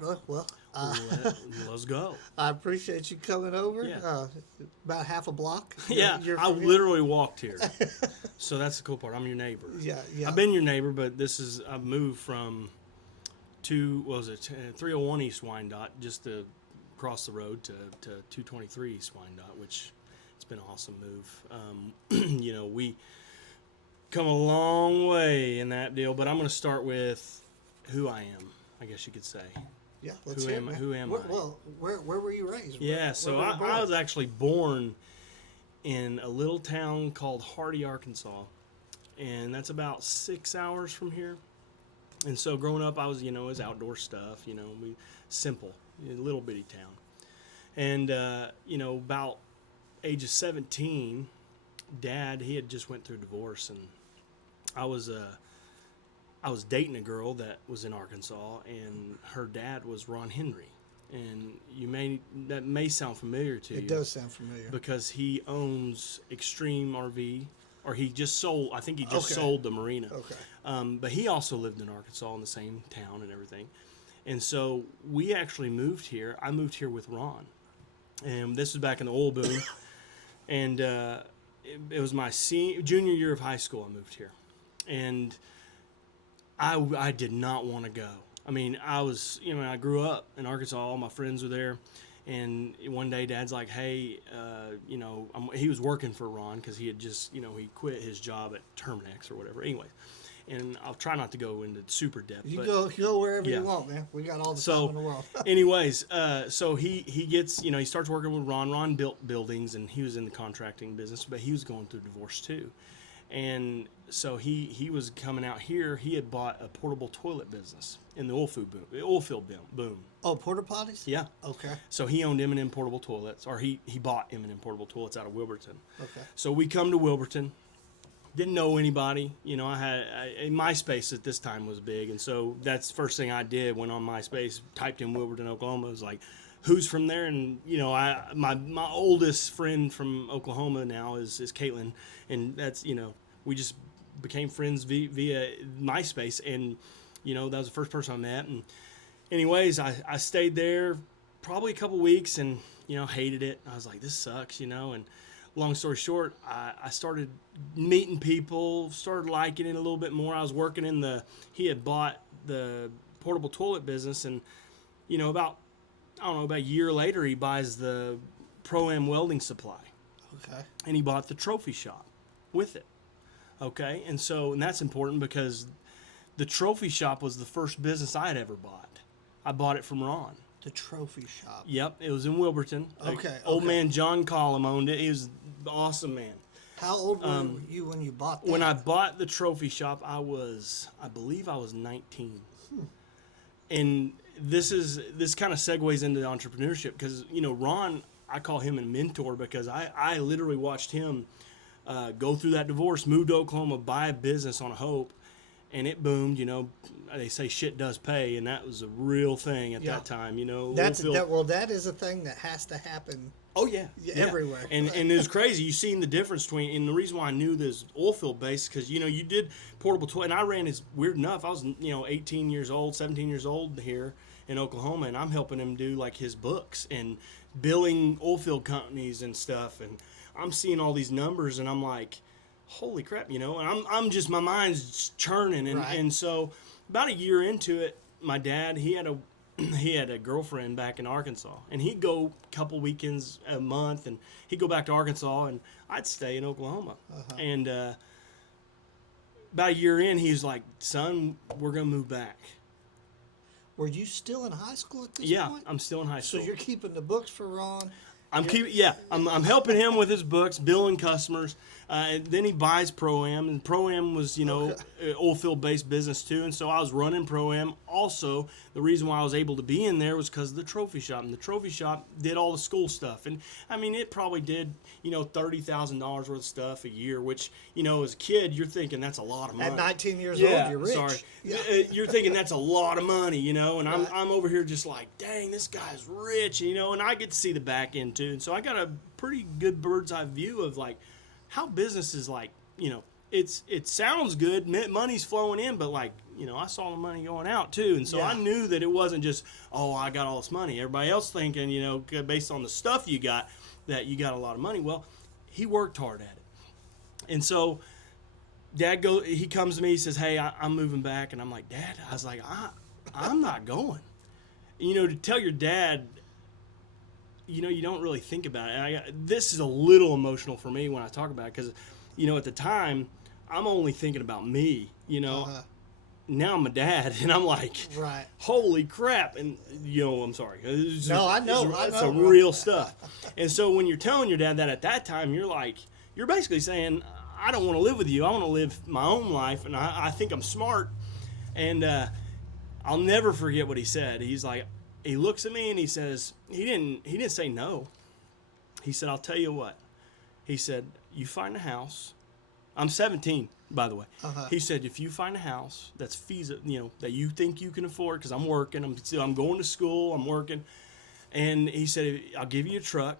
brother. Well, Let's go. I appreciate you coming over. Yeah. About half a block. Yeah, You're I from here? literally walked here. So that's the cool part. I'm your neighbor. Yeah, yeah. I've been your neighbor, but I've moved from 301 East Wyandotte, just to cross the road to 223 East Wyandotte, which it's been an awesome move. We come a long way in that deal, but I'm going to start with who I am, I guess you could say. Yeah, let's hear it, man. Who am I? Well, where were you raised? Yeah, so where were you born? I was actually born in a little town called Hardy, Arkansas, and that's about 6 hours from here. And so growing up, I was, it was outdoor stuff, simple, little bitty town. And, about age of 17, Dad, he had just went through divorce, and I was dating a girl that was in Arkansas, and her dad was Ron Henry. And that may sound familiar to you. It does sound familiar. Because he owns Extreme RV, or he just sold, I think he just sold the marina. Okay. But he also lived in Arkansas in the same town and everything. And so we actually moved here. I moved here with Ron. And this was back in the oil boom. And it was my junior year of high school I moved here. And I did not want to go. I mean, I grew up in Arkansas. All my friends were there. And one day, Dad's like, hey, he was working for Ron because he had just, he quit his job at Terminex or whatever. Anyway, and I'll try not to go into super depth. You go wherever yeah. you want, man. We got all the time in the world. Anyways, so he gets, he starts working with Ron. Ron built buildings, and he was in the contracting business, but he was going through divorce too. And so he was coming out here. He had bought a portable toilet business in the oil field boom. Oh, porta potties? Yeah. Okay. So he owned M&M portable toilets, or he bought M&M portable toilets out of Wilburton. Okay. So we come to Wilburton. Didn't know anybody. MySpace at this time was big, and so that's the first thing I did. Went on MySpace, typed in Wilburton, Oklahoma. It was like, who's from there? And my oldest friend from Oklahoma now is Caitlin, and that's we just became friends via MySpace, and that was the first person I met. And anyways, I stayed there probably a couple weeks, and hated it. I was like, this sucks, and long story short, I started meeting people, started liking it a little bit more. I was working he had bought the portable toilet business, and about a year later, he buys the Pro-Am welding supply. Okay. And he bought the trophy shop with it. Okay. And that's important because the trophy shop was the first business I had ever bought. I bought it from Ron. The trophy shop. Yep. It was in Wilburton. Okay. Old man John Collum owned it. He was an awesome man. How old were you when you bought that? When I bought the trophy shop, I believe I was 19. And this kind of segues into entrepreneurship because, Ron, I call him a mentor because I literally watched him go through that divorce, move to Oklahoma, buy a business on a hope, and it boomed. They say shit does pay, and that was a real thing at that time. That is a thing that has to happen. Oh yeah, everywhere. And it was crazy. You seen the difference between, and the reason why I knew this oil field base because you did portable toilet, and I ran as weird enough. I was 18 years old, 17 years old here in Oklahoma, and I'm helping him do like his books and billing oil field companies and stuff, and I'm seeing all these numbers, and I'm like, holy crap, and I'm just, my mind's churning, and right. And so about a year into it, my dad, he had a girlfriend back in Arkansas, and he'd go a couple weekends a month, and he'd go back to Arkansas, and I'd stay in Oklahoma. And about a year in, he's like, son, we're gonna move back. Were you still in high school at this point? Yeah, I'm still in high school. So you're keeping the books for Ron? I'm helping him with his books, billing customers. And then he buys Pro-Am, and Pro-Am was, oil field based business too. And so I was running Pro-Am. Also, the reason why I was able to be in there was because of the trophy shop. And the trophy shop did all the school stuff. And I mean, it probably did, $30,000 worth of stuff a year, which, as a kid, you're thinking that's a lot of money. At 19 years old, you're rich. Sorry. Yeah. You're thinking that's a lot of money, and I'm over here just like, dang, this guy's rich, and I get to see the back end too. And so I got a pretty good bird's eye view of like how business is like, it sounds good, money's flowing in, but like, I saw the money going out too, and so I knew that it wasn't just, oh, I got all this money. Everybody else thinking, based on the stuff you got, that you got a lot of money. Well, he worked hard at it, and so he comes to me, he says, hey, I'm moving back, and I'm like, Dad, I was like, I'm not going. To tell your dad, you don't really think about it. And this is a little emotional for me when I talk about it, because, at the time, I'm only thinking about me, Now I'm a dad, and I'm like, right. Holy crap. And, I'm sorry. No, I know. It's real stuff. And so when you're telling your dad that at that time, you're basically saying, I don't want to live with you. I want to live my own life, and I think I'm smart. And I'll never forget what he said. He's like, he looks at me and he says, he didn't say no. He said, I'll tell you what. He said, you find a house. I'm 17, by the way. He said, if you find a house that's feasible, that you think you can afford, because I'm working, I'm going to school, I'm working. And he said, I'll give you a truck.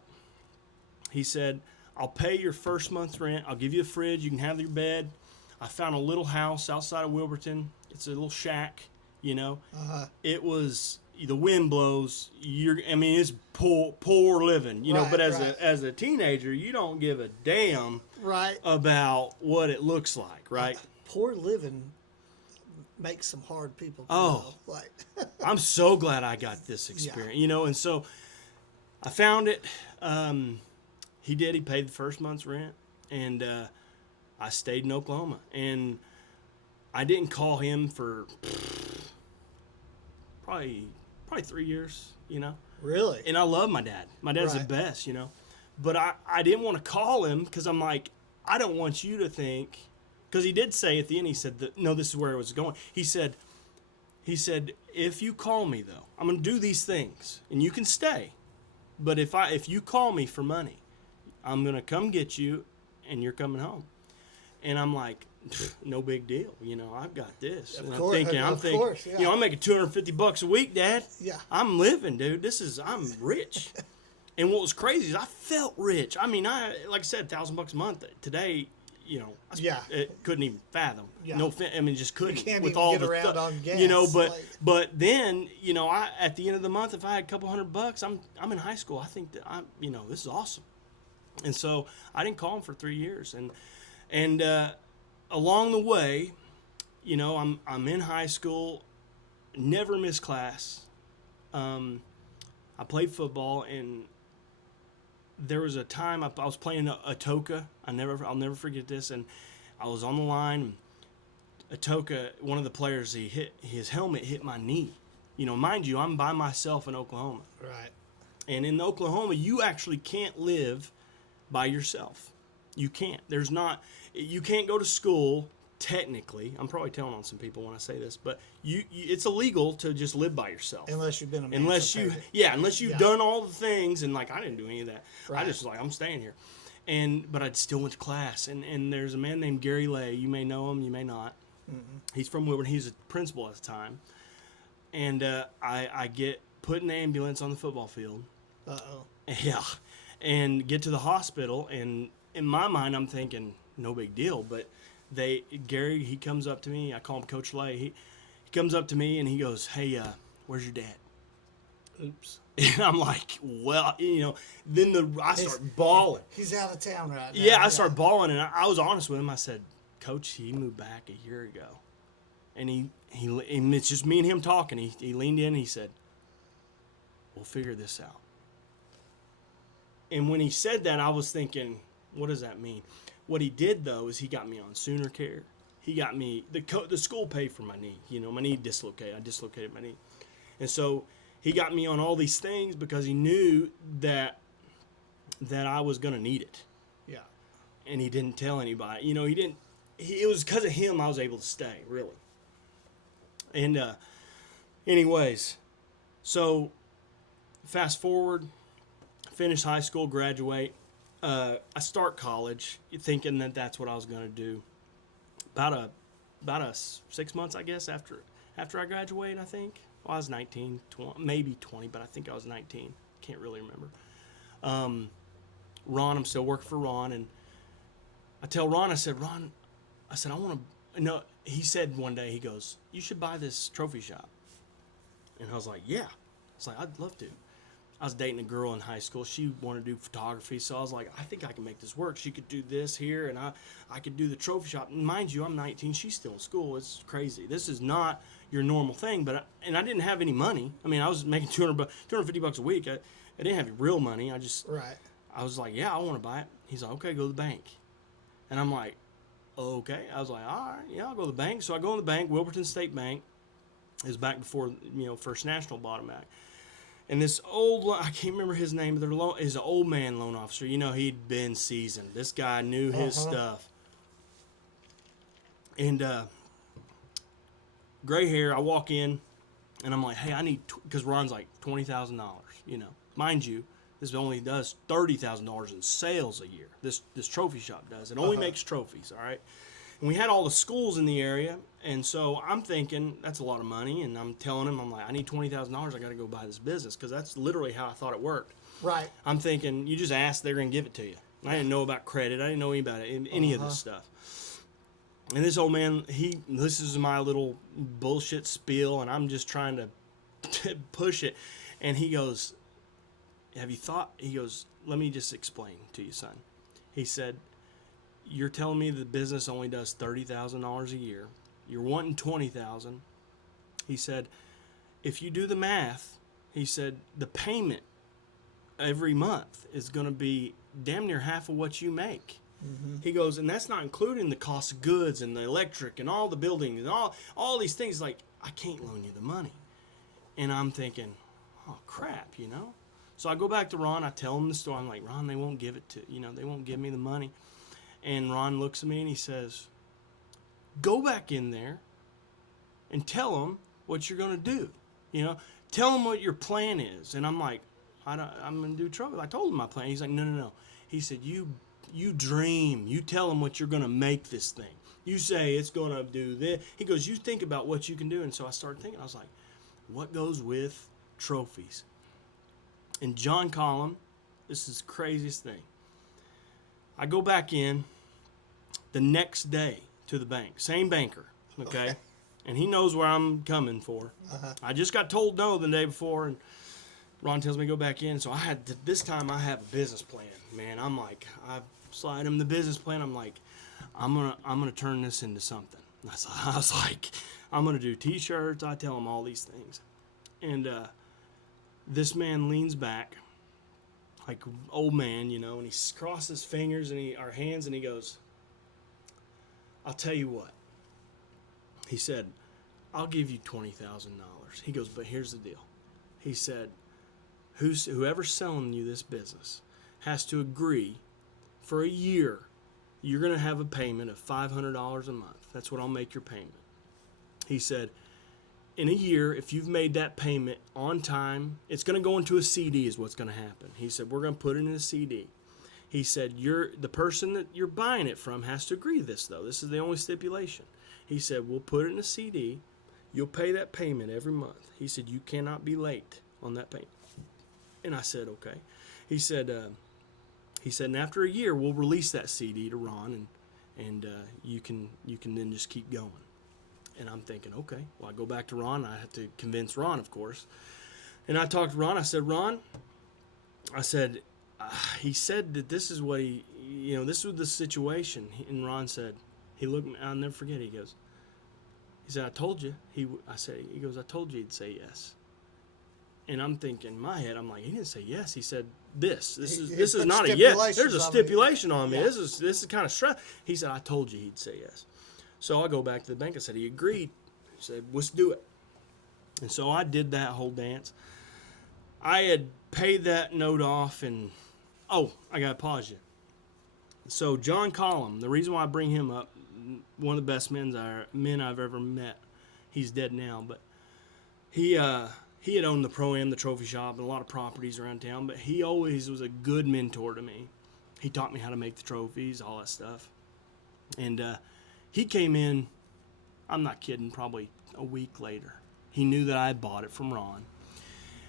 He said, I'll pay your first month's rent. I'll give you a fridge. You can have your bed. I found a little house outside of Wilburton. It's a little shack, It was, the wind blows. It's poor living, right, but right. as a teenager, you don't give a damn right. about what it looks like, right? Poor living makes some hard people like I'm so glad I got this experience, and so I found it. He paid the first month's rent, and I stayed in Oklahoma, and I didn't call him for probably 3 years, Really? And I love my dad. My dad's the best, But I didn't want to call him, because I'm like, I don't want you to think, because he did say at the end, he said, no, this is where it was going. He said, if you call me, though, I'm going to do these things, and you can stay. But if you call me for money, I'm going to come get you, and you're coming home. And I'm like, no big deal. I've got this. Of and course, I'm thinking, I'm making $250 a week, Dad. Yeah. I'm living, dude. I'm rich. And what was crazy is I felt rich. Like I said, $1,000 a month today, it couldn't even fathom. Yeah. No, just couldn't. You can't with even all get the around on gas. But then, at the end of the month, if I had a couple $100, I'm in high school. I think that this is awesome. And so I didn't call him for 3 years, and along the way, I'm in high school, never missed class. I played football, and there was a time I was playing Atoka. I'll never forget this. And I was on the line. Atoka, one of the players, his helmet hit my knee. Mind you, I'm by myself in Oklahoma. Right. And in Oklahoma, you actually can't live by yourself. You can't. You can't go to school, technically. I'm probably telling on some people when I say this, but it's illegal to just live by yourself. Unless you've been unless you've done all the things, and I didn't do any of that. Right. I just was I'm staying here. But I still went to class, and there's a man named Gary Lay. You may know him, you may not. Mm-hmm. He's from Woten. He's a principal at the time. And I get put in the ambulance on the football field. Uh-oh. Yeah. And get to the hospital, and in my mind, I'm thinking, no big deal. But Gary, he comes up to me. I call him Coach Lay. He comes up to me, and he goes, hey, where's your dad? Oops. And I'm like, well, then I start bawling. He's out of town right now. Yeah, I start bawling, and I was honest with him. I said, Coach, he moved back a year ago. And and it's just me and him talking. He leaned in and he said, we'll figure this out. And when he said that, I was thinking, what does that mean? What he did, though, is he got me on Sooner Care. He got me, the school paid for my knee. My knee dislocated. I dislocated my knee. And so he got me on all these things because he knew that I was going to need it. Yeah. And he didn't tell anybody. It was because of him I was able to stay, really. And anyways, so fast forward, finish high school, graduate. I start college thinking that that's what I was going to do. About a 6 months, I guess, after I graduated, I think. Well, I was 19, 20, maybe 20, but I think I was 19. Can't really remember. Ron, I'm still working for Ron, and I tell Ron, I said, Ron, I said, I want to. No, he said one day, he goes, you should buy this trophy shop. And I was like, yeah. It's like, I'd love to. I was dating a girl in high school. She wanted to do photography, so I was like, I think I can make this work. She could do this here, and I could do the trophy shop. And mind you, I'm 19. She's still in school. It's crazy. This is not your normal thing. But I didn't have any money. I mean, I was making $250 a week. I didn't have real money. Right. I was like, yeah, I want to buy it. He's like, okay, go to the bank. And I'm like, okay. I was like, all right, yeah, I'll go to the bank. So I go to the bank, Wilburton State Bank. It was back before, First National bought them back. And this I can't remember his name, but he's an old man loan officer. He'd been seasoned. This guy knew his stuff. And gray hair, I walk in, and I'm like, hey, I need, because Ron's like $20,000, Mind you, this only does $30,000 in sales a year. This trophy shop does. It only makes trophies, all right? And we had all the schools in the area, and so I'm thinking, that's a lot of money, and I'm telling him, I'm like, I need $20,000, I got to go buy this business, because that's literally how I thought it worked. Right. I'm thinking, you just ask, they're going to give it to you. I didn't know about credit. I didn't know any of this stuff. And this old man, this is my little bullshit spiel, and I'm just trying to push it. And he goes, have you thought? He goes, let me just explain to you, son. He said, you're telling me the business only does $30,000 a year. You're wanting $20,000. He said, if you do the math, he said, the payment every month is going to be damn near half of what you make. Mm-hmm. He goes, and that's not including the cost of goods and the electric and all the building and all these things. Like, I can't loan you the money. And I'm thinking, oh, crap, So I go back to Ron. I tell him the story. I'm like, Ron, they won't give it to, they won't give me the money. And Ron looks at me and he says, go back in there and tell them what you're going to do. Tell them what your plan is. And I'm like, I'm going to do trouble. I told him my plan. He's like, no. He said, you dream. You tell them what you're going to make this thing. You say it's going to do this. He goes, you think about what you can do. And so I started thinking, I was like, what goes with trophies? And John Collum, this is the craziest thing. I go back in the next day to the bank. Same banker, okay? And he knows where I'm coming for. I just got told no the day before, and Ron tells me to go back in. So this time I have a business plan. Man, I'm like, I slide him the business plan. I'm like, I'm gonna turn this into something. I was like, I'm gonna do T-shirts. I tell him all these things. And this man leans back, like old man, and he crosses his fingers and our hands, and he goes, I'll tell you what. He said, I'll give you $20,000. He goes, but here's the deal. He said, whoever's selling you this business has to agree for a year you're going to have a payment of $500 a month. That's what I'll make your payment. He said, in a year, if you've made that payment on time, it's going to go into a CD is what's going to happen. He said, we're going to put it in a CD. He said, the person that you're buying it from has to agree to this, though. This is the only stipulation. He said, we'll put it in a CD. You'll pay that payment every month. He said, you cannot be late on that payment. And I said, okay. He said, and after a year, we'll release that CD to Ron, and you can then just keep going. And I'm thinking, okay. Well, I go back to Ron. I have to convince Ron, of course. And I talked to Ron. I said, Ron, he said that this is what this was the situation. And Ron said, he looked, I'll never forget. He said, I told you. He goes, I told you he'd say yes. And I'm thinking, in my head, I'm like, he didn't say yes. He said, this is not a yes. There's a stipulation on me. Yeah. This is kind of stress. He said, I told you he'd say yes. So I go back to the bank. I said, he agreed. He said, let's do it. And so I did that whole dance. I had paid that note off, and I got to pause you. So John Collum, the reason why I bring him up, one of the best men I've ever met. He's dead now, but he had owned the Pro-Am, the trophy shop, and a lot of properties around town, but he always was a good mentor to me. He taught me how to make the trophies, all that stuff. And he came in, I'm not kidding, probably a week later. He knew that I had bought it from Ron.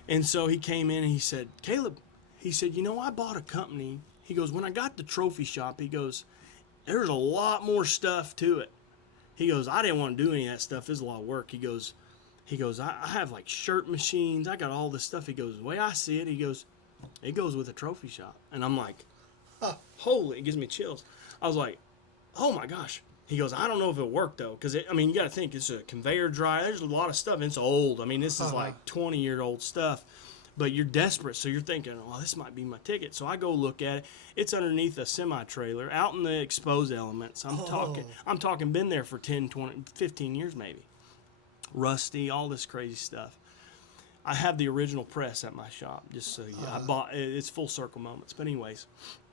And so he came in and he said, Caleb, I bought a company. He goes, when I got the trophy shop, he goes, there's a lot more stuff to it. He goes, I didn't want to do any of that stuff. It's a lot of work. He goes, I have like shirt machines. I got all this stuff. He goes, the way I see it, he goes, it goes with a trophy shop. And I'm like, holy, it gives me chills. I was like, oh my gosh. He goes, I don't know if it'll work though. Because, you got to think, it's a conveyor dryer. There's a lot of stuff. It's old. I mean, this is like 20-year-old stuff. But you're desperate. So you're thinking, oh, this might be my ticket. So I go look at it. It's underneath a semi-trailer out in the exposed elements. I'm talking been there for 10, 20, 15 years maybe. Rusty, all this crazy stuff. I have the original press at my shop. Just so I bought it's full circle moments. But anyways.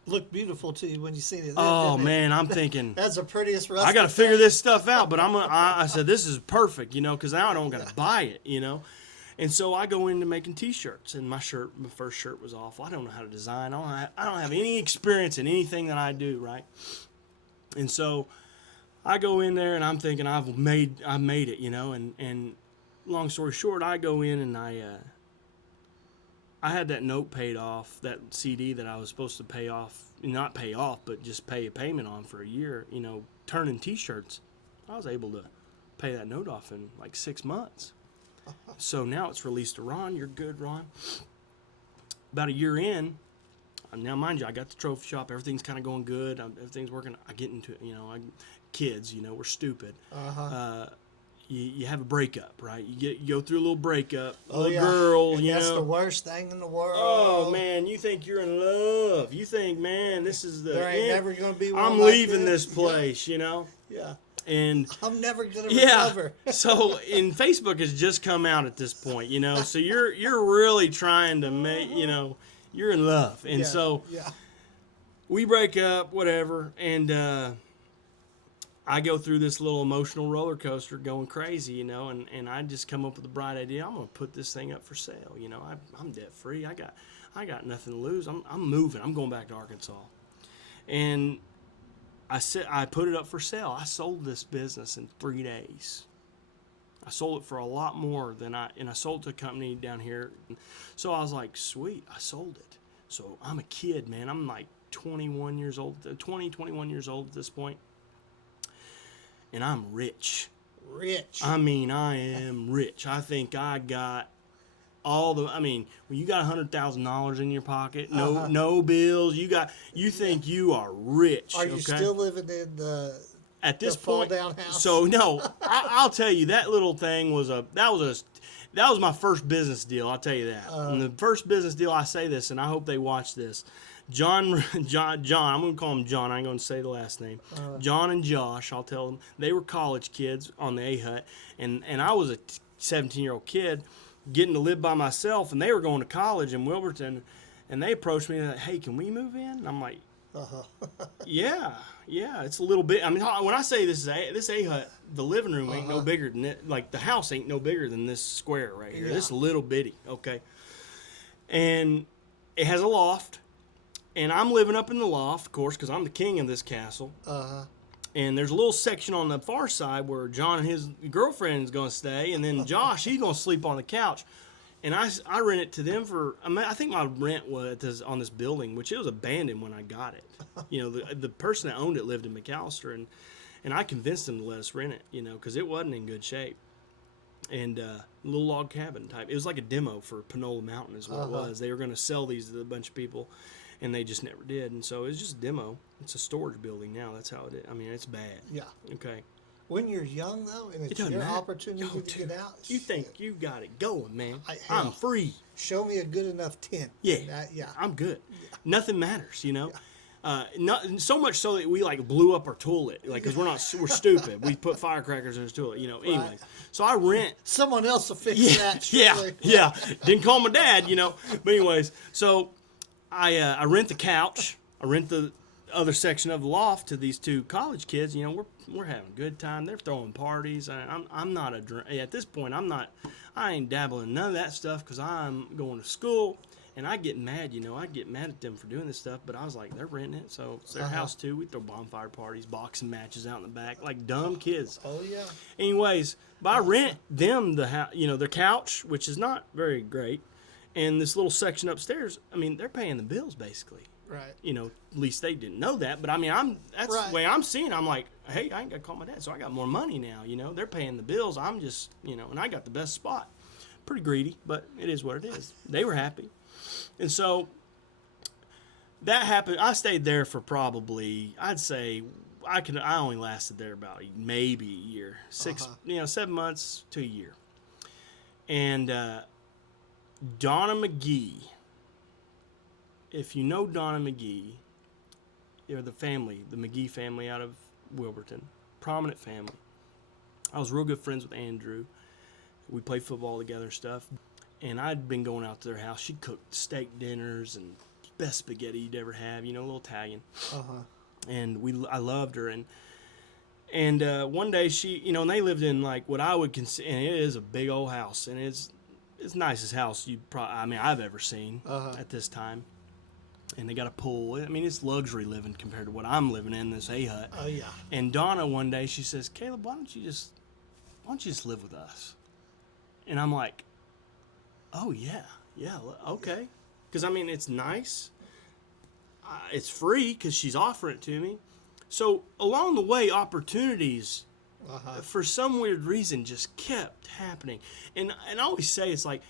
Looked beautiful to you when you seen it. Oh man, I'm thinking that's the prettiest Rusty. I got to figure this stuff out, but I said this is perfect, because now I don't got to buy it, And so I go into making T-shirts, and my first shirt was awful. I don't know how to design. I don't have any experience in anything that I do, right? And so I go in there, and I'm thinking I've made it, And long story short, I go in and I had that note paid off, that CD that I was supposed to not pay off, but just pay a payment on for a year, turning T-shirts. I was able to pay that note off in like 6 months. So now it's released to Ron. You're good, Ron. About a year in, now mind you, I got the trophy shop. Everything's kind of going good. Everything's working. I get into it, kids, we're stupid. You have a breakup, right? You go through a little breakup. Girl, and that's the worst thing in the world. Oh man, you think you're in love? You think, man, this is the there ain't never gonna be one. I'm like leaving this place, Yeah. And I'm never gonna recover. So, and Facebook has just come out at this point, So you're really trying to make, you're in love, and so we break up, whatever, and I go through this little emotional roller coaster going crazy, and I just come up with a bright idea. I'm going to put this thing up for sale. I'm debt free. I got nothing to lose. I'm moving. I'm going back to Arkansas. And I put it up for sale. I sold this business in 3 days. I sold it for a lot more than I sold to a company down here. So I was like, sweet, I sold it. So I'm a kid, man. I'm like 21 years old at this point. And I'm rich. I mean, I am rich. I think I got when you got $100,000 in your pocket, no bills, you think you are rich. Are you still living in at this the point? fall down house? So no, I'll tell you that little thing was that was my first business deal. I'll tell you that. And the first business deal, I say this, and I hope they watch this. John, I'm going to call him John. I ain't going to say the last name. John and Josh, I'll tell them. They were college kids on the A-Hut, and I was a 17-year-old kid getting to live by myself, and they were going to college in Wilburton, and they approached me and like, hey, can we move in? And I'm like, yeah, it's a little bit. I mean, when I say this A-Hut, the living room ain't no bigger than it. Like, the house ain't no bigger than this square right here. This little bitty, okay? And it has a loft. And I'm living up in the loft, of course, because I'm the king of this castle. And there's a little section on the far side where John and his girlfriend is going to stay. And then Josh, he's going to sleep on the couch. And I rent it to them for, I think my rent was on this building, which it was abandoned when I got it. The person that owned it lived in McAllister. And I convinced them to let us rent it, because it wasn't in good shape. And little log cabin type. It was like a demo for Panola Mountain is what it was. They were going to sell these to a bunch of people. And they just never did. And so it's just a demo. It's a storage building now. That's how it is. I mean, it's bad. Yeah. Okay. When you're young, though, and it's your opportunity to get out. You think you got it going, man. I'm free. Show me a good enough tent. Yeah. I'm good. Yeah. Nothing matters, Not so much so that we blew up our toilet, because we're stupid. We put firecrackers in his toilet, Anyways, right. So I rent. Someone else will fix that. Surely. Yeah. Didn't call my dad, But anyways, so I rent the couch. I rent the other section of the loft to these two college kids. We're having a good time. They're throwing parties. I'm not at this point. I ain't dabbling in none of that stuff because I'm going to school. And I get mad, I get mad at them for doing this stuff. But I was like, they're renting it, so it's their house too. We throw bonfire parties, boxing matches out in the back, like dumb kids. Oh yeah. Anyways, but I rent them the house, their couch, which is not very great, and this little section upstairs. I mean, they're paying the bills basically. Right. You know, at least they didn't know that. But I mean, that's Right. the way I'm seeing it. I'm like, hey, I ain't got to call my dad, so I got more money now. You know, they're paying the bills. I'm just, you know, and I got the best spot. Pretty greedy, but it is what it is. They were happy. And so that happened. I stayed there for probably, I'd say, I only lasted there about maybe a year, 7 months to a year. And Donna McGee, if you know Donna McGee, they're the McGee family out of Wilburton, prominent family. I was real good friends with Andrew. We played football together and stuff. And I'd been going out to their house. She cooked steak dinners and best spaghetti you'd ever have, you know, a little Italian. And I loved her. And one day she, you know, and they lived in like what I would consider, and it is a big old house, and it's the nicest house I've ever seen at this time. And they got a pool. I mean, it's luxury living compared to what I'm living in, this A-hut. Oh, yeah. And Donna one day, she says, Caleb, why don't you just live with us? And I'm like, oh, yeah, okay. Because, I mean, it's nice. It's free because she's offering it to me. So, along the way, opportunities, for some weird reason, just kept happening. And I always say, it's like,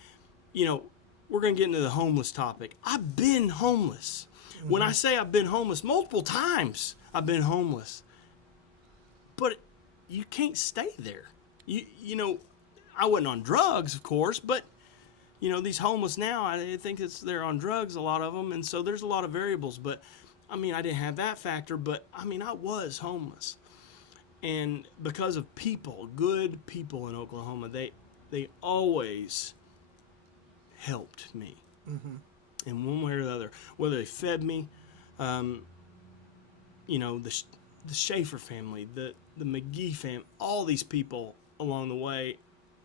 you know, we're going to get into the homeless topic. I've been homeless. When I say I've been homeless, multiple times I've been homeless. But you can't stay there. You know, I wasn't on drugs, of course, but, you know, these homeless now, I think they're on drugs, a lot of them, and so there's a lot of variables. But, I mean, I didn't have that factor, but, I mean, I was homeless. And because of people, good people in Oklahoma, they always helped me in one way or the other. Whether they fed me, you know, the Schaefer family, the McGee family, all these people along the way,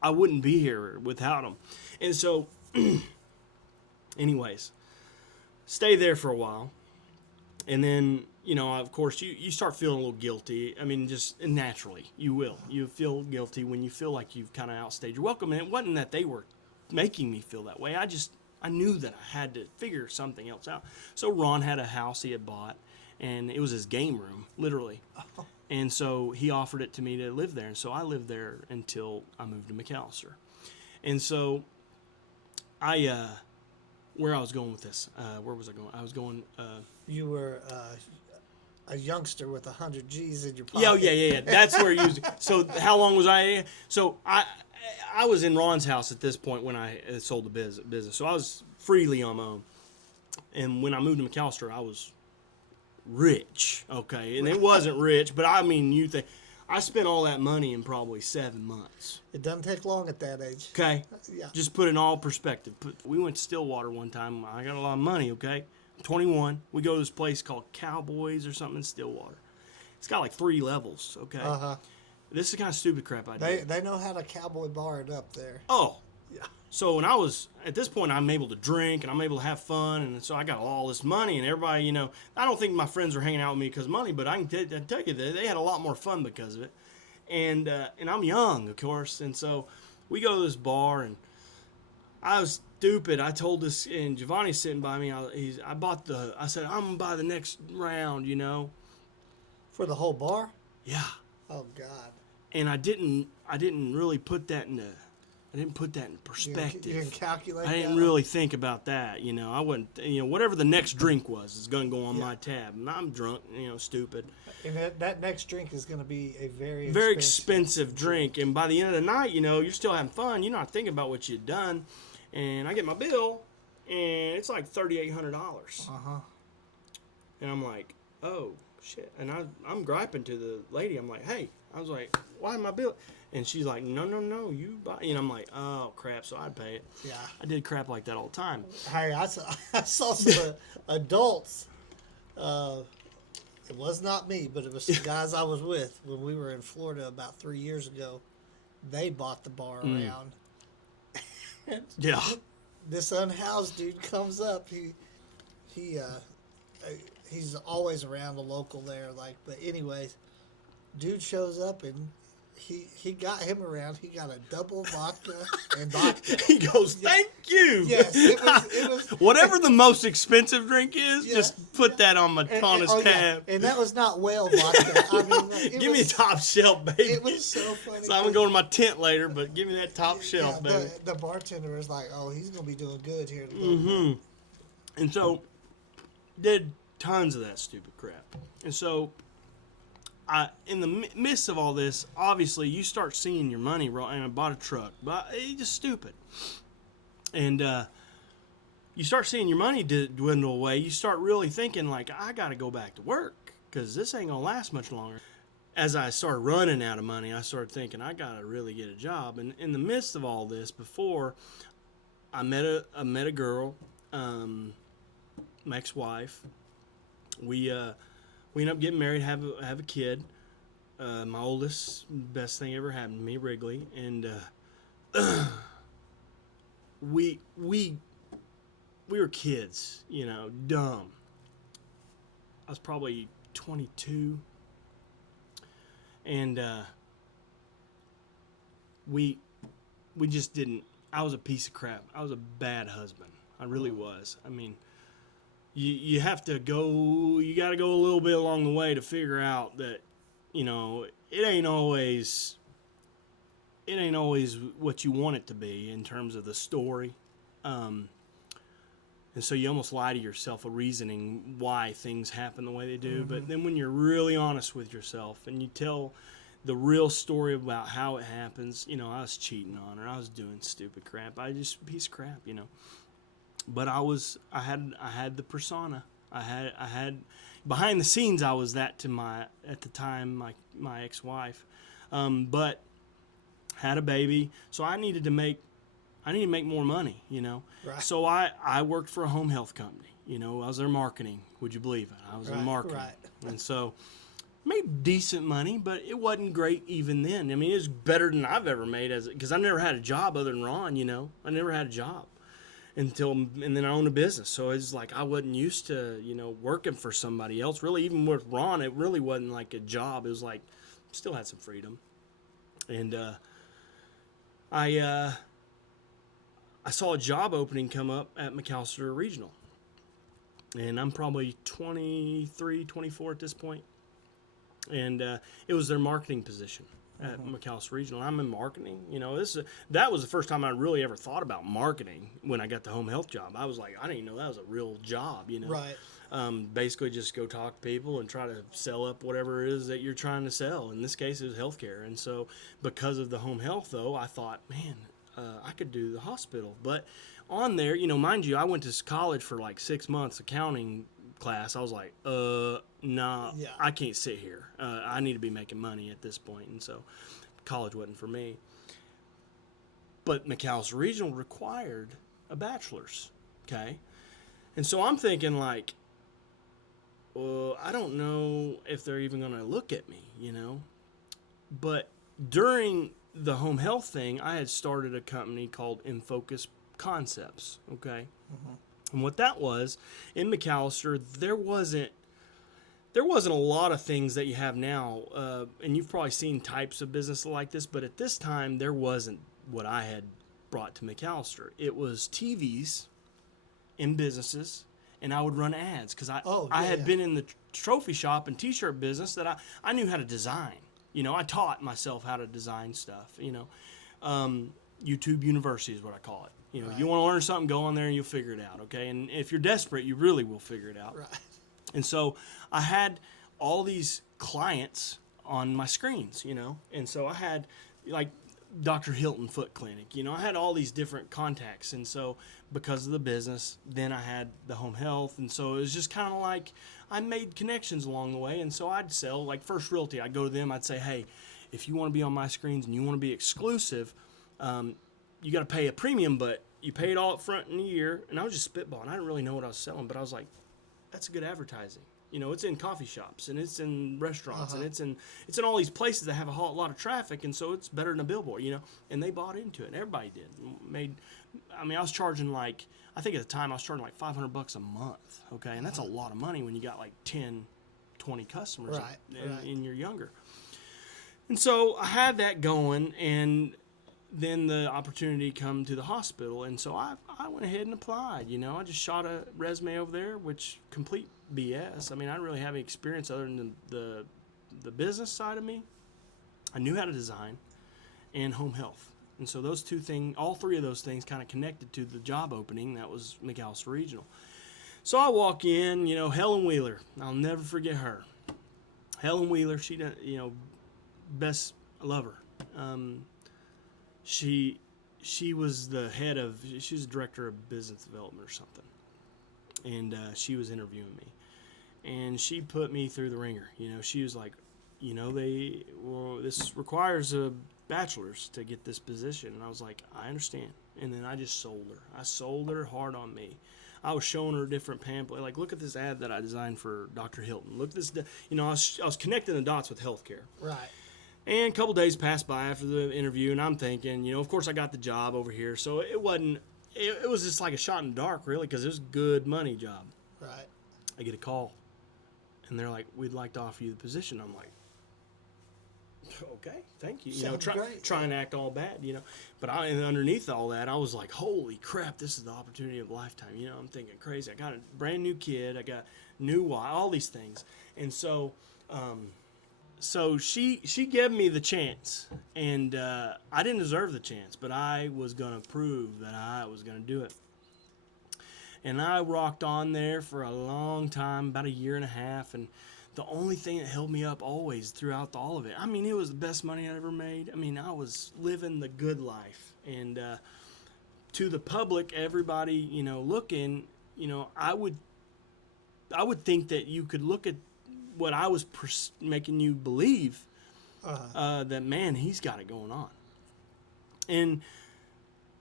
I wouldn't be here without them. And so, anyways, stay there for a while. And then, you know, of course, you start feeling a little guilty. I mean, just naturally, you will. You feel guilty when you feel like you've kind of outstayed your welcome. And it wasn't that they were making me feel that way. I knew that I had to figure something else out. So Ron had a house he had bought, and it was his game room, literally. And so he offered it to me to live there. And so I lived there until I moved to McAllister. And so where I was going with this, where was I going? I was going... You were a youngster with 100 G's in your pocket. Yeah. That's where you... So how long was I... So I was in Ron's house at this point when I sold the business. So I was freely on my own. And when I moved to McAllister, I was rich, okay? And it wasn't rich, but I mean, you think... I spent all that money in probably 7 months. It doesn't take long at that age. Okay? Yeah. Just put it in all perspective. We went to Stillwater one time. I got a lot of money, okay? I'm 21. We go to this place called Cowboys or something in Stillwater. It's got like 3 levels, okay? This is the kind of stupid crap I do. They know how to cowboy bar it up there. Oh. Yeah. So when at this point, I'm able to drink and I'm able to have fun. And so I got all this money and everybody, you know, I don't think my friends were hanging out with me because of money, but I can tell you that they had a lot more fun because of it. And I'm young, of course. And so we go to this bar and I was stupid. I told this, and Giovanni's sitting by me. I said, I'm going to buy the next round, you know. For the whole bar? Yeah. Oh, God. And I didn't really put that in perspective. You didn't calculate I didn't really think about that, you know. I wasn't, you know, whatever the next drink was is going to go on my tab. And I'm drunk, you know, stupid. And that next drink is going to be a very expensive drink. And by the end of the night, you know, you're still having fun. You're not thinking about what you'd done. And I get my bill, and it's like $3,800. And I'm like, oh, shit. And I'm griping to the lady. I'm like, hey. I was like, why my bill? And she's like, no, you buy. And I'm like, oh, crap, so I'd pay it. Yeah. I did crap like that all the time. Hey, I saw some adults. It was not me, but it was some guys I was with when we were in Florida about 3 years ago. They bought the bar around. Yeah. This unhoused dude comes up. He's always around the local there. But anyways, dude shows up and he got him around. He got a double vodka and vodka. He goes, "Thank you." Yes, it was Whatever the most expensive drink is, Yeah, just put that on my and, on his tab. and that was not whale vodka. I mean, like, Give me a top shelf, baby. It was so funny. So I'm gonna go to my tent later, but give me that top shelf, yeah, baby. the bartender was like, "Oh, he's gonna be doing good here." Mm-hmm. And so, did tons of that stupid crap. And so, in the midst of all this, obviously, you start seeing your money roll. And I bought a truck, but it's just stupid. And you start seeing your money dwindle away. You start really thinking, like, I got to go back to work because this ain't going to last much longer. As I started running out of money, I started thinking, I got to really get a job. And in the midst of all this, before I met a girl, my ex-wife. We ended up getting married, have a kid. My oldest, best thing ever happened to me, Wrigley, and we were kids, you know, dumb. I was probably 22, and we just didn't. I was a piece of crap. I was a bad husband. I really was. I mean, you have to go. You got to go a little bit along the way to figure out that, you know, it ain't always what you want it to be in terms of the story. And so you almost lie to yourself a reasoning why things happen the way they do. Mm-hmm. But then when you're really honest with yourself and you tell the real story about how it happens, you know, I was cheating on her. I was doing stupid crap. I just a piece of crap, you know. But I had the persona. I had behind the scenes. I was that to my ex-wife, but had a baby. So I needed to make more money, you know. Right. So I worked for a home health company. You know, I was their marketing. Would you believe it? I was in marketing, and so made decent money, but it wasn't great even then. I mean, it was better than I've ever made because I never had a job other than Ron. You know, I never had a job. And then I owned a business, so it's like I wasn't used to, you know, working for somebody else. Really, even with Ron, it really wasn't like a job. It was like still had some freedom. And I saw a job opening come up at McAllister Regional, and I'm probably 23, 24 at this point. And it was their marketing position at McAllister Regional. I'm in marketing. You know, that was the first time I really ever thought about marketing when I got the home health job. I was like, I didn't even know that was a real job, you know. Right. Basically just go talk to people and try to sell up whatever it is that you're trying to sell. In this case, it was healthcare. And so because of the home health, though, I thought, man, I could do the hospital. But on there, you know, mind you, I went to college for like 6 months, accounting class. I was like, nah, yeah. I can't sit here. I need to be making money at this point. And so college wasn't for me. But McAllister Regional required a bachelor's, okay? And so I'm thinking like, well, I don't know if they're even going to look at me, you know? But during the home health thing, I had started a company called In Focus Concepts, okay? Mm-hmm. And what that was, in McAllister, there wasn't a lot of things that you have now, and you've probably seen types of business like this, but at this time, there wasn't what I had brought to McAllister. It was TVs in businesses, and I would run ads, because I had been in the trophy shop and T-shirt business that I knew how to design. You know, I taught myself how to design stuff, you know. YouTube University is what I call it. You know, you want to learn something, go on there and you'll figure it out, okay? And if you're desperate, you really will figure it out. Right. And so I had all these clients on my screens, you know? And so I had, like, Dr. Hilton Foot Clinic. You know, I had all these different contacts. And so because of the business, then I had the home health. And so it was just kind of like I made connections along the way. And so I'd sell, like First Realty. I'd go to them. I'd say, hey, if you want to be on my screens and you want to be exclusive, you got to pay a premium, but you pay it all up front in a year. And I was just spitballing. I didn't really know what I was selling, but I was like, that's good advertising. You know, it's in coffee shops and it's in restaurants and it's in all these places that have a lot of traffic, and so it's better than a billboard, you know. And they bought into it. And everybody did. I was charging I think at the time I was charging like $500 a month. Okay, and that's a lot of money when you got like 10, 20 customers and you're younger. And so I had that going, and then the opportunity come to the hospital, and so I went ahead and applied. I just shot a resume over there, which complete BS. I mean, I didn't really have any experience other than the business side of me. I knew how to design and home health. And so those two things, all three of those things kind of connected to the job opening that was McAllister Regional. So I walk in, Helen Wheeler. I'll never forget her. Helen Wheeler, she, best, I love her. She was the head of, she was the director of business development or something. And she was interviewing me. And she put me through the ringer. She was like, this requires a bachelor's to get this position. And I was like, I understand. And then I just sold her. I sold her hard on me. I was showing her different pamphlet. Like, look at this ad that I designed for Dr. Hilton. Look at this. I was connecting the dots with healthcare. Right. And a couple days passed by after the interview, and I'm thinking, of course I got the job over here. So it wasn't, it was just like a shot in the dark, really, because it was a good money job. Right. I get a call, and they're like, we'd like to offer you the position. I'm like, okay, thank you. Sounds great. Try and act all bad, But and underneath all that, I was like, holy crap, this is the opportunity of a lifetime. I'm thinking crazy. I got a brand new kid. I got new wife, all these things. And so, she gave me the chance, and I didn't deserve the chance, but I was going to prove that I was going to do it. And I rocked on there for a long time, about a year and a half, and the only thing that held me up always throughout all of it, I mean, it was the best money I ever made. I mean, I was living the good life. And to the public, everybody, looking, I would think that you could look at what I was making you believe, that, man, he's got it going on. And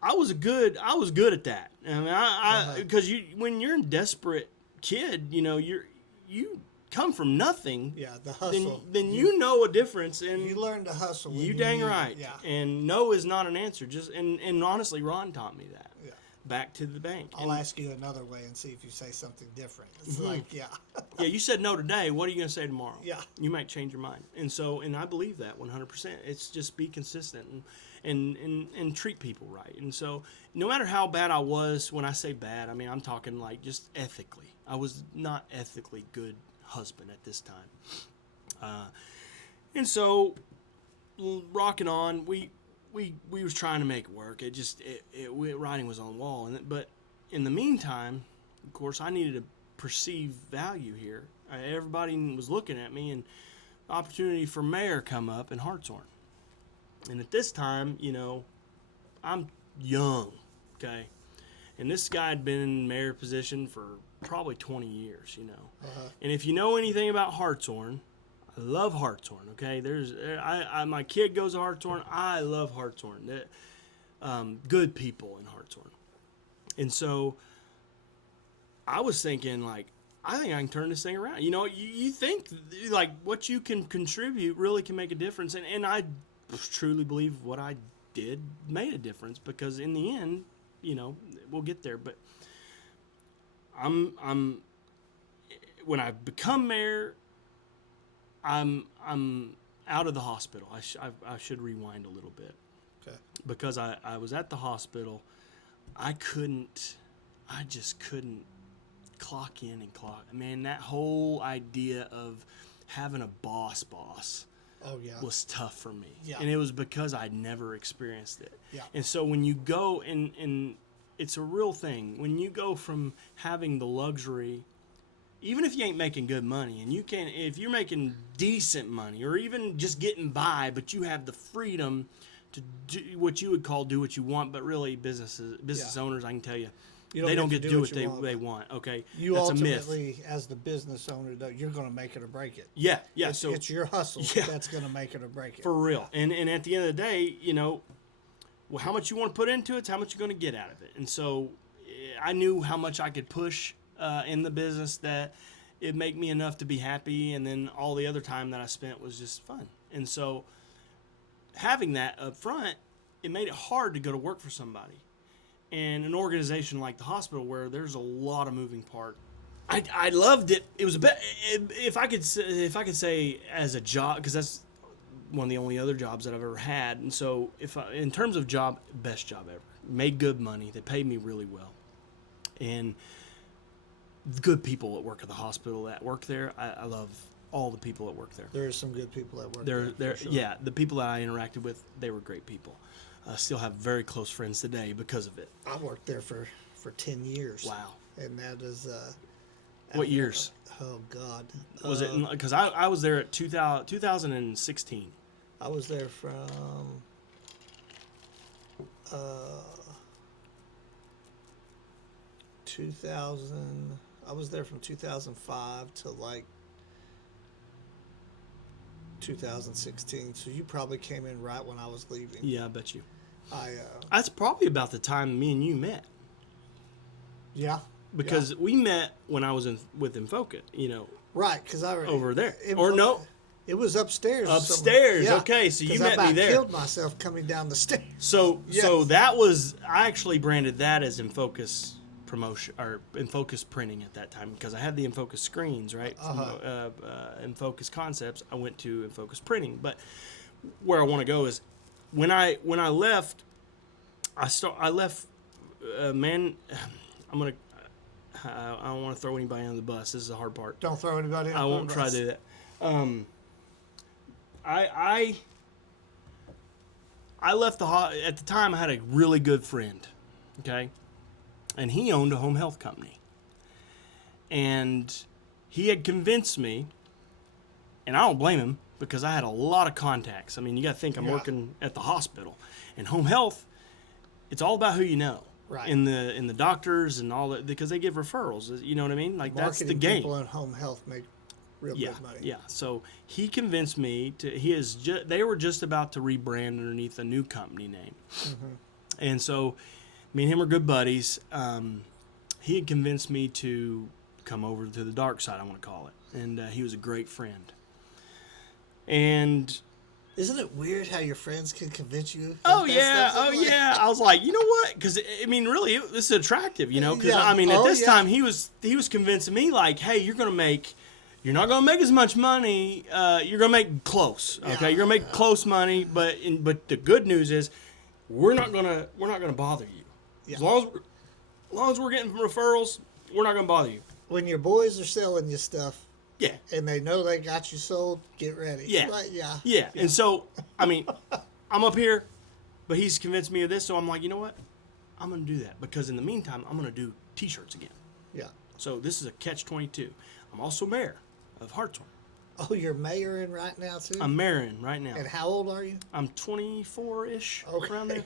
I was good at that. I mean, because when you're a desperate kid, you come from nothing. Yeah, the hustle. Then you know a difference, and you learn to hustle. You dang right. Yeah. And no is not an answer. And honestly, Ron taught me that. Yeah. Back to the bank. I'll ask you another way and see if you say something different. It's like, yeah. Yeah, you said no today. What are you going to say tomorrow? Yeah. You might change your mind. And I believe that 100%. It's just be consistent and treat people right. And so no matter how bad I was, when I say bad, I mean, I'm talking like just ethically. I was not ethically good husband at this time. And so rocking on, we was trying to make it work. Writing was on the wall. But in the meantime, of course, I needed to perceive value here. Everybody was looking at me, and the opportunity for mayor come up in Hartshorn. And at this time, I'm young, okay? And this guy had been in mayor position for probably 20 years, And if you know anything about Hartshorn, I love Hartshorn, okay? My kid goes to Hartshorn. I love Hartshorn. Good people in Hartshorn. And so I was thinking, like, I think I can turn this thing around. You think, like, what you can contribute really can make a difference. And I truly believe what I did made a difference, because in the end, we'll get there. But I'm when I become mayor, I'm out of the hospital. I should rewind a little bit. Okay. Because I was at the hospital. I just couldn't clock in and clock. Man, that whole idea of having a boss Oh, yeah. was tough for me. Yeah. And it was because I'd never experienced it. Yeah. And so when you go, and it's a real thing, when you go from having the luxury, even if you ain't making good money, and if you're making decent money, or even just getting by, but you have the freedom to do what you would call do what you want, but really business owners, I can tell you, they don't get to do what they want. Okay, You that's ultimately, a myth. As the business owner, though, you're going to make it or break it. Yeah. It's your hustle that's going to make it or break it. For real. And at the end of the day, how much you want to put into it's how much you're going to get out of it. And so I knew how much I could push in the business, that it'd make me enough to be happy, and then all the other time that I spent was just fun. And so having that up front, it made it hard to go to work for somebody. And an organization like the hospital, where there's a lot of moving parts, I loved it. It was if I could say as a job, because that's one of the only other jobs that I've ever had. And so, in terms of job, best job ever. Made good money. They paid me really well, and good people that work at the hospital that work there. I love all the people that work there. There are some good people that work There, for sure. yeah. The people that I interacted with, they were great people. I still have very close friends today because of it. I worked there for 10 years. Wow. And that is What years? Oh God. Was it? Because I was there at 2016. I was there from 2000. I was there from 2005 to like 2016. So you probably came in right when I was leaving. Yeah, I bet you. I That's probably about the time me and you met. yeah. Because we met when I was with Infoca, Right, because I over there. Or no, it was upstairs. upstairs. Yeah, Okay, so you 'cause met I me there. killed myself coming down the stairs. So Yes. that was, I actually branded that as Infocus promotion or Infocus printing at that time because I had the Infocus screens, right? From Infocus Concepts. I went to Infocus printing, but where I want to go is when I left, I left. Man, I don't want to throw anybody under the bus. This is the hard part. Don't throw anybody in I won't try to do that. I left at the time I had a really good friend, okay, and he owned a home health company, and he had convinced me, and I don't blame him because I had a lot of contacts. I mean, you got to think I'm working at the hospital, and home health, it's all about who you know. Right. In the doctors and all that, because they give referrals. You know what I mean? Like that's the game. People in home health make real good money. Yeah. So he convinced me to. They were just about to rebrand underneath a new company name, and so me and him are good buddies. He had convinced me to come over to the dark side. I want to call it, and he was a great friend. And isn't it weird how your friends can convince you? Oh yeah. I was like, you know what? Because I mean, really, this is attractive, Because Yeah. I mean, at Oh, this yeah. time, he was convincing me like, hey, you're not gonna make as much money. You're gonna make close. Okay, Yeah. you're gonna make close money. But the good news is, we're not gonna bother you. Yeah. As long as we're getting referrals, we're not gonna bother you. When your boys are selling you stuff Yeah. and they know they got you sold, get ready. Yeah. Right? Yeah. Yeah. And so, I mean, I'm up here, but he's convinced me of this, so I'm like, you know what? I'm going to do that because in the meantime, I'm going to do T-shirts again. Yeah. So this is a catch-22. I'm also mayor of Hartshorn. Oh, you're mayoring right now too. I'm mayoring right now. And how old are you? I'm 24-ish, Okay. around there.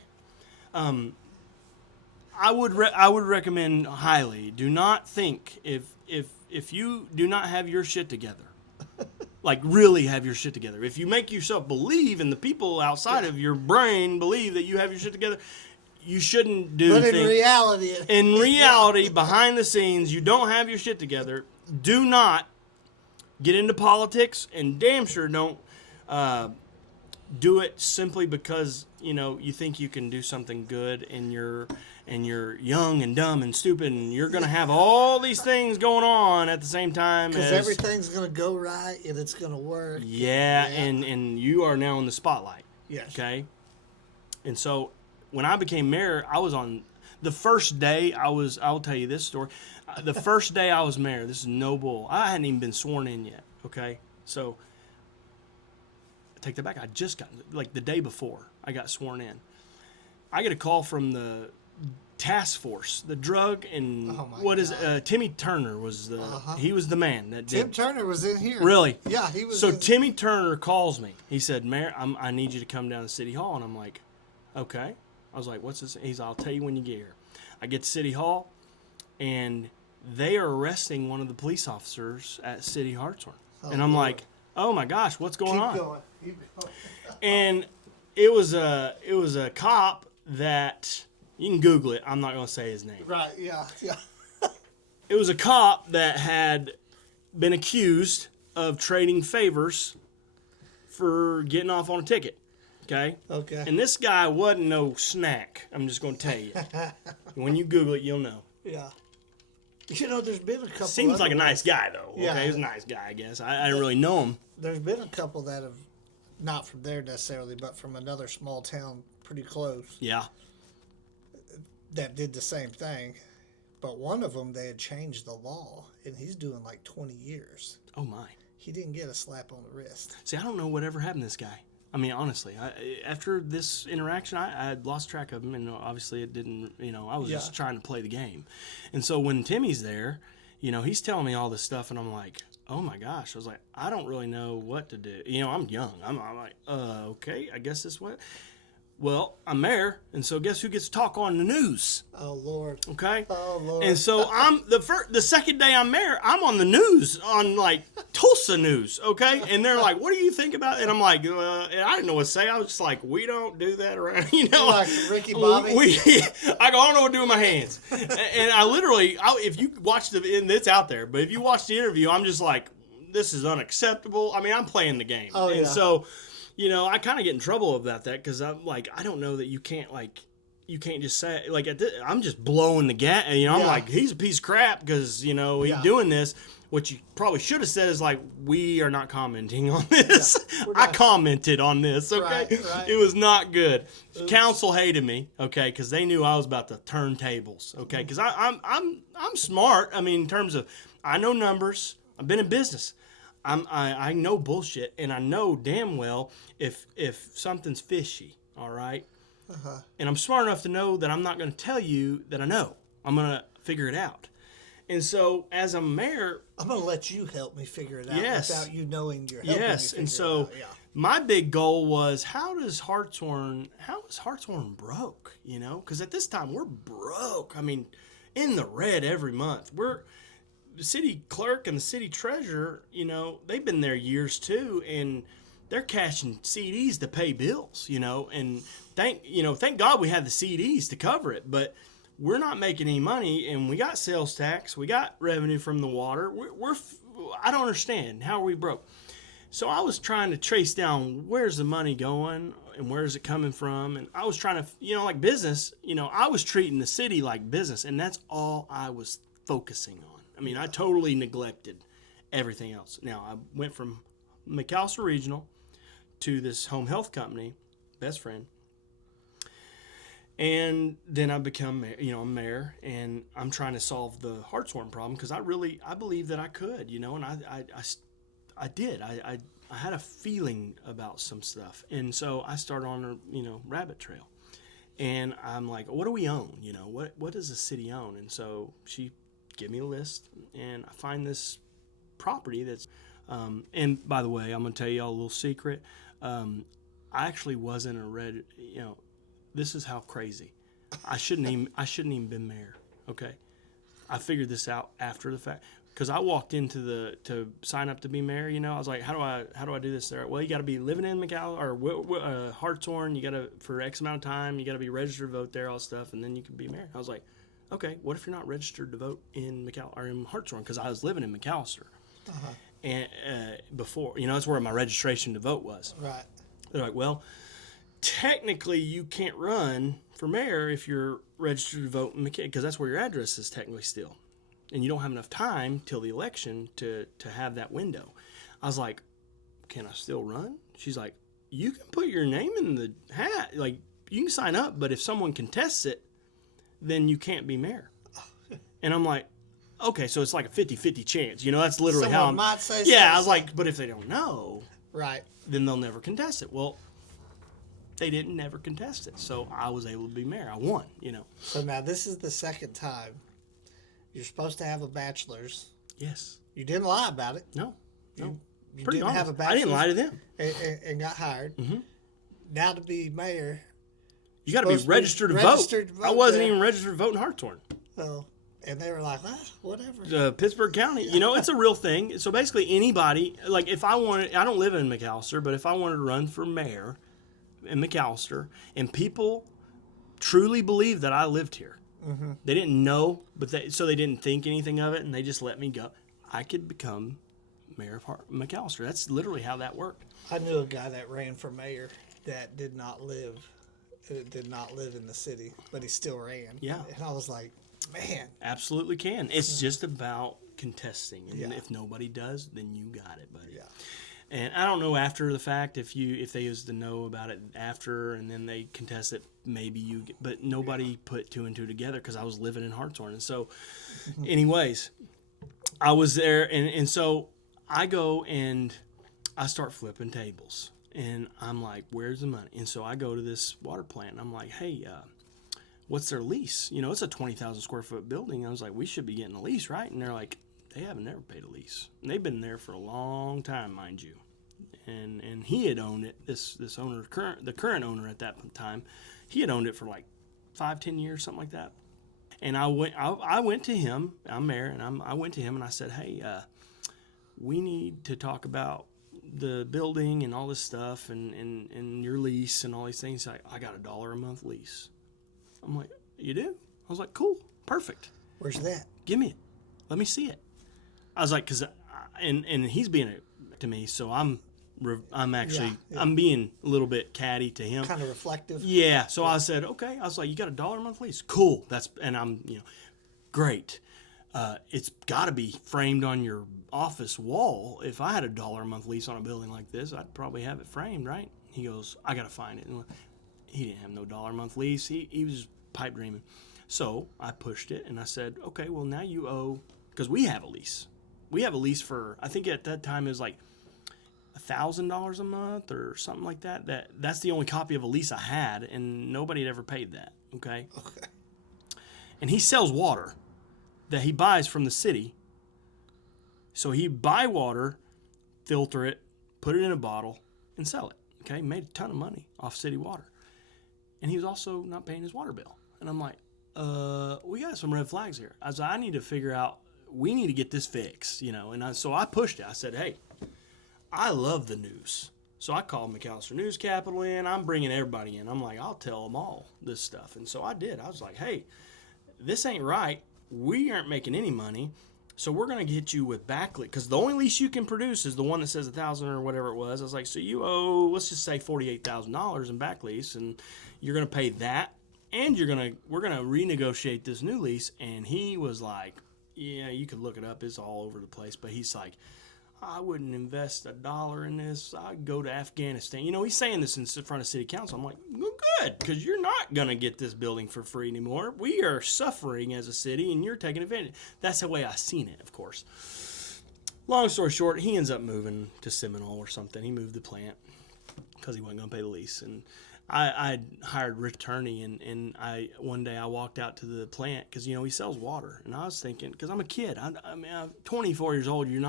I would recommend highly. Do not think if you do not have your shit together. Like really have your shit together. If you make yourself believe and the people outside of your brain believe that you have your shit together, you shouldn't do But in things. reality, In reality, behind the scenes, you don't have your shit together. Do not get into politics, and damn sure don't do it simply because you think you can do something good, and you're young and dumb and stupid, and you're gonna have all these things going on at the same time. because everything's going to go right and it's going to work. Yeah, and you are now in the spotlight. Yes. Okay. And so when I became mayor, I was on the first day. I'll tell you this story. The first day I was mayor, this is no bull. I hadn't even been sworn in yet. Okay. So I take that back. I just got, like the day before I got sworn in, I get a call from the task force, the drug and Oh my God. Timmy Turner was he was the man that Tim did. Turner was in here. Really? Yeah, he was. So in, Timmy Turner calls me. He said, Mayor, I need you to come down to City Hall. And I'm like, okay. I was like, what's this? He's, I'll tell you when you get here. I get to City Hall, and they are arresting one of the police officers at City Hartshorn. And I'm Lord. like, oh my gosh, what's going keep on? going. Keep going. And it was a cop that, you can Google it. I'm not going to say his name. Right. Yeah. Yeah. It was a cop that had been accused of trading favors for getting off on a ticket. Okay? Okay. And this guy wasn't no snack. I'm just going to tell you. When you Google it, you'll know. Yeah. There's been a couple. Seems like a other nice ones. guy, though. Yeah. Okay, he's a nice guy, I guess. I didn't really know him. There's been a couple that have not from there necessarily, but from another small town pretty close Yeah. that did the same thing. But one of them, they had changed the law, and he's doing like 20 years. Oh my. He didn't get a slap on the wrist. See, I don't know whatever happened to this guy. I mean, honestly, after this interaction, I had lost track of him, and obviously it didn't, I was just trying to play the game. And so when Timmy's there, he's telling me all this stuff, and I'm like, oh my gosh. I was like, I don't really know what to do. I'm young. I'm like, okay, I guess this what. Well, I'm mayor, and so guess who gets to talk on the news? Oh, Lord. Okay. Oh, Lord. And so I'm the second day I'm mayor, I'm on the news, on like Tulsa news, okay? And they're like, "What do you think about it?" And I'm like, and I didn't know what to say. I was just like, "We don't do that around," Like Ricky Bobby. I don't know what to do with my hands. And I literally, if you watch and it's out there, but if you watch the interview, I'm just like, "This is unacceptable." I mean, I'm playing the game, and so. I kind of get in trouble about that because I'm like, I don't know that you can't just say, like, I'm just blowing the gas. I'm like, he's a piece of crap because, he's doing this. What you probably should have said is like, we are not commenting on this. Yeah, I commented on this, okay? Right. It was not good. Oops. Council hated me, okay, because they knew I was about to turn tables, okay? Because I'm smart. I mean, in terms of, I know numbers. I've been in business. I know bullshit, and I know damn well if something's fishy, all right? Uh-huh. And I'm smart enough to know that I'm not going to tell you that I know. I'm going to figure it out. And so, as a mayor... I'm going to let you help me figure it out without you knowing you're helping me figure and so, it out. Yeah. My big goal was, how is Hartshorn broke, Because at this time, we're broke. I mean, in the red every month. The city clerk and the city treasurer, they've been there years too, and they're cashing CDs to pay bills, and thank God we have the CDs to cover it, but we're not making any money, and we got sales tax, we got revenue from the water. I don't understand. How are we broke? So I was trying to trace down where's the money going and where's it coming from, and I was trying to, like business, I was treating the city like business, and that's all I was focusing on. I mean, I totally neglected everything else. Now, I went from McAllister Regional to this home health company, best friend, and then I become, I'm mayor, and I'm trying to solve the hartshorn problem because I believe that I could, and I did. I had a feeling about some stuff, and so I started on a, rabbit trail, and I'm like, what do we own? What does the city own? And so she give me a list, and I find this property that's, and by the way, I'm going to tell you all a little secret. I actually wasn't this is how crazy. I shouldn't even been mayor. Okay. I figured this out after the fact because I walked into to sign up to be mayor. I was like, how do I do this there? Well, you got to be living in McAllister or Hartshorn. You got to, for X amount of time, you got to be registered to vote there, all stuff, and then you can be mayor. I was like, okay, what if you're not registered to vote in McAllister or in Hartshorn? Because I was living in McAllister, and before, that's where my registration to vote was. Right. They're like, well, technically you can't run for mayor if you're registered to vote in McAllister, because that's where your address is technically still, and you don't have enough time till the election to have that window. I was like, can I still run? She's like, you can put your name in the hat, like you can sign up, but if someone contests it, then you can't be mayor. And I'm like, okay, so it's like a 50-50 chance. That's literally how I'm... might say yeah, I was like, but if they don't know, right, then they'll never contest it. Well, they didn't never contest it, so I was able to be mayor. I won, So now this is the second time. You're supposed to have a bachelor's. Yes. You didn't lie about it. No. You Pretty didn't honest. have a bachelor's. I didn't lie to them. And got hired. Mm-hmm. Now to be mayor... You got to be registered to vote. I wasn't even registered to vote in Hartshorn. Oh, and they were like, whatever. Pittsburgh County, it's a real thing. So basically, anybody, like if I don't live in McAllister, but if I wanted to run for mayor in McAllister, and people truly believed that I lived here, they didn't know, so they didn't think anything of it, and they just let me go. I could become mayor of McAllister. That's literally how that worked. I knew a guy that ran for mayor that did not live in the city, but he still ran. Yeah. And I was like, man. Absolutely can. It's just about contesting. And if nobody does, then you got it, buddy. Yeah. And I don't know after the fact if they used to know about it after and then they contest it, maybe but nobody put two and two together because I was living in Hartshorn. And so, anyways, I was there, and so I go and I start flipping tables, and I'm like, "Where's the money?" And so I go to this water plant, and I'm like, "Hey, what's their lease? You know, it's a 20,000 square foot building." I was like, "We should be getting a lease, right?" And they're like, "They haven't never paid a lease, and they've been there for a long time, mind you." And he had owned it. This owner, the current owner at that time, he had owned it for like 5-10 years, something like that. And I went to him. I'm there, and I went to him and I said, "Hey, we need to talk about the building and all this stuff and your lease and all these things." He's like, "I got $1 a month lease." I'm like, "You do?" I was like, "Cool, perfect. Where's that? Give me it. Let me see it." I was like, and he's being to me, so I'm actually I'm being a little bit catty to him. Kind of reflective. Yeah. So I said, okay. I was like, "You got $1 a month lease? Cool. And I'm great. It's got to be framed on your office wall. If I had $1 a month lease on a building like this, I'd probably have it framed, right?" He goes, "I got to find it." And he didn't have no $1 a month lease. He was pipe dreaming. So I pushed it and I said, "Okay, well now you owe," because we have a lease. We have a lease for, I think at that time it was like $1,000 a month or something like that. That's the only copy of a lease I had, and nobody had ever paid that. Okay. Okay. And he sells water that he buys from the city. So he buy water, filter it, put it in a bottle, and sell it. Okay, made a ton of money off city water. And he was also not paying his water bill. And I'm like, we got some red flags here. I was like, I need to figure out, we need to get this fixed, And so I pushed it. I said, "Hey, I love the news." So I called McAllister News Capital in. I'm bringing everybody in. I'm like, I'll tell them all this stuff. And so I did. I was like, "Hey, this ain't right. We aren't making any money. So we're going to get you with backlit, because the only lease you can produce is the one that says 1,000 or whatever it was." I was like, "So you owe, let's just say $48,000 in back lease, and you're going to pay that, and we're going to renegotiate this new lease." And he was like, "Yeah, you could look it up. It's all over the place." But he's like, "I wouldn't invest $1 in this. I'd go to Afghanistan." He's saying this in front of city council. I'm like, "Well, good, because you're not going to get this building for free anymore. We are suffering as a city, and you're taking advantage." That's the way I seen it, of course. Long story short, he ends up moving to Seminole or something. He moved the plant because he wasn't going to pay the lease. And I hired Rich Turney, and one day I walked out to the plant because, he sells water. And I was thinking, because I'm a kid. I'm 24 years old. You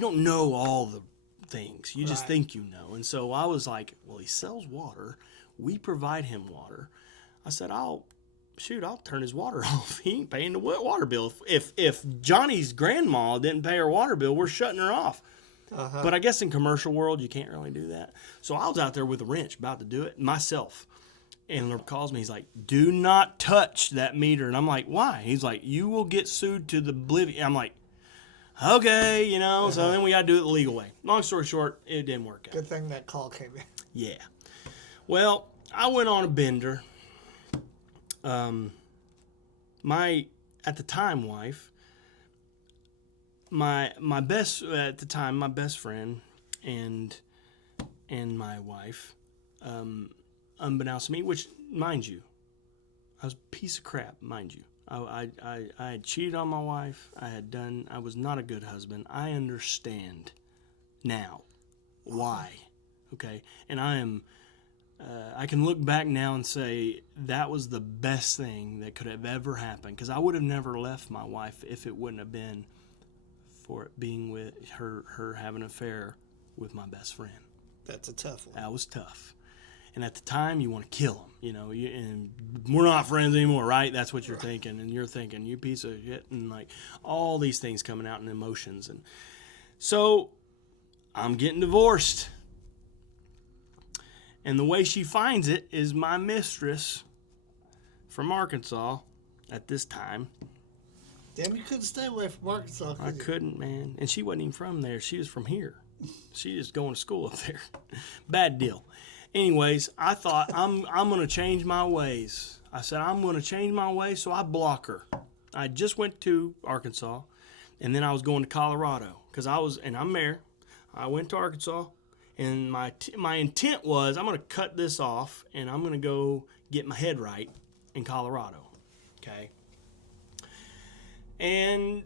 don't know all the things. You just think you know. And so I was like, well, he sells water. We provide him water. I said, I'll turn his water off. He ain't paying the water bill. If Johnny's grandma didn't pay her water bill, we're shutting her off. Uh-huh. But I guess in commercial world, you can't really do that. So I was out there with a wrench about to do it myself. And Lord calls me. He's like, "Do not touch that meter." And I'm like, "Why?" He's like, "You will get sued to the oblivion." I'm like, "Okay, So then we got to do it the legal way." Long story short, it didn't work out. Good thing that call came in. Yeah. Well, I went on a bender. My at the time wife, my best friend and my wife, unbeknownst to me, which, mind you, I was a piece of crap, mind you. I had cheated on my wife. I was not a good husband. I understand now why. Okay. And I can look back now and say that was the best thing that could have ever happened, because I would have never left my wife if it wouldn't have been for it being with her having an affair with my best friend. That's a tough one. That was tough. And at the time, you want to kill him, and we're not friends anymore, right? That's what you're thinking. And you're thinking, you piece of shit, and like all these things coming out in emotions. And so I'm getting divorced. And the way she finds it is my mistress from Arkansas at this time. Damn, you couldn't stay away from Arkansas, could I you? couldn't, man. And she wasn't even from there. She was from here. She was going to school up there. Bad deal. Anyways, I thought, I'm going to change my ways. I said, I'm going to change my ways, so I block her. I just went to Arkansas, and then I was going to Colorado, because I'm there. I went to Arkansas, and my intent was I'm going to cut this off, and I'm going to go get my head right in Colorado. Okay. And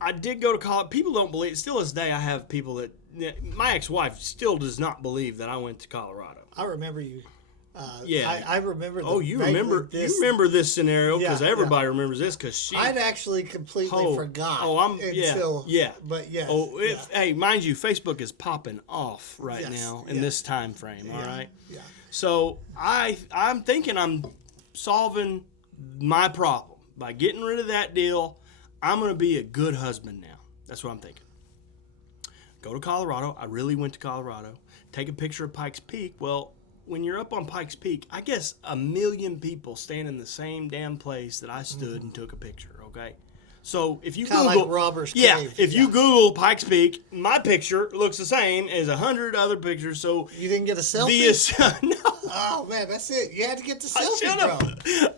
I did go to college. People don't believe. Still, to this day, I have people that my ex-wife still does not believe that I went to Colorado. I remember you. Yeah. I remember. You remember this scenario because everybody remembers this because she. I'd actually completely forgot. But yeah. Hey, mind you, Facebook is popping off right now in this time frame. All right. Yeah. So I'm thinking I'm solving my problem by getting rid of that deal. I'm going to be a good husband now. That's what I'm thinking. Go to Colorado. I really went to Colorado. Take a picture of Pikes Peak. Well, when you're up on Pikes Peak, I guess 1 million people stand in the same damn place that I stood and took a picture, okay? So if you Kinda Google... like Robber's Cave. If you Google Pikes Peak, my picture looks the same as 100 other pictures, so... You didn't get a selfie? No. Oh, man, that's it. You had to get the selfie, bro.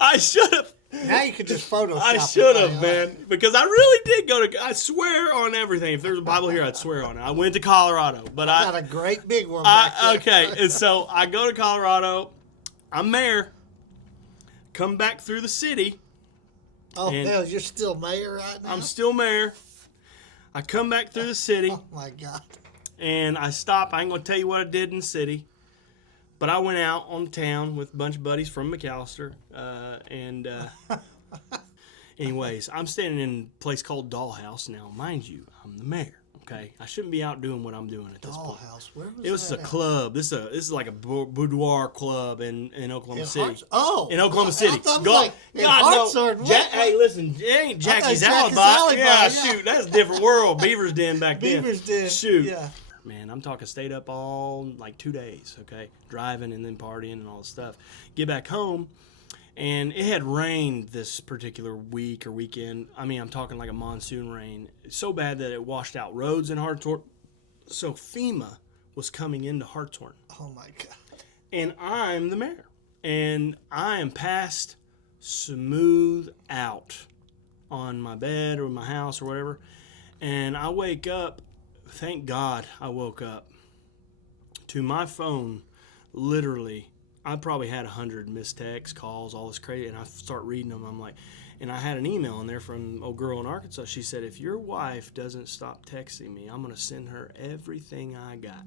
I should have. Now you could just Photoshop I should have, man. Because I really did go to... I swear on everything. If there's a Bible here, I'd swear on it. I went to Colorado, but I got a great big one back there. Okay, and so I go to Colorado. I'm mayor. Come back through the city. Oh, hell, you're still mayor right now? I'm still mayor. I come back through the city. Oh, my God. And I stop. I ain't going to tell you what I did in the city. But I went out on town with a bunch of buddies from McAllister. Anyways, I'm standing in a place called Dollhouse. Now, mind you, I'm the mayor. Okay, I shouldn't be out doing what I'm doing at this point. Dollhouse, where was it? Was that a club. This is like a boudoir club in Oklahoma City. In Oklahoma City. Hey, listen, it ain't Jackie's Alibi. Yeah, shoot, that's a different world. Beaver's Den back then. Beaver's Den. Shoot. Yeah. Man, I'm talking stayed up all like 2 days, okay? Driving and then partying and all this stuff. Get back home, and it had rained this particular week or weekend. I mean, I'm talking like a monsoon rain. So bad that it washed out roads in Hartshorn. So FEMA was coming into Hartshorn. Oh, my God. And I'm the mayor. And I am passed smooth out on my bed or my house or whatever. And I wake up. Thank God I woke up to my phone. Literally, I probably had 100 missed texts, calls, all this crazy, and I start reading them. I'm like, and I had an email in there from an old girl in Arkansas. She said, if your wife doesn't stop texting me, I'm going to send her everything I got.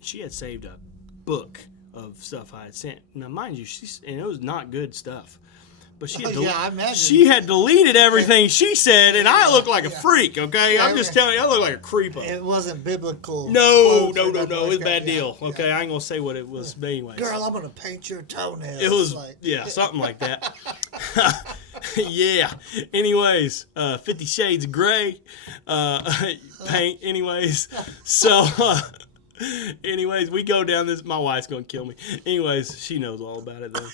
She had saved a book of stuff I had sent. Now, mind you, and it was not good stuff. But she had deleted everything she said, and I look like a freak, okay? Yeah, I'm just telling you, I look like a creeper. It wasn't biblical. No. It was a bad deal, okay? I ain't going to say what it was, but anyways. Girl, I'm going to paint your toenails. It was, something like that. Yeah. Anyways, 50 Shades of Grey paint. Anyways, so... anyways, we go down this. My wife's going to kill me. Anyways, she knows all about it, though.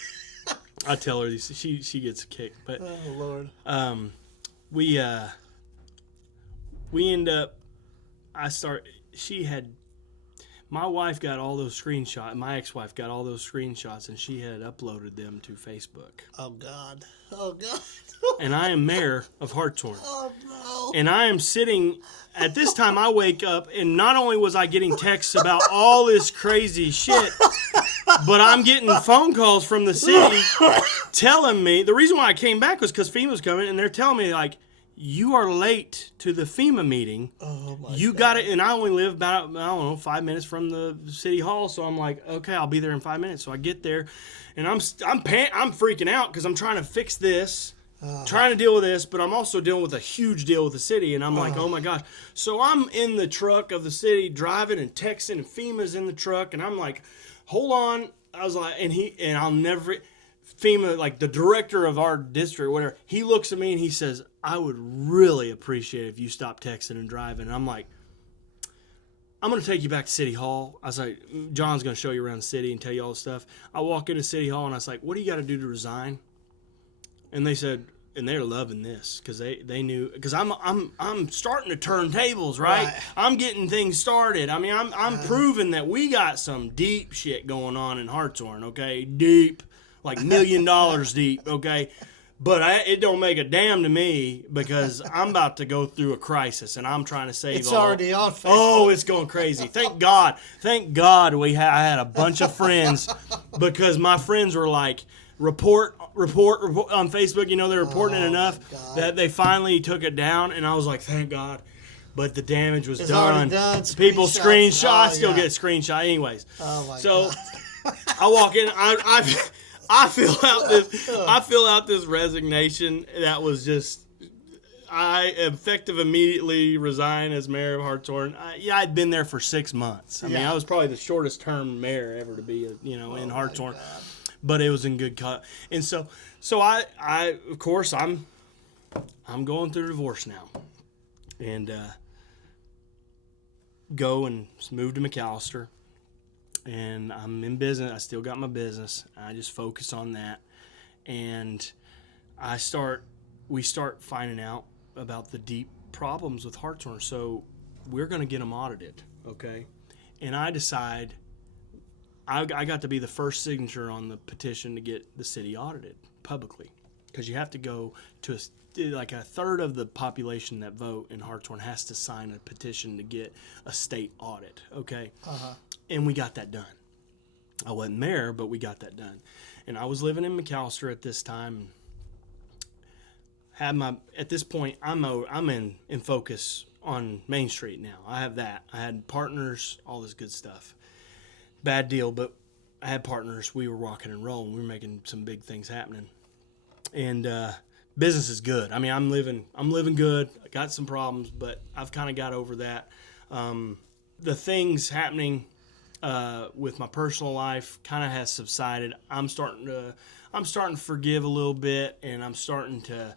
I tell her she gets a kick, but oh Lord, we end up. My wife got all those screenshots. My ex-wife got all those screenshots, and she had uploaded them to Facebook. Oh God. And I am mayor of Hartshorn. Oh no. And I am sitting. At this time, I wake up, and not only was I getting texts about all this crazy shit, but I'm getting phone calls from the city telling me, the reason why I came back was because FEMA was coming, and they're telling me, like, you are late to the FEMA meeting. Oh, my God. You got it, and I only live about, 5 minutes from the city hall, so I'm like, okay, I'll be there in 5 minutes. So I get there, and I'm freaking out because I'm trying to fix this. Trying to deal with this, but I'm also dealing with a huge deal with the city, and I'm like, oh my gosh. So I'm in the truck of the city driving and texting, and FEMA's in the truck, and I'm like, hold on. I was like, and I'll never, FEMA, like the director of our district, whatever, he looks at me and he says, I would really appreciate it if you stopped texting and driving. And I'm like, I'm going to take you back to City Hall. I was like, John's going to show you around the city and tell you all this stuff. I walk into City Hall, and I was like, what do you got to do to resign? And they said, and they're loving this because they knew, because I'm starting to turn tables, right? I'm getting things started. I mean, I'm proving that we got some deep shit going on in Hartshorn, okay? Deep, like $1 million deep, okay? But it don't make a damn to me because I'm about to go through a crisis and I'm trying to save. It's already on Facebook. Oh, it's going crazy. Thank God. Thank God I had a bunch of friends because my friends were like, report on Facebook. You know, they're reporting it enough that they finally took it down. And I was like, thank God. But the damage was done. People screenshot. I still get screenshot anyways. Oh, my so God. I walk in. I fill out this resignation that was just. I effective immediately resign as mayor of Hartshorn. I'd been there for 6 months. I mean, I was probably the shortest term mayor ever to be, in Hartshorn. But it was in good cut. And so I of course I'm going through a divorce now, and go and move to McAllister. And I'm in business. I still got my business. I just focus on that. And we start finding out about the deep problems with Hartshorn. So we're going to get them audited, okay? And I decide I got to be the first signature on the petition to get the city audited publicly, because you have to go to like a third of the population that vote in Hartshorn has to sign a petition to get a state audit, okay? And we got that done. I wasn't mayor, but we got that done. And I was living in McAllister at this time. At this point, I'm in focus on Main Street now. I have that. I had partners, all this good stuff. Bad deal, but I had partners. We were rocking and rolling. We were making some big things happening. And business is good. I mean, I'm living good. I got some problems, but I've kind of got over that. The things happening with my personal life kind of has subsided. I'm starting to forgive a little bit, and I'm starting to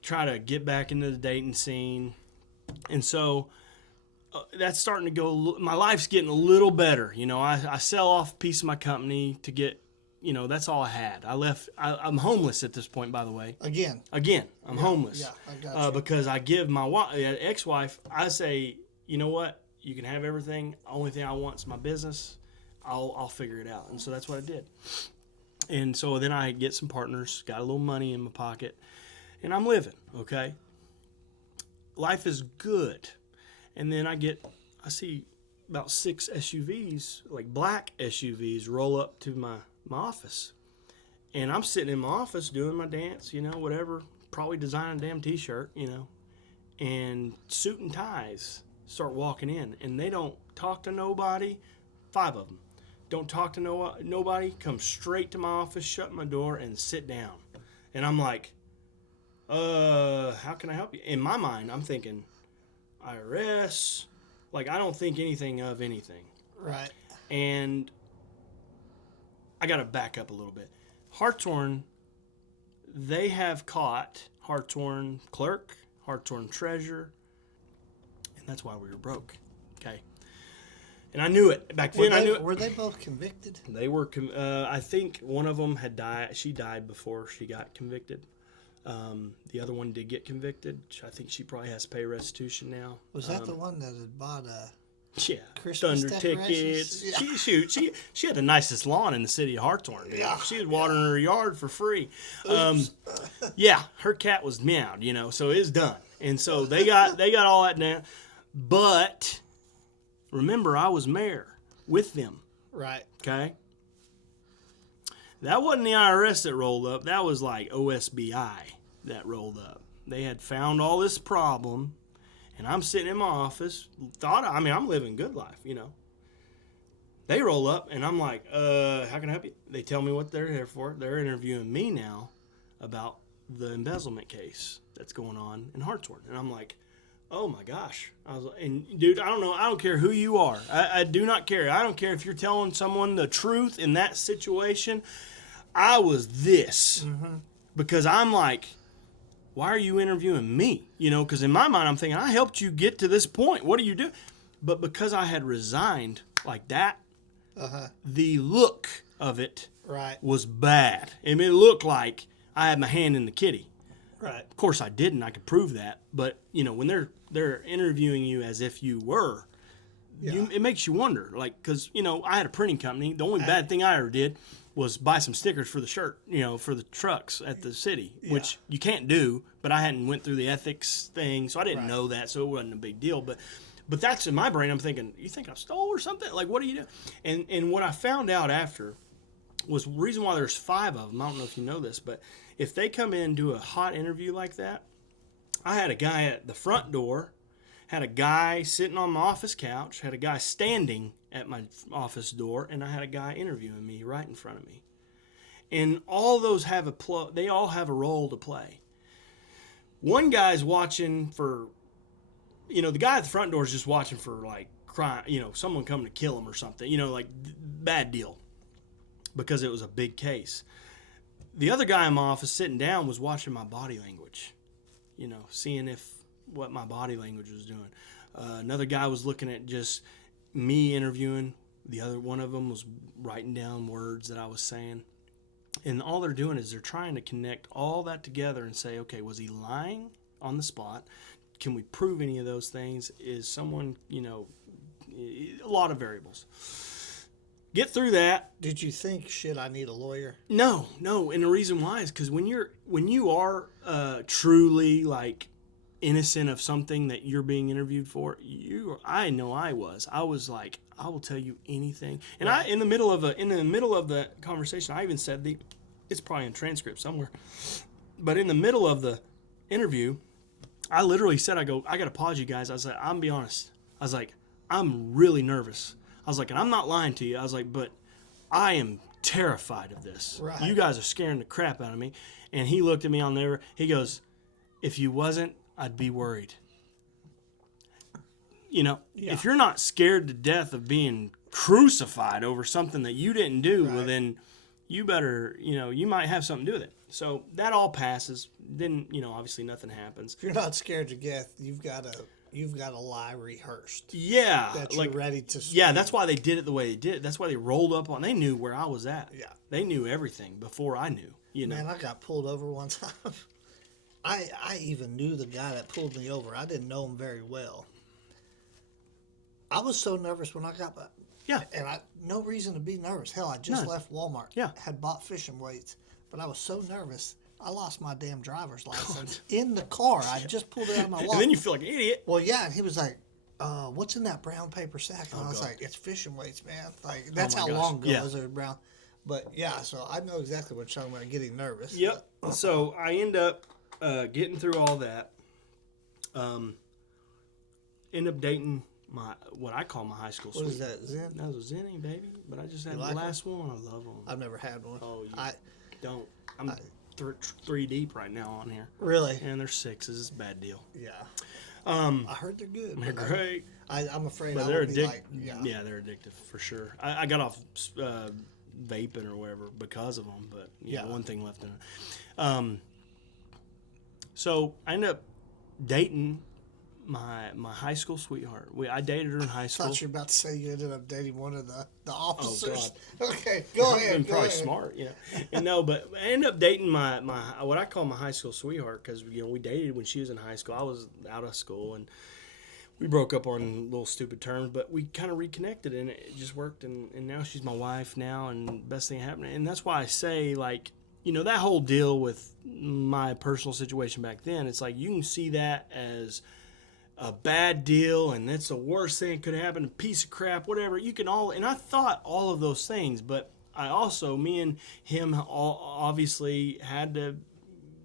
try to get back into the dating scene. And so that's starting to go. My life's getting a little better. I sell off a piece of my company to get. That's all I had. I left. I'm homeless at this point, by the way. Again, I'm homeless. Yeah, I got you. Because I give my ex-wife, I say, you know what? You can have everything. Only thing I want is my business. I'll figure it out. And so that's what I did. And so then I get some partners, got a little money in my pocket, and I'm living, okay? Life is good. And then I see about 6 SUVs, like black SUVs, roll up to my office. And I'm sitting in my office doing my dance, whatever, probably designing a damn t-shirt, and suit and ties start walking in, and they don't talk to nobody. 5 of them don't talk to nobody, come straight to my office, shut my door, and sit down. And I'm like, how can I help you? In my mind, I'm thinking IRS. Like, I don't think anything of anything. Right. And I got to back up a little bit. Hartshorn, they have caught Hartshorn clerk, Hartshorn treasurer, and that's why we were broke. Okay. And I knew it. Back then, I knew it. Were they both convicted? They were, I think one of them had died. She died before she got convicted. The other one did get convicted. I think she probably has to pay restitution now. Was that the one that had bought Christmas Thunder tickets? Yeah. She had the nicest lawn in the city of Hartshorn. Yeah. She was watering her yard for free. Yeah, her cat was meowed, so it's done. And so they got all that down. But remember, I was mayor with them. Right. Okay. That wasn't the IRS that rolled up. That was like OSBI that rolled up. They had found all this problem, and I'm sitting in my office. I'm living good life, They roll up, and I'm like, how can I help you? They tell me what they're here for. They're interviewing me now about the embezzlement case that's going on in Hartshorn. And I'm like, oh my gosh. Dude, I don't know. I don't care who you are. I do not care. I don't care if you're telling someone the truth in that situation. I was this. Mm-hmm. Because I'm like, why are you interviewing me? Because in my mind, I'm thinking, I helped you get to this point. What do you do? But because I had resigned like that, the look of it was bad. I mean, it looked like I had my hand in the kitty. Right. Of course, I didn't. I could prove that. But, when they're interviewing you as if you were, it makes you wonder. Like, because, I had a printing company. The only bad thing I ever did was buy some stickers for the shirt, for the trucks at the city, which you can't do. But I hadn't went through the ethics thing, so I didn't know that, so it wasn't a big deal. But that's in my brain. I'm thinking, you think I stole or something? Like, what do you do? And what I found out after was the reason why there's 5 of them. I don't know if you know this, but if they come in and do a hot interview like that, I had a guy at the front door, had a guy sitting on my office couch, had a guy standing at my office door, and I had a guy interviewing me right in front of me. And all those they all have a role to play. One guy's watching for, the guy at the front door is just watching for like crime, someone coming to kill him or something, like bad deal, because it was a big case. The other guy in my office sitting down was watching my body language, seeing what my body language was doing. Another guy was looking at just me interviewing. The other one of them was writing down words that I was saying. And all they're doing is they're trying to connect all that together and say, okay, was he lying on the spot? Can we prove any of those things? Is someone, a lot of variables. Get through that. Did you think, shit, I need a lawyer? No. And the reason why is because when you are truly like innocent of something that you're being interviewed for, I know I was like, I will tell you anything. And right. in the middle of the conversation, I even said it's probably in transcript somewhere, but in the middle of the interview, I literally said, I got to pause you guys. I was like, I'm be honest. I was like, I'm really nervous. I was like, and I'm not lying to you. I was like, but I am terrified of this. Right. You guys are scaring the crap out of me. And he looked at me on there. He goes, if you wasn't, I'd be worried. If you're not scared to death of being crucified over something that you didn't do, well, then you better, you might have something to do with it. So that all passes. Then, obviously nothing happens. If you're not scared to death, you've got a lie rehearsed. Yeah. That you're ready to speak. Yeah, that's why they did it the way they did. That's why they rolled up on. They knew where I was at. Yeah. They knew everything before I knew. Man, I got pulled over one time. I even knew the guy that pulled me over. I didn't know him very well. I was so nervous when I got back. Yeah. And no reason to be nervous. Hell, I just left Walmart. Yeah. Had bought fishing weights. But I was so nervous, I lost my damn driver's license in the car. I just pulled it out of my wallet. And then you feel like an idiot. Well, yeah, and he was like, what's in that brown paper sack? And I was like, it's fishing weights, man. Like, that's how long ago was it brown. But, yeah, so I know exactly what you're talking about, getting nervous. Yep. So I end up getting through all that. End up dating what I call my high school sweetheart. sweetheart. What is that, Zen? That was a Zenny, baby. But I just had the last one. I love them. I've never had one. Oh, don't. I'm 3 deep right now on here. Really? And they're 6s. It's a bad deal. Yeah. I heard they're good. They're great. I'm afraid but they're addictive. Yeah, they're addictive for sure. I got off vaping or whatever because of them, but one thing left in it. So I ended up dating my high school sweetheart. I dated her in high school. I thought you were about to say you ended up dating one of the officers. Oh, God. Okay, go ahead. I'm probably smart, And no, but I ended up dating my what I call my high school sweetheart because we dated when she was in high school. I was out of school and we broke up on little stupid terms, but we kind of reconnected and it just worked. And now she's my wife now, and best thing happening. And that's why I say, like, that whole deal with my personal situation back then. It's like you can see that as a bad deal and that's the worst thing that could happen, a piece of crap, whatever. And I thought all of those things, but I also, me and him obviously had to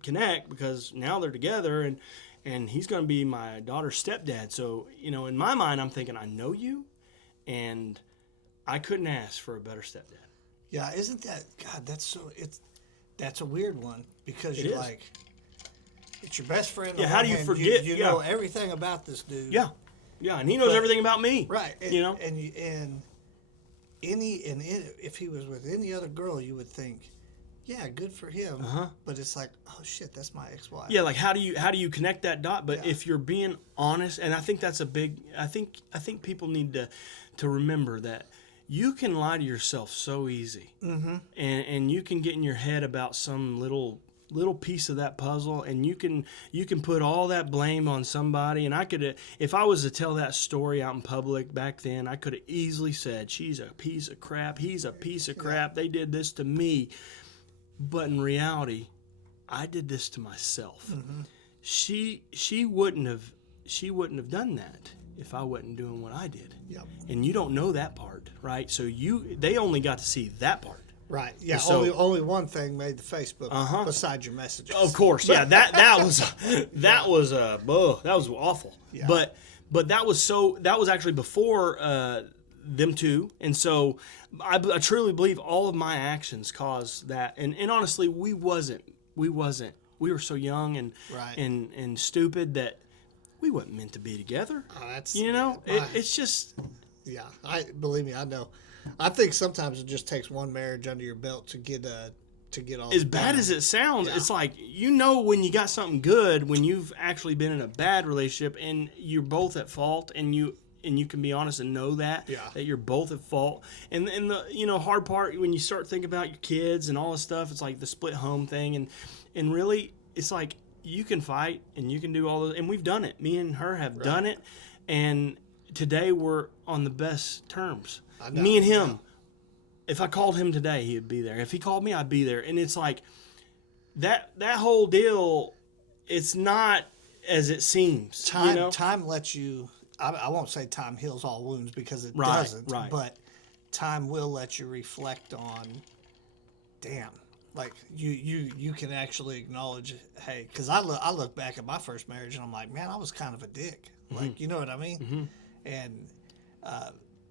connect because now they're together and he's going to be my daughter's stepdad. So, in my mind, I'm thinking, I know you and I couldn't ask for a better stepdad. Yeah. Isn't that, God, that's a weird one because you're like, it's your best friend. Yeah, how do you forget? You know everything about this dude. Yeah, and he knows everything about me. Right. And if he was with any other girl, you would think, yeah, good for him. Uh-huh. But it's like, oh shit, that's my ex-wife. Yeah, like how do you connect that dot? But if you're being honest, and I think that's a big. I think people need to remember that. You can lie to yourself so easy, and you can get in your head about some little little piece of that puzzle, and you can put all that blame on somebody. And I could, if I was to tell that story out in public back then, I could have easily said, she's a piece of crap, he's a piece of crap, they did this to me. But in reality, I did this to myself. She wouldn't have done that if I wasn't doing what I did. Yep. And you don't know that part, right? So they only got to see that part. Right. Yeah. So, only one thing made the Facebook besides your messages. Of course. Yeah. That was awful. Yeah. But that was actually before them two, and so I truly believe all of my actions caused that. And honestly, we were so young and Right. and stupid that we weren't meant to be together. That's It's just. Yeah. Believe me, I know. I think sometimes it just takes one marriage under your belt to get all. As bad as it sounds, it's like, when you got something good, when you've actually been in a bad relationship and you're both at fault, and you can be honest and know that you're both at fault. And the hard part when you start thinking about your kids and all this stuff, it's like the split home thing, and really it's like you can fight and you can do all those, and we've done it. Me and her have done it, and today we're on the best terms. Me and him. If I called him today, he'd be there. If he called me, I'd be there. And it's like that whole deal. It's not as it seems. Time lets you. I won't say time heals all wounds, because it doesn't. Right. But time will let you reflect on. Damn. Like you can actually acknowledge, hey, because I look back at my first marriage and I'm like, man, I was kind of a dick. Like, you know what I mean? And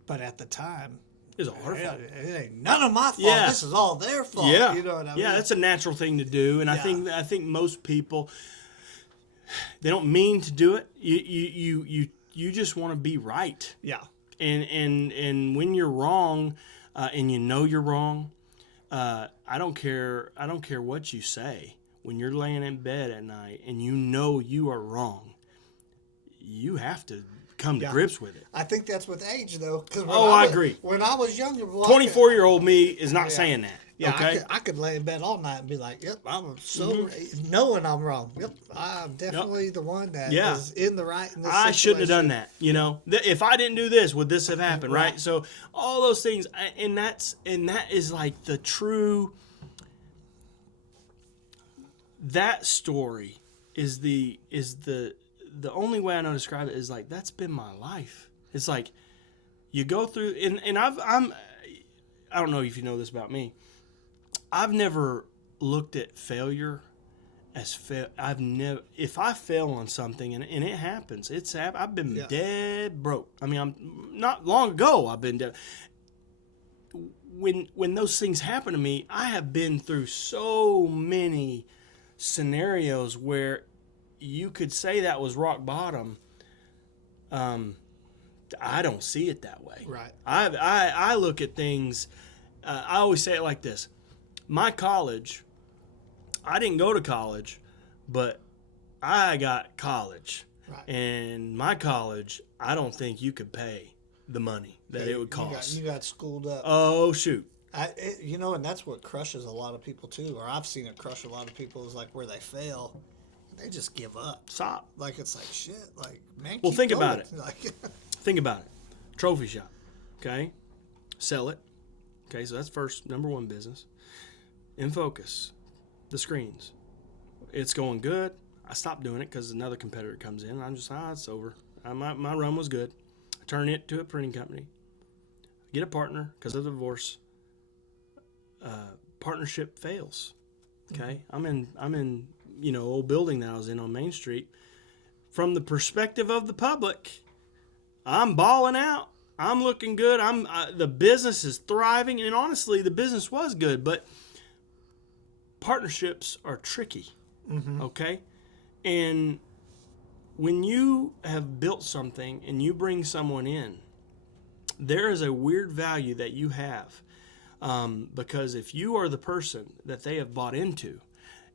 but at the time, it's all her fault. It ain't none of my fault. Yeah. This is all their fault. Yeah. You know what I mean? Yeah, that's a natural thing to do, and I think most people, they don't mean to do it. You just want to be right. Yeah. And when you're wrong, and you're wrong, I don't care what you say. When you're laying in bed at night and you are wrong, you have to come to grips with it. I think that's with age, though. I agree. When I was younger, 24-year-old me is not saying that. Yeah, okay? I could lay in bed all night and be like, yep, I'm so knowing I'm wrong. Yep, I'm definitely the one that is in the right in this I situation. shouldn't have done that. If I didn't do this, would this have happened? Right. So all those things, and that is like the true. That story is the only way I know to describe it is like, that's been my life. It's like you go through, and I don't know if you know this about me. I've never looked at failure as I've never. If I fail on something and it happens, I've been dead broke. I mean, I'm not long ago. I've been dead. When those things happen to me, I have been through so many scenarios where you could say that was rock bottom. I don't see it that way. Right. I look at things. I always say it like this. My college, I didn't go to college, but I got college. Right. And my college, I don't think you could pay the money that it would cost. You got schooled up. Oh, shoot. And that's what crushes a lot of people too, or I've seen it crush a lot of people, is like where they fail, they just give up. Stop. Like, it's like, shit, like, man, Well, keep think going. about it. Like, Think about it. Trophy shop. Okay? Sell it. Okay, so that's first, number one business. In focus. The screens. It's going good. I stopped doing it because another competitor comes in. I'm just, it's over. My run was good. I turn it to a printing company. Get a partner because of the divorce. Partnership fails. Okay? I'm in old building that I was in on Main Street. From the perspective of the public, I'm balling out. I'm looking good. The business is thriving, and honestly, the business was good, but partnerships are tricky. Okay? And when you have built something and you bring someone in, there is a weird value that you have. Because if you are the person that they have bought into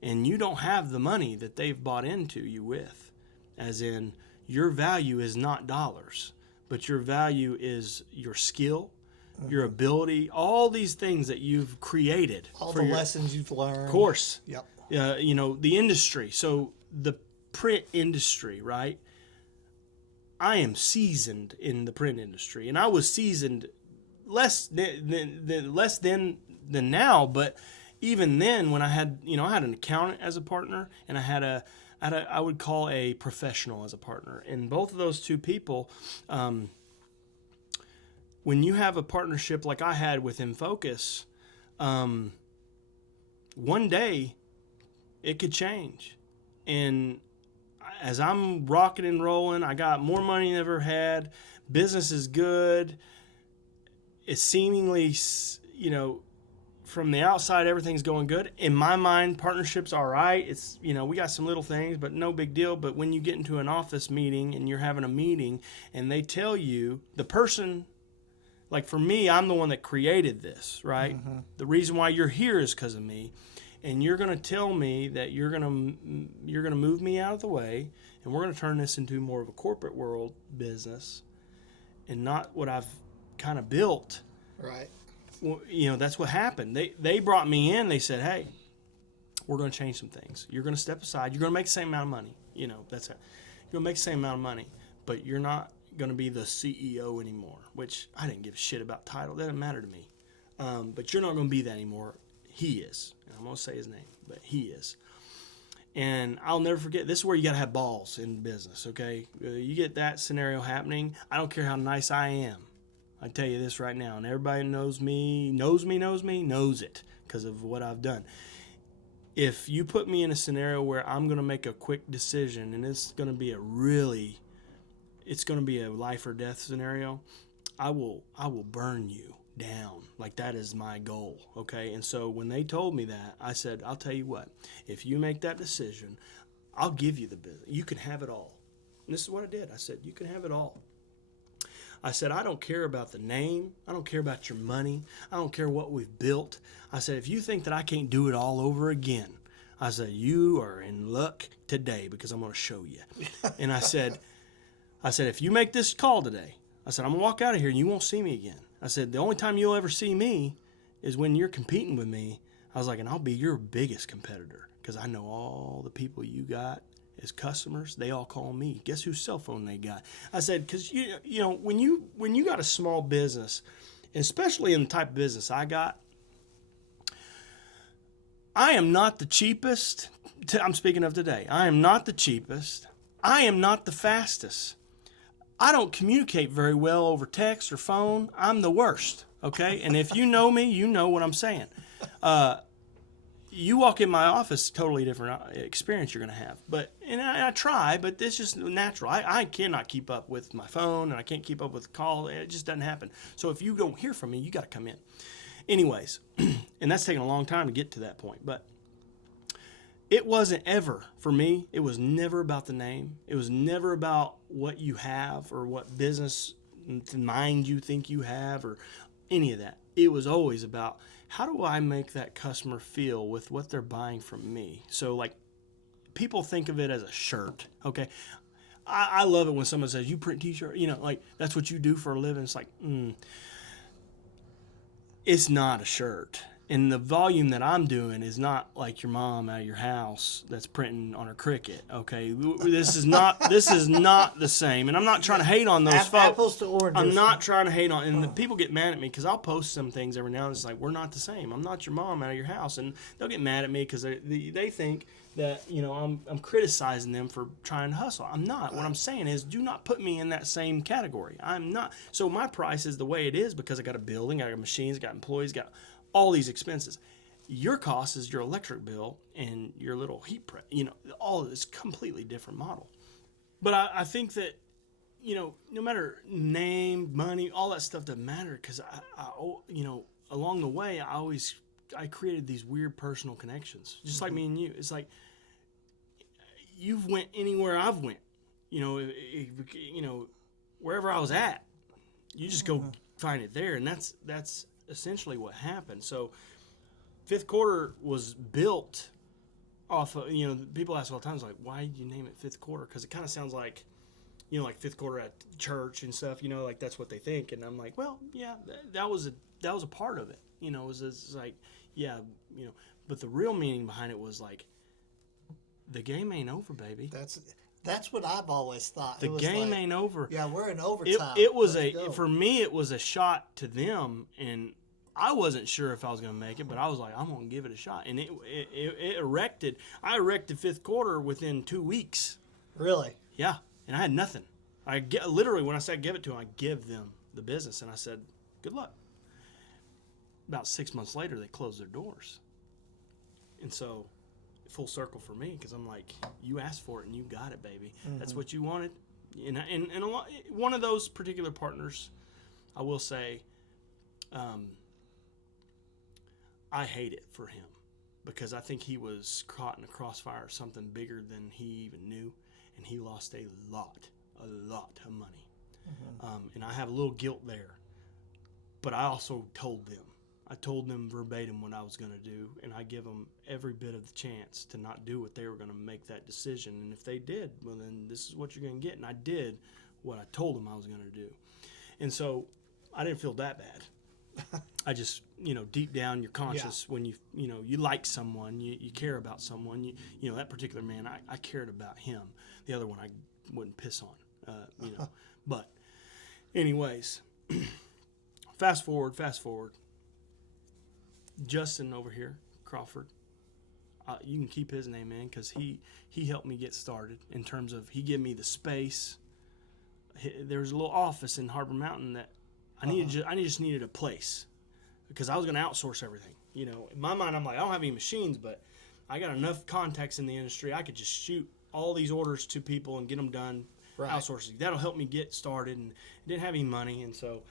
and you don't have the money that they've bought into you with, as in your value is not dollars, but your value is your skill, your ability, all these things that you've created. All for the your lessons you've learned. course. Yep. You know, the industry. So the print industry, right? I am seasoned in the print industry, and I was seasoned less than now, but even then, when I had, you know, I had an accountant as a partner, and I would call a professional as a partner, and both of those two people, when you have a partnership like I had with InFocus, one day it could change, and as I'm rocking and rolling, I got more money than I ever had. Business is good. It's seemingly, you know, from the outside, everything's going good. In my mind, partnership's all right. It's, you know, we got some little things, but no big deal. But when you get into an office meeting and you're having a meeting and they tell you, the person, like for me, I'm the one that created this, right? Mm-hmm. The reason why you're here is because of me. And you're going to tell me that you're going to move me out of the way, and we're going to turn this into more of a corporate world business and not what I've kind of built. Right. Well, you know, that's what happened. They brought me in. They said, hey, we're going to change some things. You're going to step aside. You're going to make the same amount of money. You know, that's it. You're going to make the same amount of money, but you're not going to be the CEO anymore, which I didn't give a shit about title. That doesn't matter to me. But you're not going to be that anymore. He is. I'm going to say his name, but he is. And I'll never forget, this is where you got to have balls in business, okay? You get that scenario happening, I don't care how nice I am. I tell you this right now, and everybody knows it because of what I've done. If you put me in a scenario where I'm going to make a quick decision, and it's going to be a life or death scenario, I will burn you down. Like, that is my goal, okay? And so when they told me that, I said, I'll tell you what, if you make that decision, I'll give you the business. You can have it all. And this is what I did. I said, you can have it all. I said, I don't care about the name. I don't care about your money. I don't care what we've built. I said, if you think that I can't do it all over again, I said, you are in luck today because I'm going to show you. And I said, if you make this call today, I said, I'm going to walk out of here and you won't see me again. I said, the only time you'll ever see me is when you're competing with me. I was like, and I'll be your biggest competitor because I know all the people you got as customers. They all call me. Guess whose cell phone they got? I said, because you know when you got a small business, especially in the type of business I got, I am not the cheapest. I'm speaking of today. I am not the cheapest. I am not the fastest. I don't communicate very well over text or phone. I'm the worst, okay? And if you know me, you know what I'm saying. You walk in my office, totally different experience you're going to have. And I try, but it's just natural. I cannot keep up with my phone, and I can't keep up with the call. It just doesn't happen. So if you don't hear from me, you got to come in. Anyways, and that's taken a long time to get to that point, but it wasn't ever, for me, it was never about the name. It was never about what you have or what business mind you think you have or any of that. It was always about, how do I make that customer feel with what they're buying from me? So, like, people think of it as a shirt, okay? I love it when someone says, you print t-shirt, you know, like, that's what you do for a living. It's like, it's not a shirt. And the volume that I'm doing is not like your mom out of your house that's printing on her Cricut. Okay, this is not the same. And I'm not trying to hate on those folks. Apples to oranges. I'm not trying to hate on. And the people get mad at me because I'll post some things every now and then. It's like, we're not the same. I'm not your mom out of your house, and they'll get mad at me because they think that, you know, I'm criticizing them for trying to hustle. I'm not. What I'm saying is, do not put me in that same category. I'm not. So my price is the way it is because I got a building, I got machines, got employees, got all these expenses. Your cost is your electric bill and your little heat prep. You know, all of this completely different model. But I think that, you know, no matter name, money, all that stuff doesn't matter because I you know, along the way, I created these weird personal connections, just like me and you. It's like you've went anywhere I've went. You know, wherever I was at, you just go find it there, and that's essentially what happened. So Fifth Quarter was built off of, you know, people ask all the time, like, why did you name it Fifth Quarter? Because it kind of sounds like like fifth quarter at church and stuff. Like that's what they think. And I'm like, well, yeah, that was a part of it. It was like, yeah, But the real meaning behind it was like, the game ain't over, baby. That's what I've always thought. The game ain't over. Yeah, we're in overtime. It was Let's go. for me, it was a shot to them, and I wasn't sure if I was going to make it, but I was like, I'm going to give it a shot. And it erected. I erected fifth quarter within 2 weeks. Really? Yeah, and I had nothing. Literally, when I said give it to them, I give them the business, and I said, good luck. About 6 months later, they closed their doors. And so, full circle for me, because I'm like, you asked for it and you got it, baby. Mm-hmm. That's what you wanted. And one of those particular partners, I will say, I hate it for him, because I think he was caught in a crossfire of something bigger than he even knew, and he lost a lot of money. Mm-hmm. And I have a little guilt there, but I also told them. I told them verbatim what I was going to do, and I give them every bit of the chance to not do what they were going to make that decision. And if they did, well, then this is what you're going to get. And I did what I told them I was going to do. And so I didn't feel that bad. I just, deep down, you're conscious when you like someone, you care about someone. That particular man, I cared about him. The other one I wouldn't piss on, But anyways, fast forward. Justin over here, Crawford, you can keep his name in, because he helped me get started in terms of, he gave me the space. There was a little office in Harbor Mountain that I just needed a place, because I was going to outsource everything. In my mind, I'm like, I don't have any machines, but I got enough contacts in the industry. I could just shoot all these orders to people and get them done, outsourcing. That'll help me get started, and didn't have any money, and so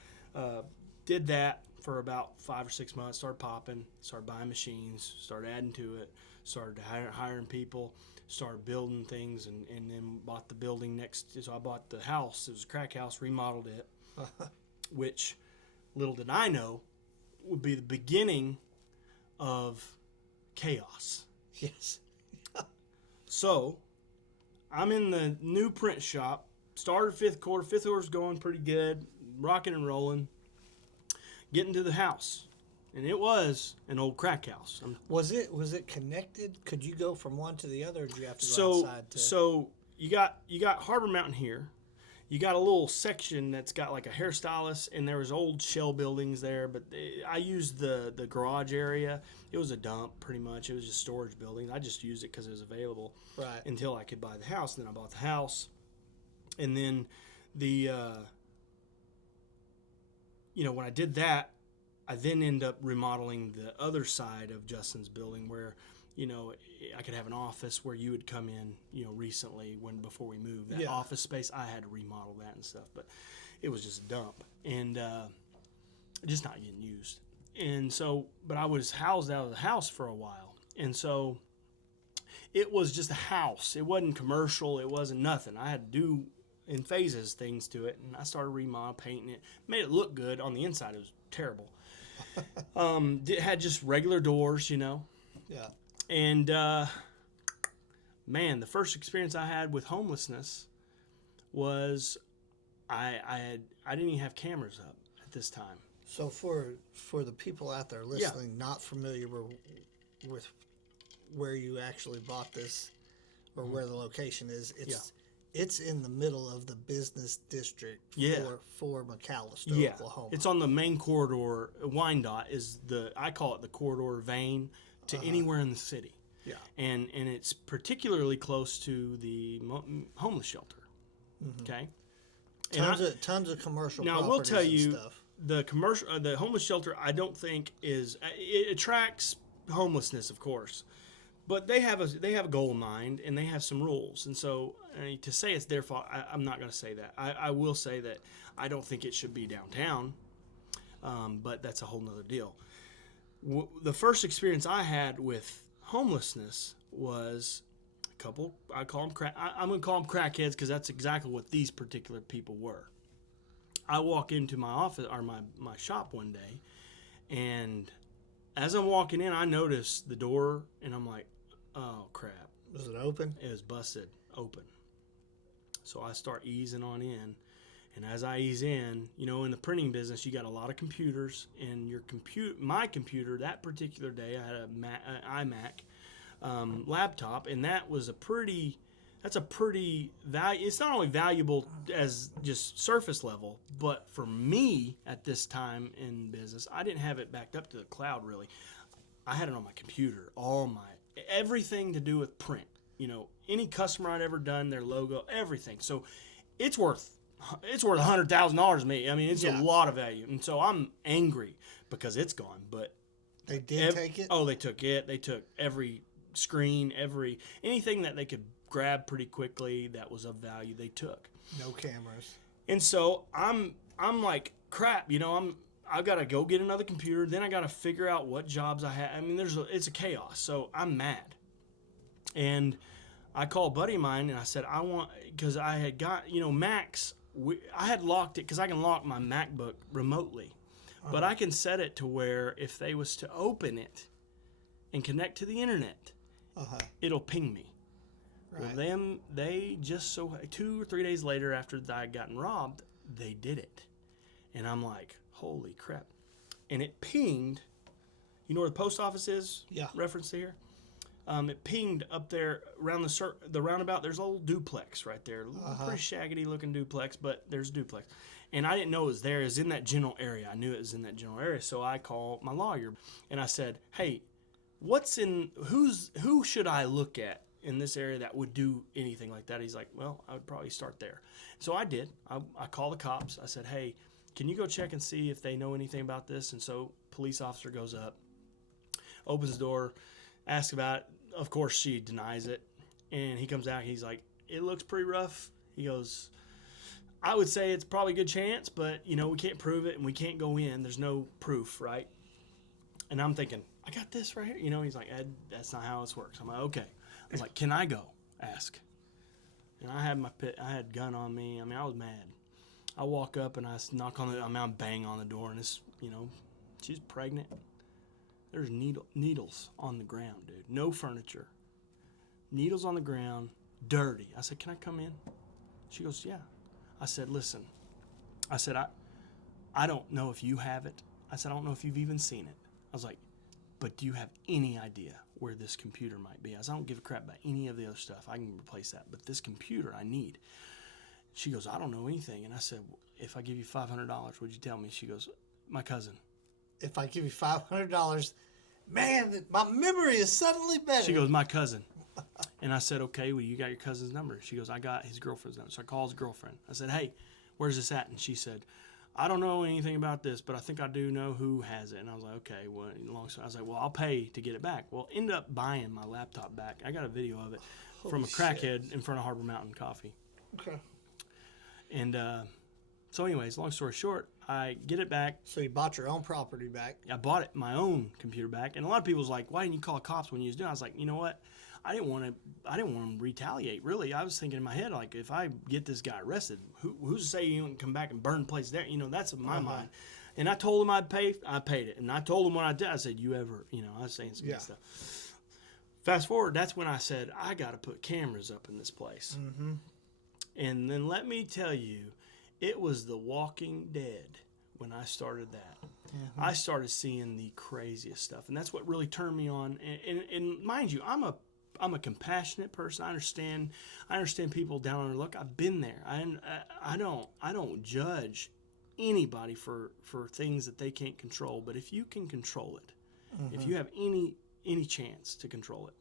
did that for about 5 or 6 months. Started popping, started buying machines, started adding to it, started hiring people, started building things, and then bought the building next. So I bought the house. It was a crack house, remodeled it, which, little did I know, would be the beginning of chaos. Yes. So I'm in the new print shop, started fifth quarter's going pretty good, rocking and rolling. Getting to the house, and it was an old crack house. Was it connected? Could you go from one to the other, or did you have to go outside? So you got Harbor Mountain here. You got a little section that's got like a hairstylist, and there was old shell buildings there. But I used the garage area. It was a dump, pretty much. It was just storage buildings. I just used it because it was available, right? Until I could buy the house. And then I bought the house, and then the. When I did that, I then end up remodeling the other side of Justin's building where, I could have an office where you would come in, recently before we moved. That office space, I had to remodel that and stuff, but it was just a dump and just not getting used. And so, but I was housed out of the house for a while. And so it was just a house. It wasn't commercial. It wasn't nothing. I had to do in phases things to it, and I started remodeling, painting it, made it look good. On the inside, it was terrible. It had just regular doors, Yeah. And man, the first experience I had with homelessness was I didn't even have cameras up at this time. So for the people out there listening, not familiar with where you actually bought this or where the location is, it's in the middle of the business district for McAllister, Oklahoma. It's on the main corridor. Wyandotte is I call it the corridor vein to anywhere in the city. Yeah. And it's particularly close to the homeless shelter. Mm-hmm. Okay. Tons of commercial. Now I will tell you, the homeless shelter, I don't think it attracts homelessness, of course. But they have a goal in mind, and they have some rules. And so to say it's their fault, I'm not going to say that. I will say that I don't think it should be downtown, but that's a whole nother deal. The first experience I had with homelessness was a couple. I'm going to call them crackheads because that's exactly what these particular people were. I walk into my office or my shop one day, and as I'm walking in, I notice the door, and I'm like, oh, crap. Was it open? It was busted open. So I start easing on in. And as I ease in, you know, in the printing business, you got a lot of computers, and my computer that particular day, I had an iMac laptop, and that's a pretty it's not only valuable as just surface level, but for me at this time in business, I didn't have it backed up to the cloud really. I had it on my computer, everything to do with print. You know, any customer I'd ever done, their logo, everything. So it's worth $100,000 to me. I mean, it's a lot of value, and so I'm angry because it's gone. But they did take it. Oh, they took it. They took every screen, anything that they could grab pretty quickly that was of value. They took. No cameras. And so I'm like, crap. You know, I've got to go get another computer. Then I got to figure out what jobs I have. I mean, it's a chaos. So I'm mad, and I called a buddy of mine and I said because I had got, you know, Macs. I had locked it because I can lock my MacBook remotely, but I can set it to where if they was to open it and connect to the internet, it'll ping me. Right. Well, they just 2 or 3 days later after I had gotten robbed, they did it, and I'm like, holy crap! And it pinged. You know where the post office is? Yeah. Reference here. It pinged up there around the roundabout. There's a little duplex right there. Pretty shaggedy looking duplex, but there's a duplex. And I didn't know it was there. It was in that general area. I knew it was in that general area. So I called my lawyer and I said, hey, who should I look at in this area that would do anything like that? He's like, well, I would probably start there. So I did. I called the cops. I said, hey, can you go check and see if they know anything about this? And so police officer goes up, opens the door, asks about it. Of course, she denies it. And he comes out. He's like, it looks pretty rough. He goes, I would say it's probably a good chance, but, you know, we can't prove it and we can't go in. There's no proof, right? And I'm thinking, I got this right here. You know, he's like, Ed, that's not how this works. I'm like, okay. I was like, can I go? Ask. And I had gun on me. I mean, I was mad. I walk up and I knock on I'm bang on the door, and it's, you know, she's pregnant. There's needles on the ground, dude. No furniture. Needles on the ground, dirty. I said, can I come in? She goes, yeah. I said, listen. I said, I don't know if you have it. I said, I don't know if you've even seen it. I was like, but do you have any idea where this computer might be? I said, I don't give a crap about any of the other stuff. I can replace that. But this computer I need. She goes, I don't know anything. And I said, if I give you $500, would you tell me? She goes, my cousin. If I give you $500, man, my memory is suddenly better. She goes, my cousin. And I said, okay, well, you got your cousin's number. She goes, I got his girlfriend's number. So I called his girlfriend. I said, hey, where's this at? And she said, I don't know anything about this, but I think I do know who has it. And I was like, okay, well, I was like, well, I'll pay to get it back. Well, ended up buying my laptop back. I got a video of it from a crackhead in front of Harbor Mountain Coffee. Okay. And so anyways, long story short, I get it back. So you bought your own property back. I bought my own computer back. And a lot of people was like, why didn't you call cops when you was doing it? I was like, you know what? I didn't want to retaliate, really. I was thinking in my head, like, if I get this guy arrested, who's to say you don't come back and burn the place down? You know, that's in my mind. And I told him I'd pay. I paid it. And I told him when I did, I said, I was saying some good stuff. Fast forward, that's when I said, I got to put cameras up in this place. Mm-hmm. And then let me tell you, it was The Walking Dead when I started that. Mm-hmm. I started seeing the craziest stuff. And that's what really turned me on. And mind you, I'm a compassionate person. I understand people down on their luck. I've been there. I don't judge anybody for things that they can't control. But if you can control it, if you have any chance to control it,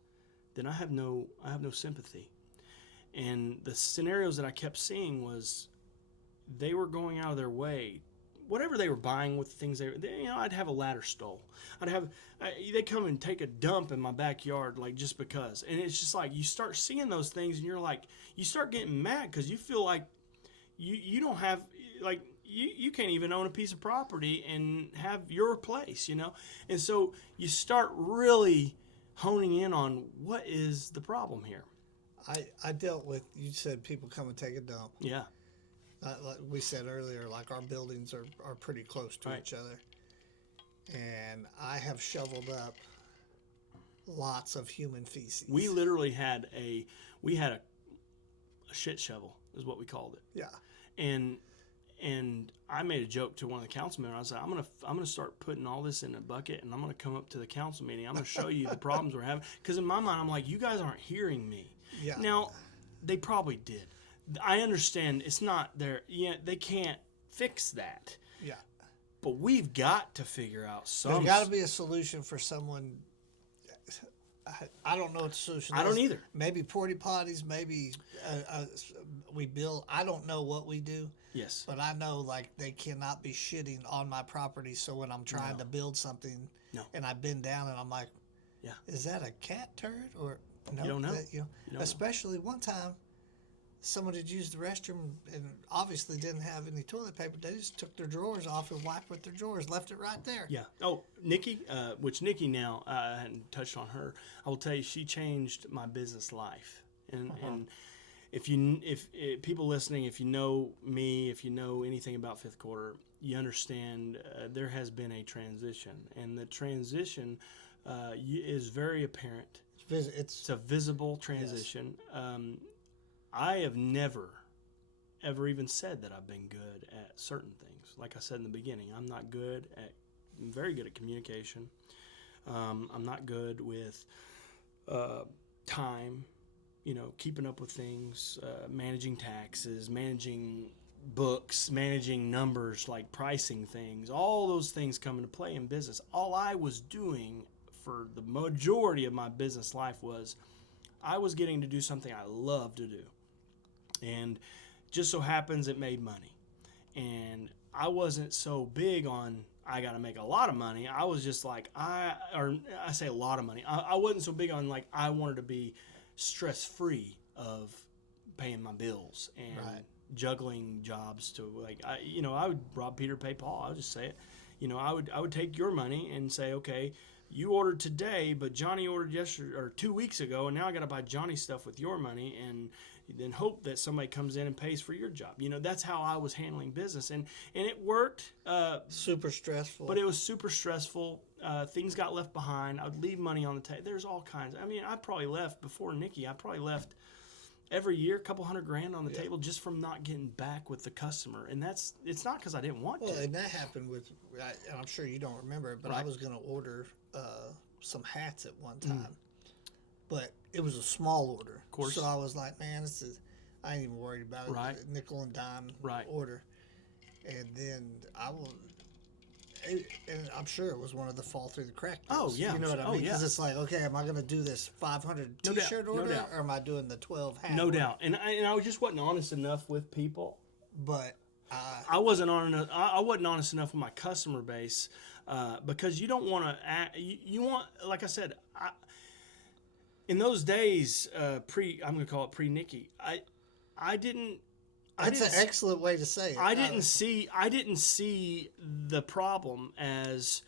then I have no sympathy. And the scenarios that I kept seeing was they were going out of their way. Whatever they were buying with things I'd have a ladder stole. They come and take a dump in my backyard, like, just because. And it's just like, you start seeing those things and you're like, you start getting mad because you feel like you don't have, like, you can't even own a piece of property and have your place, And so you start really honing in on what is the problem here. I dealt with, you said people come and take a dump. Yeah. Like we said earlier, like, our buildings are pretty close to each other. And I have shoveled up lots of human feces. We literally had a shit shovel. is what we called it. Yeah. And I made a joke to one of the council members. I was like, I'm gonna start putting all this in a bucket, and I'm gonna come up to the council meeting. I'm gonna show you the problems we're having. Because in my mind, I'm like, you guys aren't hearing me. Yeah. Now, they probably did. I understand it's not their. Yeah, they can't fix that. Yeah. But we've got to figure out some. There's got to be a solution for someone. I don't know what the solution is. I don't either. Maybe porta potties, maybe we build. I don't know what we do. Yes. But I know, like, they cannot be shitting on my property. So when I'm trying to build something, and I bend down and I'm like, yeah, is that a cat turd or no? You don't know. You don't especially one time, someone had used the restroom and obviously didn't have any toilet paper. They just took their drawers off and wiped with their drawers, left it right there. Yeah. Oh, Nikki, which Nikki now, I hadn't touched on her. I will tell you, she changed my business life. And if people listening, if you know me, if you know anything about Fifth Quarter, you understand there has been a transition, and the transition is very apparent. It's a visible transition. Yes. I have never, ever even said that I've been good at certain things. Like I said in the beginning, I'm very good at communication. I'm not good with time, keeping up with things, managing taxes, managing books, managing numbers, like pricing things. All those things come into play in business. All I was doing for the majority of my business life was I was getting to do something I love to do. And just so happens it made money. And I wasn't so big on I got to make a lot of money. I was just like, I say a lot of money. I wasn't so big on like I wanted to be stress-free of paying my bills and juggling jobs to like, I would rob Peter, pay Paul. I'll just say it. I would take your money and say, okay, you ordered today, but Johnny ordered yesterday or 2 weeks ago, and now I got to buy Johnny stuff with your money and then hope that somebody comes in and pays for your job. That's how I was handling business, and it worked. Super stressful. But it was super stressful. Things got left behind. I would leave money on the table. There's all kinds. I probably left before Nikki. I probably left every year a couple $100,000 on the table just from not getting back with the customer. And it's not because I didn't want to. Well, and that happened with, and I'm sure you don't remember it, but I was going to order some hats at one time. But it was a small order. Of course. So I was like, man, I ain't even worried about it. Right. Nickel and dime order. And then and I'm sure it was one of the fall through the crack deals. Oh, yeah. You know what I mean? Because yeah. it's like, okay, am I going to do this 500 t-shirt order or am I doing the 12 hat No order? doubt. And I just wasn't honest enough with people. But I wasn't honest enough with my customer base because you don't want to you want, like I said, in those days, I'm going to call it pre-Nikki, I didn't. That's an excellent way to say it. I didn't see the problem as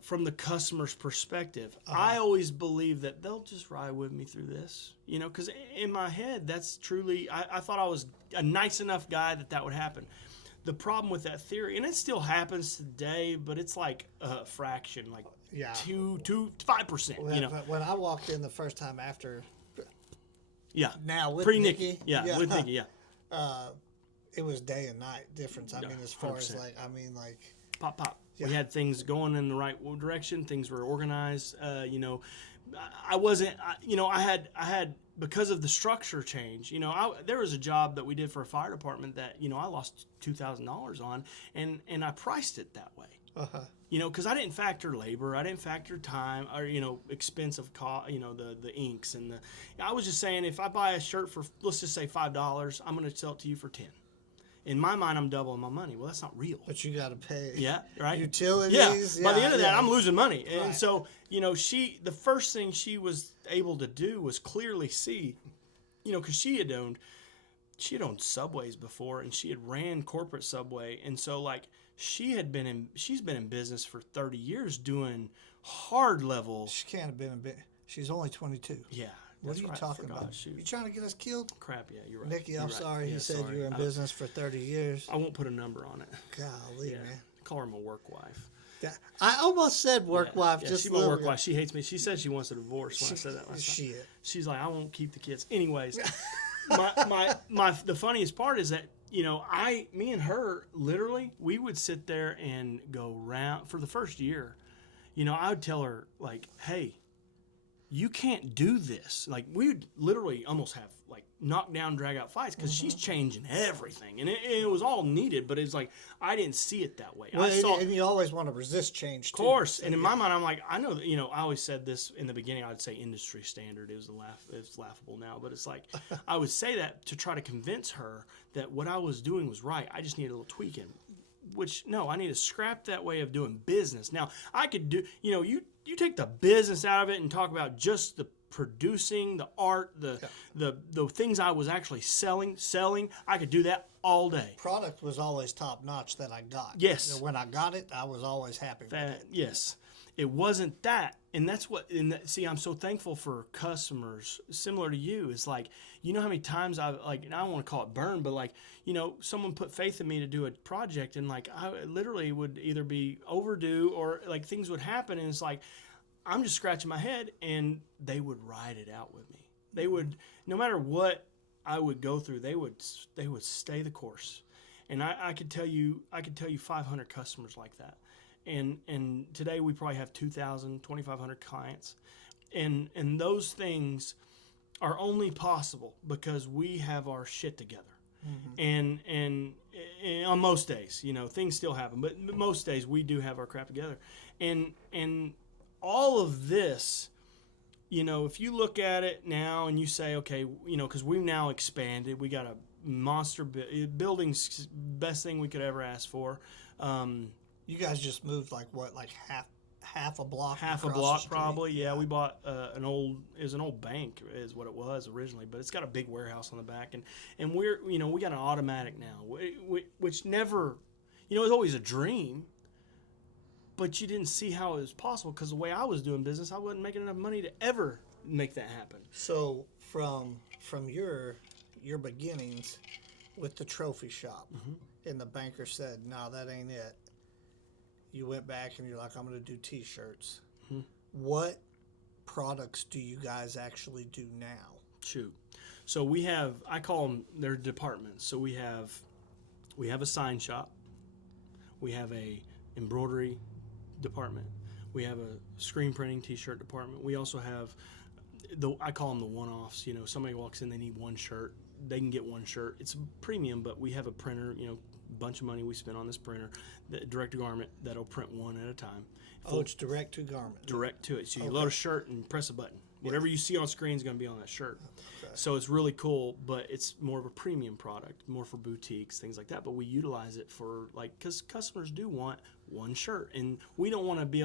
from the customer's perspective. I always believed that they'll just ride with me through this, because in my head, that's truly, I thought I was a nice enough guy that would happen. The problem with that theory, and it still happens today, but it's like a fraction, like 5%. When I walked in the first time after, now with Nikki, Nikki, with Nikki, it was day and night difference. I mean, as far 100%. as pop. We had things going in the right direction. Things were organized. I wasn't. I had because of the structure change. There was a job that we did for a fire department that I lost $2,000 on, and I priced it that way. Because I didn't factor labor, I didn't factor time, or expense of the inks and I was just saying if I buy a shirt for let's just say $5, I'm going to sell it to you for 10. In my mind, I'm doubling my money. Well, that's not real. But you got to pay. Yeah, right. Utilities. By the end of that, I'm losing money, and so the first thing she was able to do was clearly see, because she had owned Subways before, and she had ran corporate Subway, and so she's been in business for 30 years doing hard level. She can't have been in business. She's only 22. Yeah. What are you talking about? You trying to get us killed? Crap, yeah, you're right. Nikki, I'm sorry. You said you were in business for 30 years. I won't put a number on it. Golly, man. Call her my work wife. Yeah. I almost said work wife. Yeah, just she's my work wife. She hates me. She said she wants a divorce when I said that last time. Shit. She's like, I won't keep the kids. Anyways, The funniest part is that, me and her, literally, we would sit there and go round for the first year. I would tell her, like, hey, you can't do this. Like, we would literally almost have like knock down, drag out fights because she's changing everything, and it was all needed. But it's like I didn't see it that way. Well, and you always want to resist change, too. Of course, and in my mind, I'm like, I know that. I always said this in the beginning. I'd say industry standard. It's laughable now, but it's like I would say that to try to convince her that what I was doing was right. I just needed a little tweaking. Which no, I need to scrap that way of doing business. Now I could do. You take the business out of it and talk about just the producing, the art, the things I was actually selling. I could do that all day. Product was always top notch that I got. Yes. When I got it, I was always happy with it. Yes. It wasn't that. And that's what, see, I'm so thankful for customers similar to you. It's like, how many times I've, like, and I don't want to call it burn, but like, someone put faith in me to do a project and like, I literally would either be overdue or like things would happen. And it's like, I'm just scratching my head and they would ride it out with me. They would, no matter what I would go through, they would stay the course. And I could tell you 500 customers like that. And today we probably have 2,000, 2,500 clients. And those things are only possible because we have our shit together. Mm-hmm. And on most days, things still happen, but most days we do have our crap together. And all of this, if you look at it now and you say, okay, because we've now expanded, we got a monster building's best thing we could ever ask for. You guys just moved like half a block? Half a block, probably. Yeah, we bought an old bank is what it was originally, but it's got a big warehouse on the back, and we're we got an automatic now, which never, it was always a dream, but you didn't see how it was possible because the way I was doing business, I wasn't making enough money to ever make that happen. So from your beginnings with the trophy shop, and the banker said, "No, that ain't it." You went back and you're like, I'm going to do T-shirts. Mm-hmm. What products do you guys actually do now? Shoot. So we have, I call them, they're departments. So we have a sign shop. We have a embroidery department. We have a screen printing T-shirt department. We also have, I call them the one-offs. Somebody walks in, they need one shirt. They can get one shirt. It's a premium, but we have a printer, bunch of money we spend on this printer, the direct to garment that'll print one at a time. It's direct to garment. Direct to it. So you load a shirt and press a button. Whatever you see on screen is going to be on that shirt. Okay. So it's really cool, but it's more of a premium product, more for boutiques, things like that. But we utilize it for because customers do want one shirt, and we don't want to be,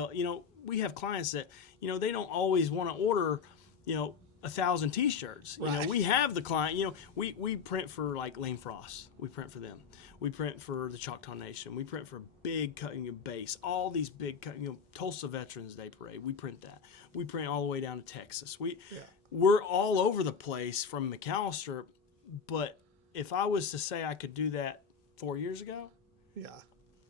we have clients that, they don't always want to order, 1,000 T-shirts. Right. We have the client. We print for like Lane Frost. We print for them. We print for the Choctaw Nation. We print for big cutting of base. All these big Tulsa Veterans Day Parade. We print that. We print all the way down to Texas. We're all over the place from McAllister. But if I was to say I could do that 4 years ago,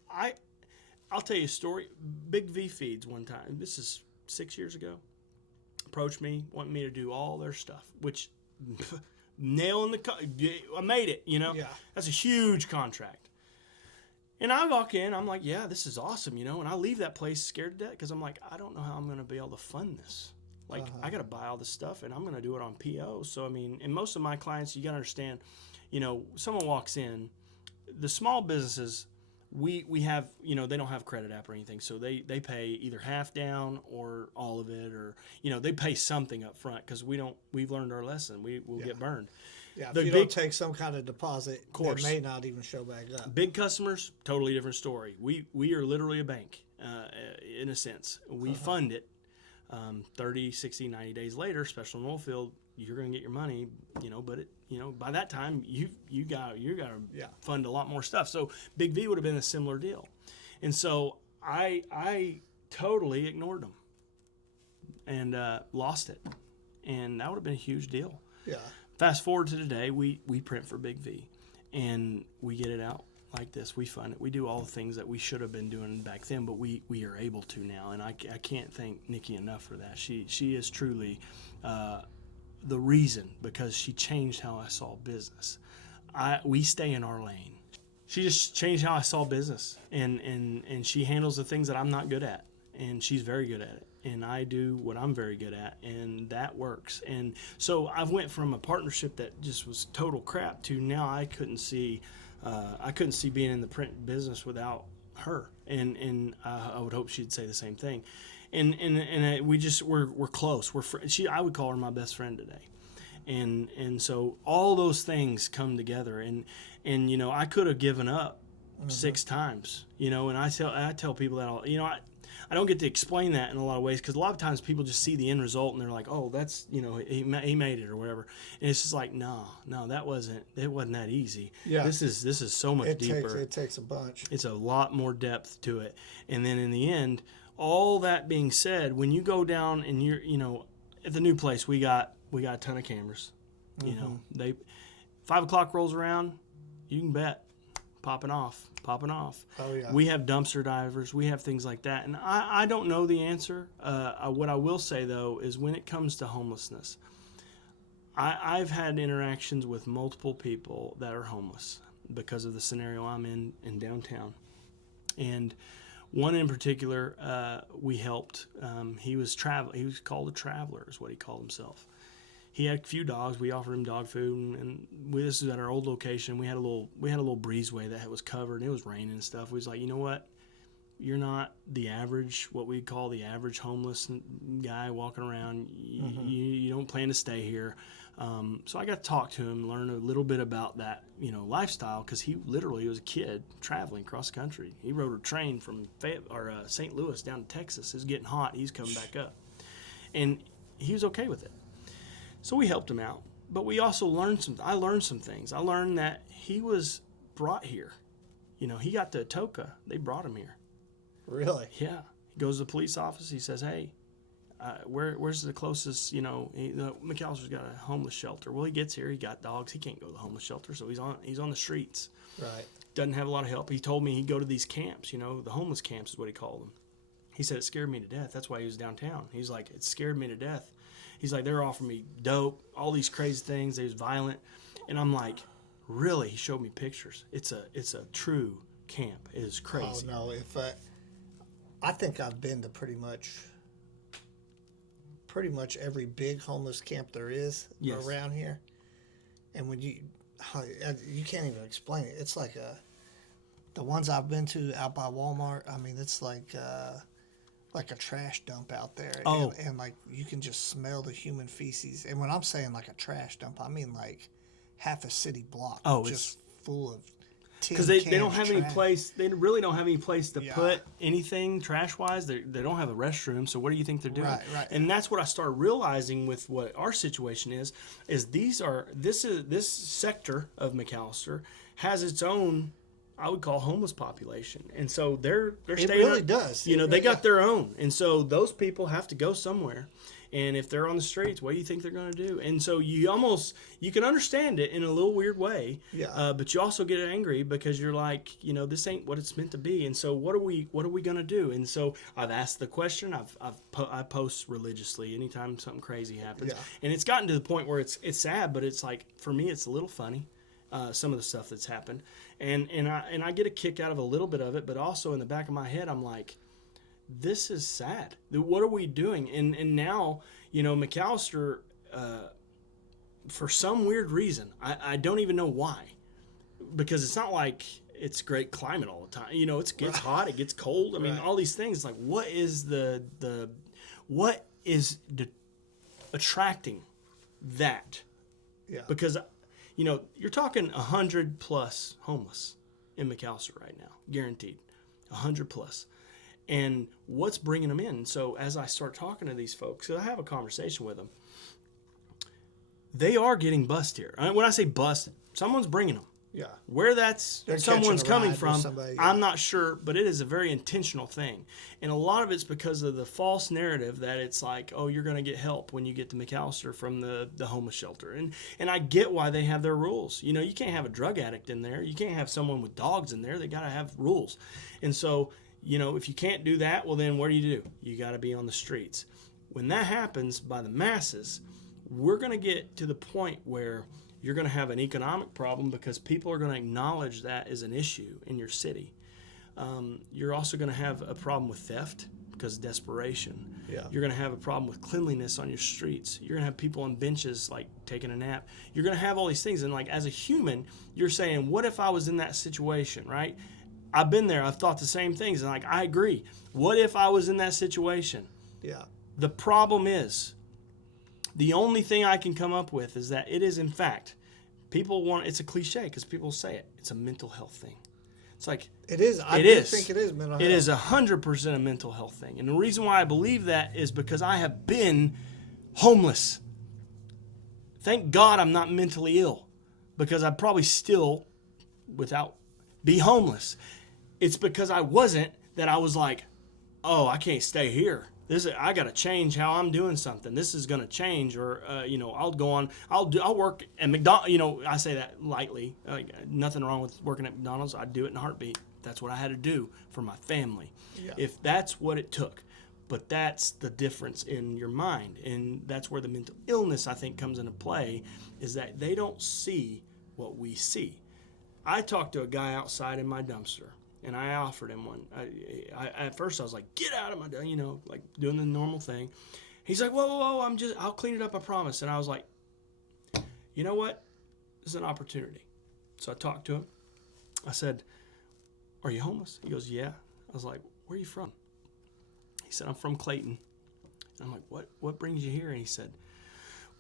I'll tell you a story. Big V Feeds one time. This is 6 years ago. Approached me, wanting me to do all their stuff, which I made it, That's a huge contract. And I walk in, I'm like, yeah, this is awesome, and I leave that place scared to death because I'm like, I don't know how I'm going to be able to fund this. Like, I got to buy all this stuff and I'm going to do it on PO. So, and most of my clients, you got to understand, someone walks in, the small businesses, we have, they don't have a credit app or anything. So they pay either half down or all of it, or, they pay something up front because we've learned our lesson. We'll get burned. Yeah, if you don't take some kind of deposit, it may not even show back up. Big customers, totally different story. We are literally a bank, in a sense. We fund it 30, 60, 90 days later, special in oil field, you're going to get your money, but by that time you got to fund a lot more stuff. So Big V would have been a similar deal. And so I totally ignored them and lost it. And that would have been a huge deal. Yeah. Fast forward to today, we print for Big V and we get it out like this. We fund it. We do all the things that we should have been doing back then, but we are able to now. And I can't thank Nikki enough for that. She is truly the reason, because she changed how I saw business. We stay in our lane. She just changed how I saw business, and she handles the things that I'm not good at, and she's very good at it, and I do what I'm very good at, and that works. And so I went from a partnership that just was total crap to now I couldn't see being in the print business without her, and I would hope she'd say the same thing. And we're close. I would call her my best friend today. And so all those things come together, and I could have given up 6 times, and I tell people that I don't get to explain that in a lot of ways, because a lot of times people just see the end result and they're like, oh, that's he made it or whatever, and it's just like, no, it wasn't that easy. Yeah, this is so much deeper. It takes a bunch. It's a lot more depth to it. And then in the end, all that being said, when you go down and you're at the new place, we got a ton of cameras. They 5 o'clock rolls around, you can bet popping off. Oh yeah. We have dumpster divers, we have things like that, and I don't know the answer. What I will say though is, when it comes to homelessness, I've had interactions with multiple people that are homeless because of the scenario I'm in downtown, and one in particular we helped. He was called a traveler, is what he called himself. He had a few dogs. We offered him dog food, and this is at our old location. We had a little breezeway that was covered, and it was raining and stuff. We was like, you know what? You're not the average, what we call the average homeless guy walking around. You don't plan to stay here. So I got to talk to him, learn a little bit about that, lifestyle, because he literally was a kid traveling cross country. He rode a train from St. Louis down to Texas. It was getting hot. He's coming back up, and he was okay with it. So we helped him out, but we also I learned some things. I learned that he was brought here. He got to Atoka. They brought him here. Really? Yeah. He goes to the police office. He says, hey, where's the closest, McAllister's got a homeless shelter. Well, he gets here. He got dogs. He can't go to the homeless shelter, so he's on the streets. Right. Doesn't have a lot of help. He told me he'd go to these camps, the homeless camps is what he called them. He said it scared me to death. That's why he was downtown. He's like, it scared me to death. He's like, they were offering me dope, all these crazy things. They was violent. And I'm like, really? He showed me pictures. It's a true camp. It is crazy. Oh, no. I think I've been to pretty much every big homeless camp there is around here. And when you can't even explain it. It's like the ones I've been to out by Walmart, I mean, it's like a trash dump out there. Oh. And like you can just smell the human feces. And when I'm saying like a trash dump, I mean like half a city block just full of tin because they don't have any place. They really don't have any place to Yeah. put anything trash wise. They don't have a restroom. So what do you think they're doing? Right. And that's what I started realizing with what our situation is this sector of McAllister has its own, I would call, homeless population, and so they're It staying. really does. They got their own, and so those people have to go somewhere. And if they're on the streets, what do you think they're going to do? And so you can understand it in a little weird way, but you also get angry because you're like, this ain't what it's meant to be. And so what are we going to do? And so I've asked the question. I post religiously anytime something crazy happens, and it's gotten to the point where it's sad, but it's like, for me, it's a little funny. Some of the stuff that's happened, and I get a kick out of a little bit of it, but also in the back of my head, I'm like, this is sad. What are we doing? And now, McAllister, for some weird reason, I don't even know why, because it's not like it's great climate all the time. It gets hot, it gets cold. I mean, all these things. Like, what is what is attracting that? Yeah. Because you're talking 100 plus homeless in McAllister right now, guaranteed, 100 plus. And what's bringing them in? So as I start talking to these folks, because I have a conversation with them, they are getting bussed here. When I say bust, someone's bringing them. Yeah. Where They're someone's catching a coming ride from, with somebody, I'm not sure, but it is a very intentional thing. And a lot of it's because of the false narrative that it's like, oh, you're going to get help when you get to McAllister from the homeless shelter. And I get why they have their rules. You can't have a drug addict in there. You can't have someone with dogs in there. They got to have rules. And so, if you can't do that, well, then what do? You got to be on the streets. When that happens by the masses, we're going to get to the point where you're going to have an economic problem because people are going to acknowledge that as an issue in your city. You're also going to have a problem with theft because of desperation. Yeah. You're going to have a problem with cleanliness on your streets. You're going to have people on benches like taking a nap. You're going to have all these things. And like as a human, you're saying, what if I was in that situation, right? I've been there. I've thought the same things. And like, I agree. What if I was in that situation? Yeah. The problem is, the only thing I can come up with is that it is, in fact, it's a cliche because people say it. It's a mental health thing. It's like, It is. I think it is mental health. It is 100% a mental health thing. And the reason why I believe that is because I have been homeless. Thank God I'm not mentally ill because I'd probably still, be homeless. It's because I wasn't that I was like, oh, I can't stay here. I got to change how I'm doing something. This is going to change, or I'll go on. I'll work at McDonald's. I say that lightly. Nothing wrong with working at McDonald's. I'd do it in a heartbeat. That's what I had to do for my family. Yeah. If that's what it took. But that's the difference in your mind, and that's where the mental illness I think comes into play. Is that they don't see what we see. I talked to a guy outside in my dumpster. And I offered him one. At first I was like, get out of my, like doing the normal thing. He's like, whoa, I'll clean it up, I promise. And I was like, you know what? This is an opportunity. So I talked to him. I said, are you homeless? He goes, yeah. I was like, where are you from? He said, I'm from Clayton. And I'm like, what brings you here? And he said,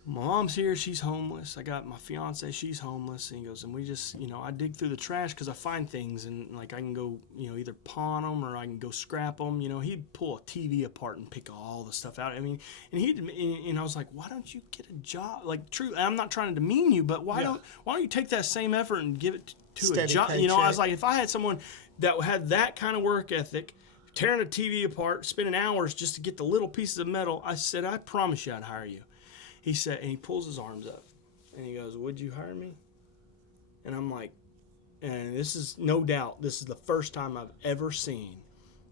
my mom's here, she's homeless. I got my fiance, she's homeless. And he goes, and we just, I dig through the trash because I find things and like I can go, either pawn them or I can go scrap them. He'd pull a TV apart and pick all the stuff out. I mean, and I was like, why don't you get a job? Like, true, I'm not trying to demean you, but why don't you take that same effort and give it to Steady a job? paycheck. I was like, if I had someone that had that kind of work ethic, tearing a TV apart, spending hours just to get the little pieces of metal, I said, I promise you I'd hire you. He said, and he pulls his arms up, and he goes, would you hire me? And I'm like, and this is no doubt, this is the first time I've ever seen,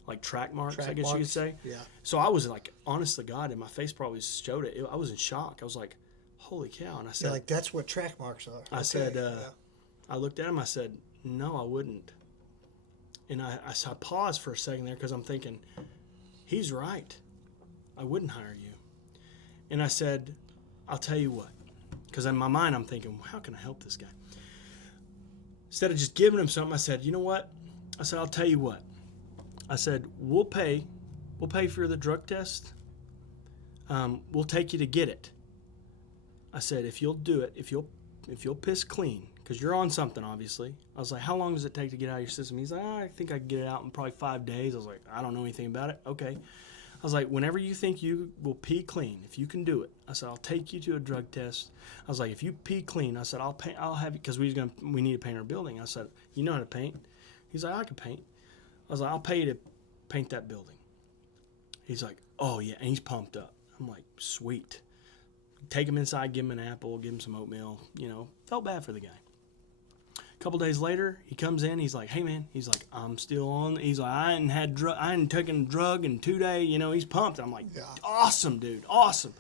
like track marks, I guess you could say. Yeah. So I was like, honest to God, and my face probably showed it. I was in shock. I was like, holy cow. And I said, that's what track marks are. I said, I looked at him, I said, no, I wouldn't. And I paused for a second there because I'm thinking, he's right. I wouldn't hire you. And I said, I'll tell you what, because in my mind I'm thinking, well, how can I help this guy? Instead of just giving him something, I said, you know what? I said, I'll tell you what. I said, we'll pay for the drug test. We'll take you to get it. I said, if you'll do it, if you'll piss clean, because you're on something, obviously. I was like, how long does it take to get out of your system? He's like, I think I can get it out in probably 5 days. I was like, I don't know anything about it. Okay. I was like, whenever you think you will pee clean, if you can do it, I said, I'll take you to a drug test. I was like, if you pee clean, I said, I'll have you, because we need to paint our building. I said, you know how to paint? He's like, I can paint. I was like, I'll pay you to paint that building. He's like, oh yeah, and he's pumped up. I'm like, sweet. Take him inside, give him an apple, give him some oatmeal, felt bad for the guy. A couple days later, he comes in. He's like, "Hey, man." He's like, "I'm still on." He's like, "I ain't taken a drug in 2 days." He's pumped. I'm like, "Awesome, dude, awesome."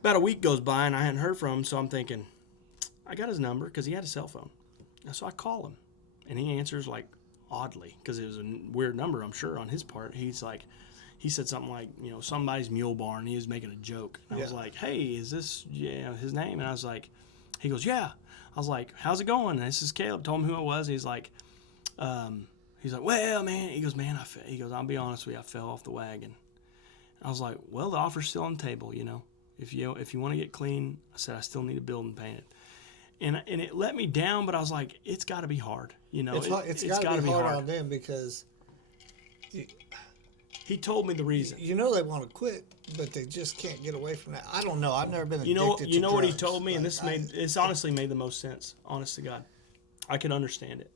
About a week goes by and I hadn't heard from him, so I'm thinking, I got his number because he had a cell phone. So I call him, and he answers like oddly because it was a weird number, I'm sure, on his part. He said something like, somebody's mule barn. He was making a joke. And I was like, "Hey, is this his name?" And I was like, he goes, "Yeah." I was like, "How's it going?" And this is Caleb. Told him who it was. He's like, "Well, man." He goes, "Man, I'll be honest with you. I fell off the wagon." I was like, "Well, the offer's still on the table. If you want to get clean," I said, "I still need a building painted." And it let me down, but I was like, it's got to be hard. It's got to be hard on them because he told me the reason. They want to quit, but they just can't get away from that. I don't know. I've never been addicted to drugs. What he told me, like, and it's honestly made the most sense. Honest to God, I could understand it.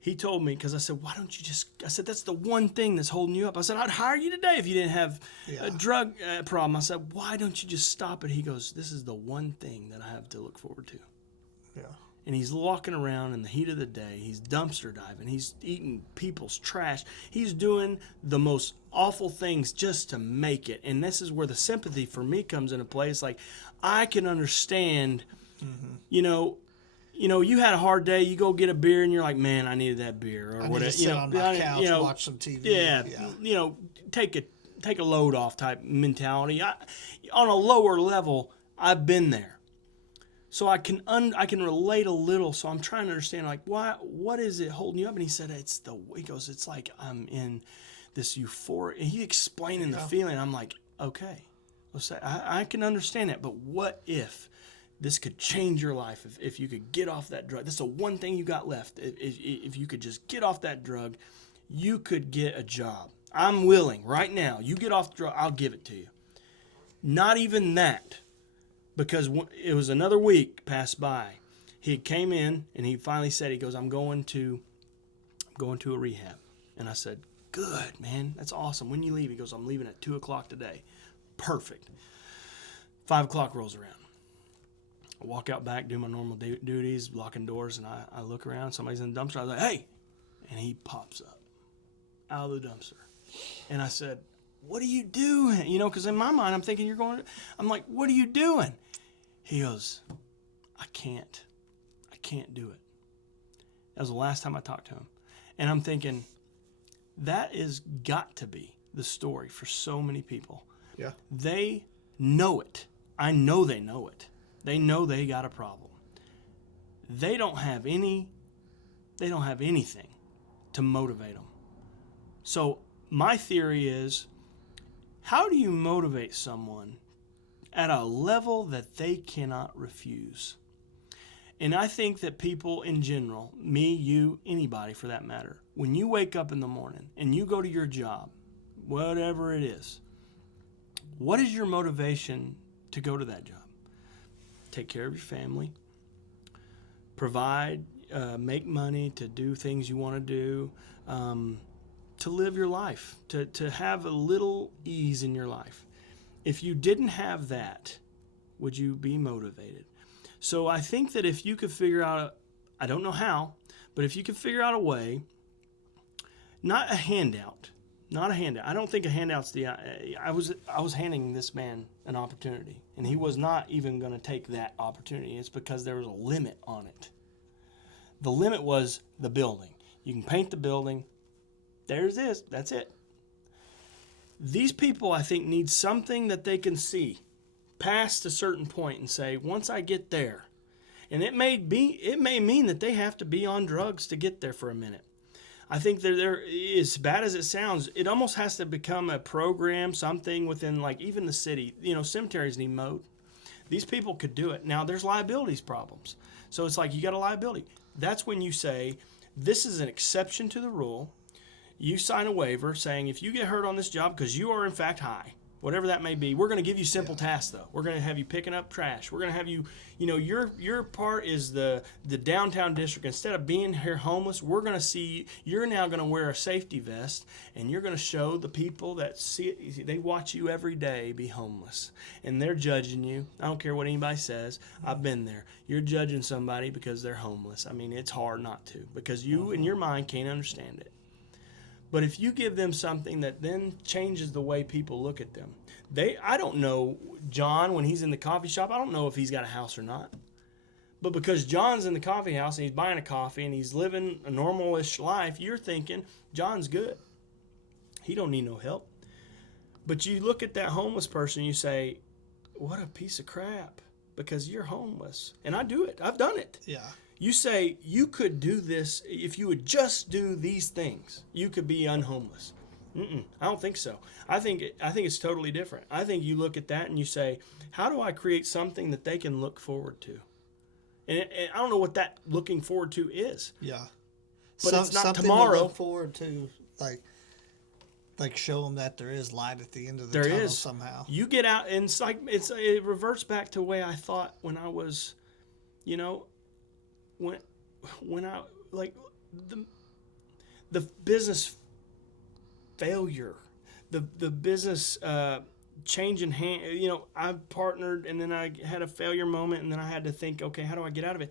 He told me, because I said, "Why don't you just?" I said, "That's the one thing that's holding you up." I said, "I'd hire you today if you didn't have a drug problem." I said, "Why don't you just stop it?" He goes, "This is the one thing that I have to look forward to." Yeah. and he's walking around in the heat of the day. He's dumpster diving. He's eating people's trash. He's doing the most awful things just to make it. And this is where the sympathy for me comes into play. It's like, I can understand, you know, you had a hard day. You go get a beer, and you're like, "Man, I needed that beer," or I need whatever. to sit on my couch, watch some TV. Yeah, take a load off type mentality. On a lower level, I've been there, so I can relate a little. So I'm trying to understand, like, what is it holding you up? And he said, he goes, it's like I'm in this euphoria. And he explaining the feeling. I'm like, okay, let's say I can understand that, but what if this could change your life if you could get off that drug? That's the one thing you got left. If you could just get off that drug, you could get a job. I'm willing right now. You get off the drug, I'll give it to you. Not even that, because it was another week passed by. He came in and he finally said, he goes, I'm going to a rehab. And I said, good, man. That's awesome. When you leave? He goes, I'm leaving at 2:00 today. Perfect. 5:00 rolls around. I walk out back, do my normal duties, locking doors, and I look around. Somebody's in the dumpster. I was like, hey! And he pops up out of the dumpster. And I said, what are you doing? You know, because in my mind, I'm thinking I'm like, what are you doing? He goes, I can't do it. That was the last time I talked to him. And I'm thinking, that is got to be the story for so many people. Yeah. They know it. I know they know it. They know they got a problem. They don't have anything to motivate them. So my theory is, how do you motivate someone at a level that they cannot refuse? And I think that people in general, me, you, anybody for that matter, when you wake up in the morning and you go to your job, whatever it is, what is your motivation to go to that job? Take care of your family, provide, make money to do things you want to do, to live your life, to have a little ease in your life. If you didn't have that, would you be motivated? So I think that if you could figure out, I don't know how, but if you could figure out a way, not a handout. I don't think a handout's I was handing this man an opportunity, and he was not even going to take that opportunity. It's because there was a limit on it. The limit was the building. You can paint the building. There's this. That's it. These people, I think, need something that they can see past a certain point and say, once I get there, and it may mean that they have to be on drugs to get there for a minute. I think that there, as bad as it sounds, it almost has to become a program, something within, like, even the city. You know, cemeteries need mowed. These people could do it. Now, there's liabilities problems. So it's like, you got a liability. That's when you say, this is an exception to the rule. You sign a waiver saying, if you get hurt on this job because you are in fact high, whatever that may be, we're going to give you simple tasks, though. We're going to have you picking up trash. We're going to have you, your part is the downtown district. Instead of being here homeless, we're going to see, you're now going to wear a safety vest, and you're going to show the people that they watch you every day be homeless. And they're judging you. I don't care what anybody says. I've been there. You're judging somebody because they're homeless. I mean, it's hard not to, because you in your mind can't understand it. But if you give them something that then changes the way people look at them, I don't know, John, when he's in the coffee shop, I don't know if he's got a house or not. But because John's in the coffee house and he's buying a coffee and he's living a normal-ish life, you're thinking, John's good. He don't need no help. But you look at that homeless person and you say, what a piece of crap, because you're homeless. And I do it. I've done it. Yeah. You say, you could do this, if you would just do these things, you could be unhomeless. I don't think so. I think it's totally different. I think you look at that and you say, how do I create something that they can look forward to? And I don't know what that looking forward to is. Yeah. But it's not something tomorrow. To look forward to, like show them that there is light at the end of the There tunnel is. somehow. You get out, and it reverts back to the way I thought when I was, when I, like, the business failure, the business change in hand, I partnered, and then I had a failure moment, and then I had to think, okay, how do I get out of it?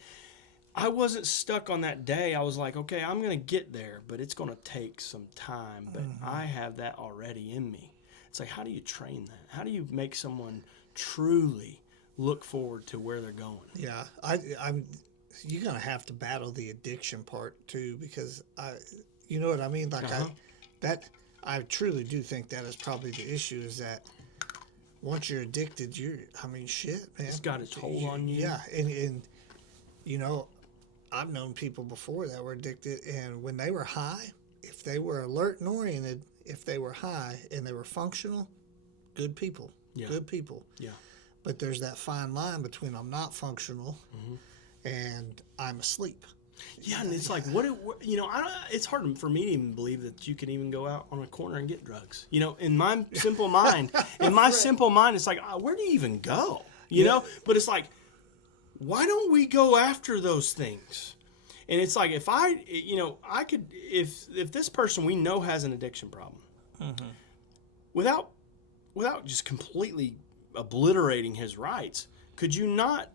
I wasn't stuck on that day. I was like, okay, I'm going to get there, but it's going to take some time. But I have that already in me. It's like, how do you train that? How do you make someone truly look forward to where they're going? Yeah, you're gonna have to battle the addiction part too, because you know what I mean. Like I truly do think that is probably the issue. Is that once you're addicted, I mean, shit, man. It's got its hold on you. Yeah, and you know, I've known people before that were addicted, and when they were high, if they were alert and oriented, if they were high and they were functional, good people, good people. Yeah. But there's that fine line between I'm not functional and I'm asleep. Yeah, and it's like, what you know, it's hard for me to even believe that you can even go out on a corner and get drugs. You know, in my simple mind, it's like, where do you even go? You know, but it's like, why don't we go after those things? And it's like, if I could, if this person we know has an addiction problem, without just completely obliterating his rights, could you not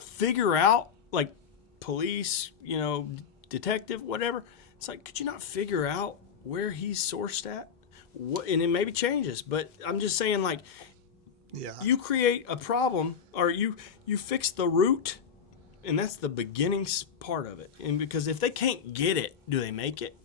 figure out, like, police, you know, detective, whatever, it's like, could you not figure out where he's sourced at? And it maybe changes, but I'm just saying, like, you create a problem, or you fix the root, and that's the beginning part of it. And because if they can't get it, do they make it?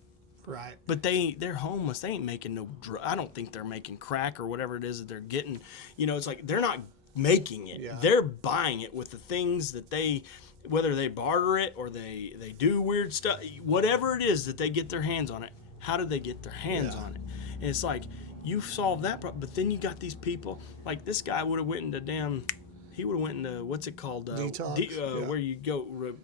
Right. But they're homeless. They ain't making no I don't think they're making crack or whatever it is that they're getting. You know, it's like, they're not making it. Yeah. They're buying it with the things that whether they barter it or they do weird stuff, whatever it is that they get their hands on it. How do they get their hands on it? And it's like, you solve that problem, but then you got these people, like this guy would have went into what's it called? Detox. Where you go,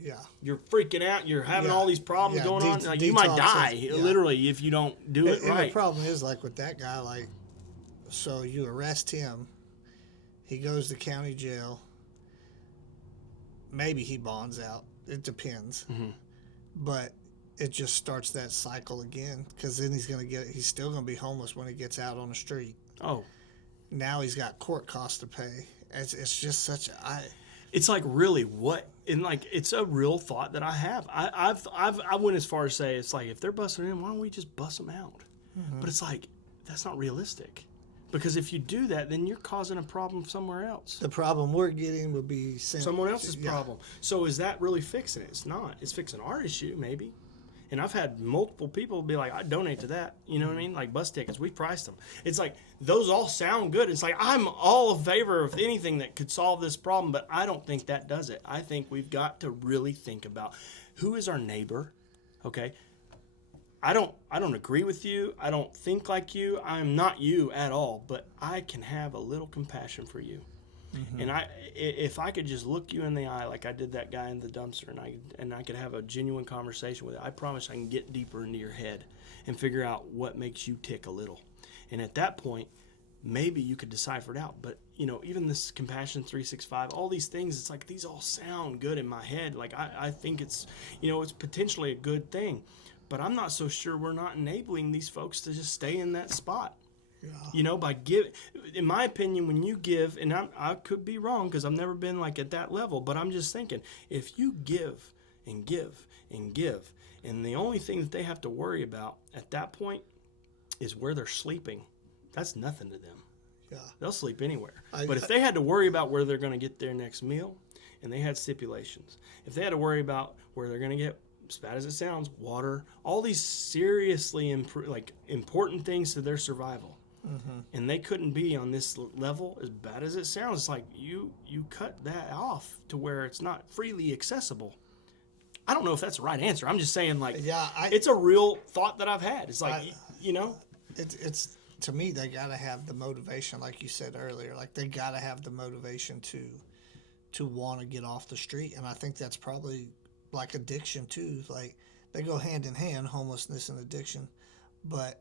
Yeah. you're freaking out, you're having all these problems going on, like you might die literally if you don't do it and right. the problem is, like with that guy, like, so you arrest him, he goes to county jail, maybe he bonds out, it depends, but it just starts that cycle again, because then he's still gonna be homeless when he gets out on the street. Oh, now he's got court costs to pay. It's just such it's like, really, what? And like, it's a real thought that I have. I went as far as say, it's like, if they're busting in, why don't we just bust them out? But it's like, that's not realistic, because if you do that, then you're causing a problem somewhere else. the problem we're getting will be Someone else's problem. So is that really fixing it? It's not. It's fixing our issue, maybe. And I've had multiple people be like, I donate to that. You know what I mean? Like bus tickets, we priced them. It's like, those all sound good. It's like, I'm all in favor of anything that could solve this problem, but I don't think that does it. I think we've got to really think about who is our neighbor. Okay. I don't agree with you. I don't think like you. I'm not you at all, but I can have a little compassion for you. And if I could just look you in the eye like I did that guy in the dumpster, and I could have a genuine conversation with it, I promise I can get deeper into your head and figure out what makes you tick a little. And at that point, maybe you could decipher it out. But, you know, even this Compassion 365, all these things, it's like, these all sound good in my head. Like, I think it's, you know, it's potentially a good thing. But I'm not so sure we're not enabling these folks to just stay in that spot. Yeah. You know, in my opinion, when you give, and I could be wrong because I've never been like at that level, but I'm just thinking, if you give and give and give, and the only thing that they have to worry about at that point is where they're sleeping, that's nothing to them. Yeah. They'll sleep anywhere. But if they had to worry about where they're going to get their next meal, and they had stipulations, if they had to worry about where they're going to get, as bad as it sounds, water, all these seriously important things to their survival, and they couldn't be on this level, as bad as it sounds, it's like you cut that off to where it's not freely accessible. I don't know if that's the right answer. I'm just saying, like, it's a real thought that I've had. It's like, you know, it's to me, they gotta have the motivation, like you said earlier. Like, they gotta have the motivation to want to get off the street, and I think that's probably like addiction too. Like, they go hand in hand, homelessness and addiction, but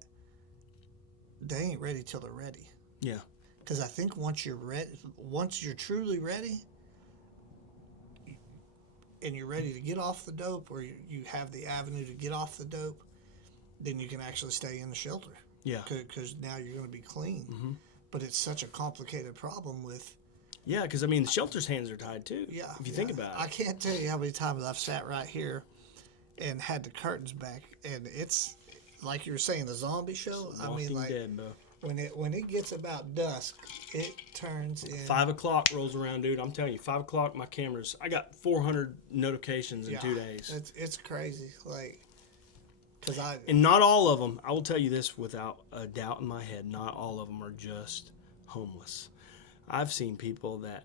they ain't ready till they're ready. Yeah. Because I think once you're truly ready, and you're ready to get off the dope, or you have the avenue to get off the dope, then you can actually stay in the shelter. Yeah. Because now you're going to be clean. But it's such a complicated problem with Yeah, because I mean, the shelter's hands are tied too. Yeah. If you yeah. think about I it. can't tell you how many times I've sat right here and had the curtains back, and it's like you were saying, the zombie show. I mean, Walking like Dead, bro. when it gets about dusk, it turns in 5 o'clock rolls around, dude. I'm telling you, 5 o'clock. My cameras. I got 400 notifications in 2 days, It's crazy, like because I and not all of them. I will tell you this without a doubt in my head. Not all of them are just homeless. I've seen people that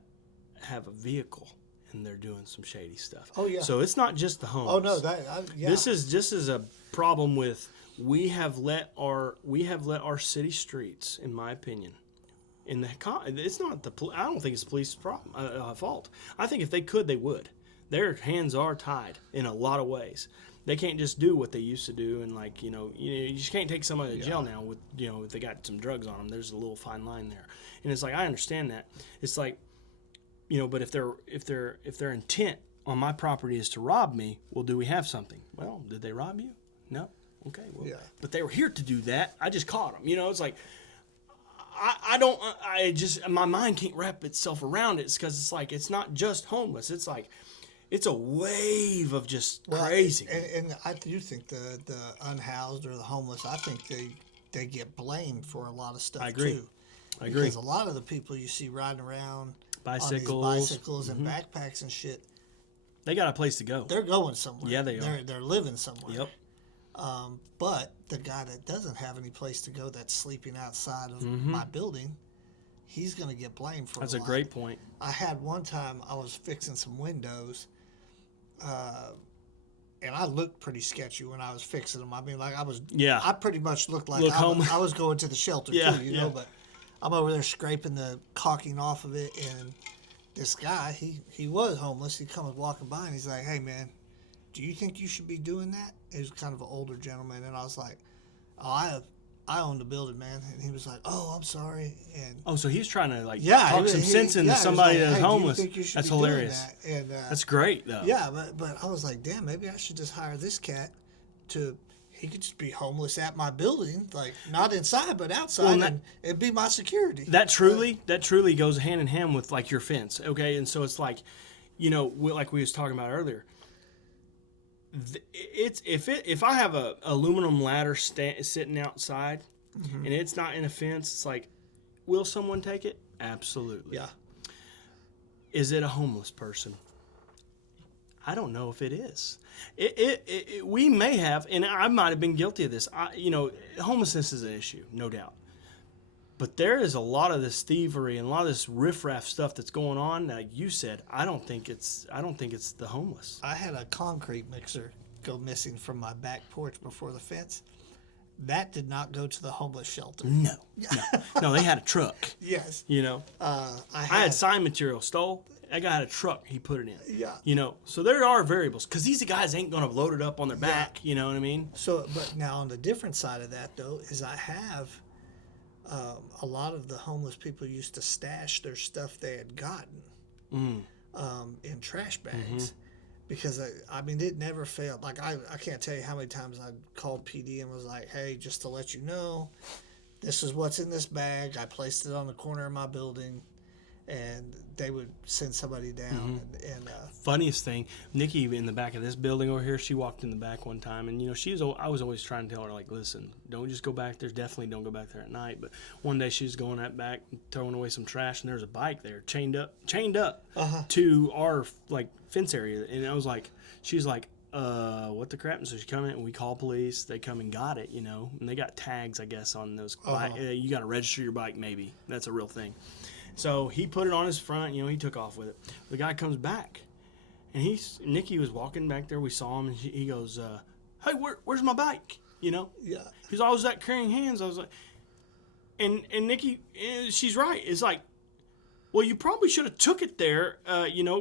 have a vehicle and they're doing some shady stuff. Oh, yeah. So it's not just the homeless. oh no yeah This is a problem with we have let our city streets, in my opinion. It's not I don't think it's the police's problem fault. I think if they could, they would. Their hands are tied in a lot of ways. They can't just do what they used to do, and you just can't take somebody to jail now with if they got some drugs on them. There's a little fine line there, and it's like I understand that. It's like but if their intent on my property is to rob me, well, do we have something? Well, did they rob you? No. Okay. Well, Yeah. but they were here to do that. I just caught them. It's like I don't. I just my mind can't wrap itself around it. It's because it's like it's not just homeless. It's like it's a wave of just crazy. and I do think the unhoused or the homeless, I think they get blamed for a lot of stuff I agree. too. I agree. Because a lot of the people you see riding around Bicycles. on these bicycles and backpacks and shit, They got a place to go. they're going somewhere. Yeah, they are. They're living somewhere. Yep. But the guy that doesn't have any place to go, that's sleeping outside of my building, he's going to get blamed for That's a a lot. great point. I had one time I was fixing some windows, and I looked pretty sketchy when I was fixing them. I mean, like Yeah. I pretty much looked like Look I was going to the shelter Yeah, too, yeah. but I'm over there scraping the caulking off of it, and this guy, he was homeless. He comes walking by, and he's like, "Hey, man, do you think you should be doing that?" He was kind of an older gentleman, and I was like, "Oh, I own the building, man." And he was like, "Oh, I'm sorry." And Oh, so he's trying to talk yeah, some sense into he was somebody like, that's "Hey, do you homeless. think you should That's be doing hilarious. that?" And That's great though. yeah, but I was like, damn, maybe I should just hire this cat to. He could just be homeless at my building, like not inside but outside, and it'd be my security. That truly goes hand in hand with like your fence, okay? And so it's like, like we was talking about earlier. If I have a aluminum ladder sitting outside, and it's not in a fence, it's like, will someone take it? Absolutely. Yeah. Is it a homeless person? I don't know if it is. We may have, and I might have been guilty of this. Homelessness is an issue, no doubt. But there is a lot of this thievery and a lot of this riffraff stuff that's going on. Like you said, I don't think it's the homeless. I had a concrete mixer go missing from my back porch before the fence. That did not go to the homeless shelter. No, they had a truck. Yes. I I had sign material stole. That guy had a truck. He put it in. Yeah. So there are variables because these guys ain't gonna load it up on their back. You know what I mean? So, but now on the different side of that though is I have a lot of the homeless people used to stash their stuff they had gotten in trash bags. Because I mean, it never failed. Like I can't tell you how many times I called PD and was like, "Hey, just to let you know, this is what's in this bag. I placed it on the corner of my building," and they would send somebody down. And Funniest thing, Nikki in the back of this building over here, she walked in the back one time, and I was always trying to tell her, like, listen, don't just go back there. Definitely don't go back there at night. But one day she was going that back, throwing away some trash, and there's a bike there chained up to our fence area, and I was like, she's like, what the crap? And so she come in, and we call police. They come and got it, and they got tags, I guess, on those. You got to register your bike, maybe. That's a real thing. So he put it on his front, he took off with it. The guy comes back, and Nikki was walking back there. We saw him, and he goes, "Hey, where's my bike?" Yeah. Because I was carrying hands. I was like, and Nikki, she's right. It's like, well, you probably should have took it there,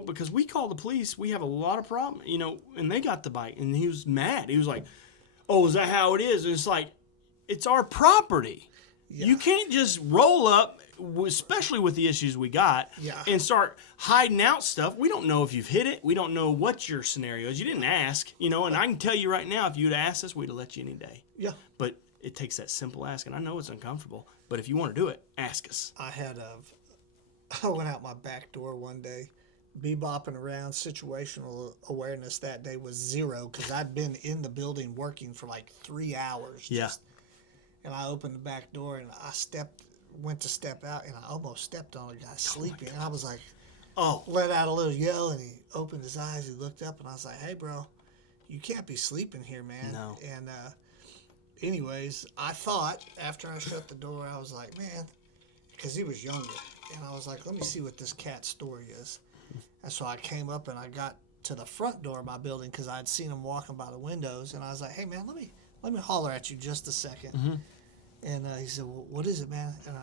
because we called the police. We have a lot of problems, and they got the bike. And he was mad. He was like, "Oh, is that how it is?" And it's like, it's our property. Yeah. You can't just roll up, especially with the issues we got, and start hiding out stuff. We don't know if you've hit it. We don't know what your scenario is. You didn't ask, and I can tell you right now, if you'd asked us, we'd have let you any day. Yeah. But it takes that simple ask, and I know it's uncomfortable, but if you want to do it, ask us. I had I went out my back door one day, bebopping around. Situational awareness that day was zero because I'd been in the building working for like 3 hours. Yeah. And I opened the back door and went to step out, and I almost stepped on a guy sleeping. And I was like, Oh, let out a little yell, and he opened his eyes. He looked up, and I was like, hey, bro, you can't be sleeping here, man. No. And anyways, I thought after I shut the door, I was like, man, because he was younger. And I was like, let me see what this cat's story is. And so I came up and I got to the front door of my building because I'd seen him walking by the windows. And I was like, hey, man, let me holler at you just a second. Mm-hmm. And he said, well, what is it, man? And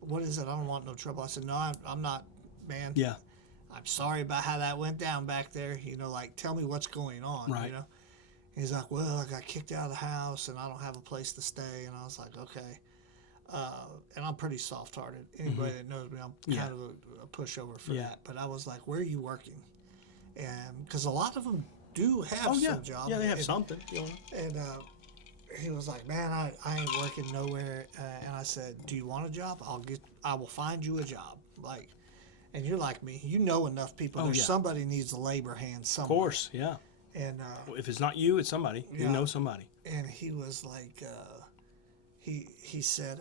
what is it? I don't want no trouble. I said, no, I'm not, man. Yeah. I'm sorry about how that went down back there. You know, like, tell me what's going on, Right. you know? He's like, well, I got kicked out of the house and I don't have a place to stay. And I was like, okay. And I'm pretty soft-hearted. Anybody that knows me, I'm kind of a pushover for that. But I was like, where are you working? And because a lot of them do have some job. Yeah, they have something. You know? And he was like, man, I ain't working nowhere. And I said, do you want a job? I will find you a job. Like, and you're like me. You know enough people. There's somebody needs a labor hand somewhere. Of course, yeah. And if it's not you, it's somebody. You know somebody. And he was like, he said,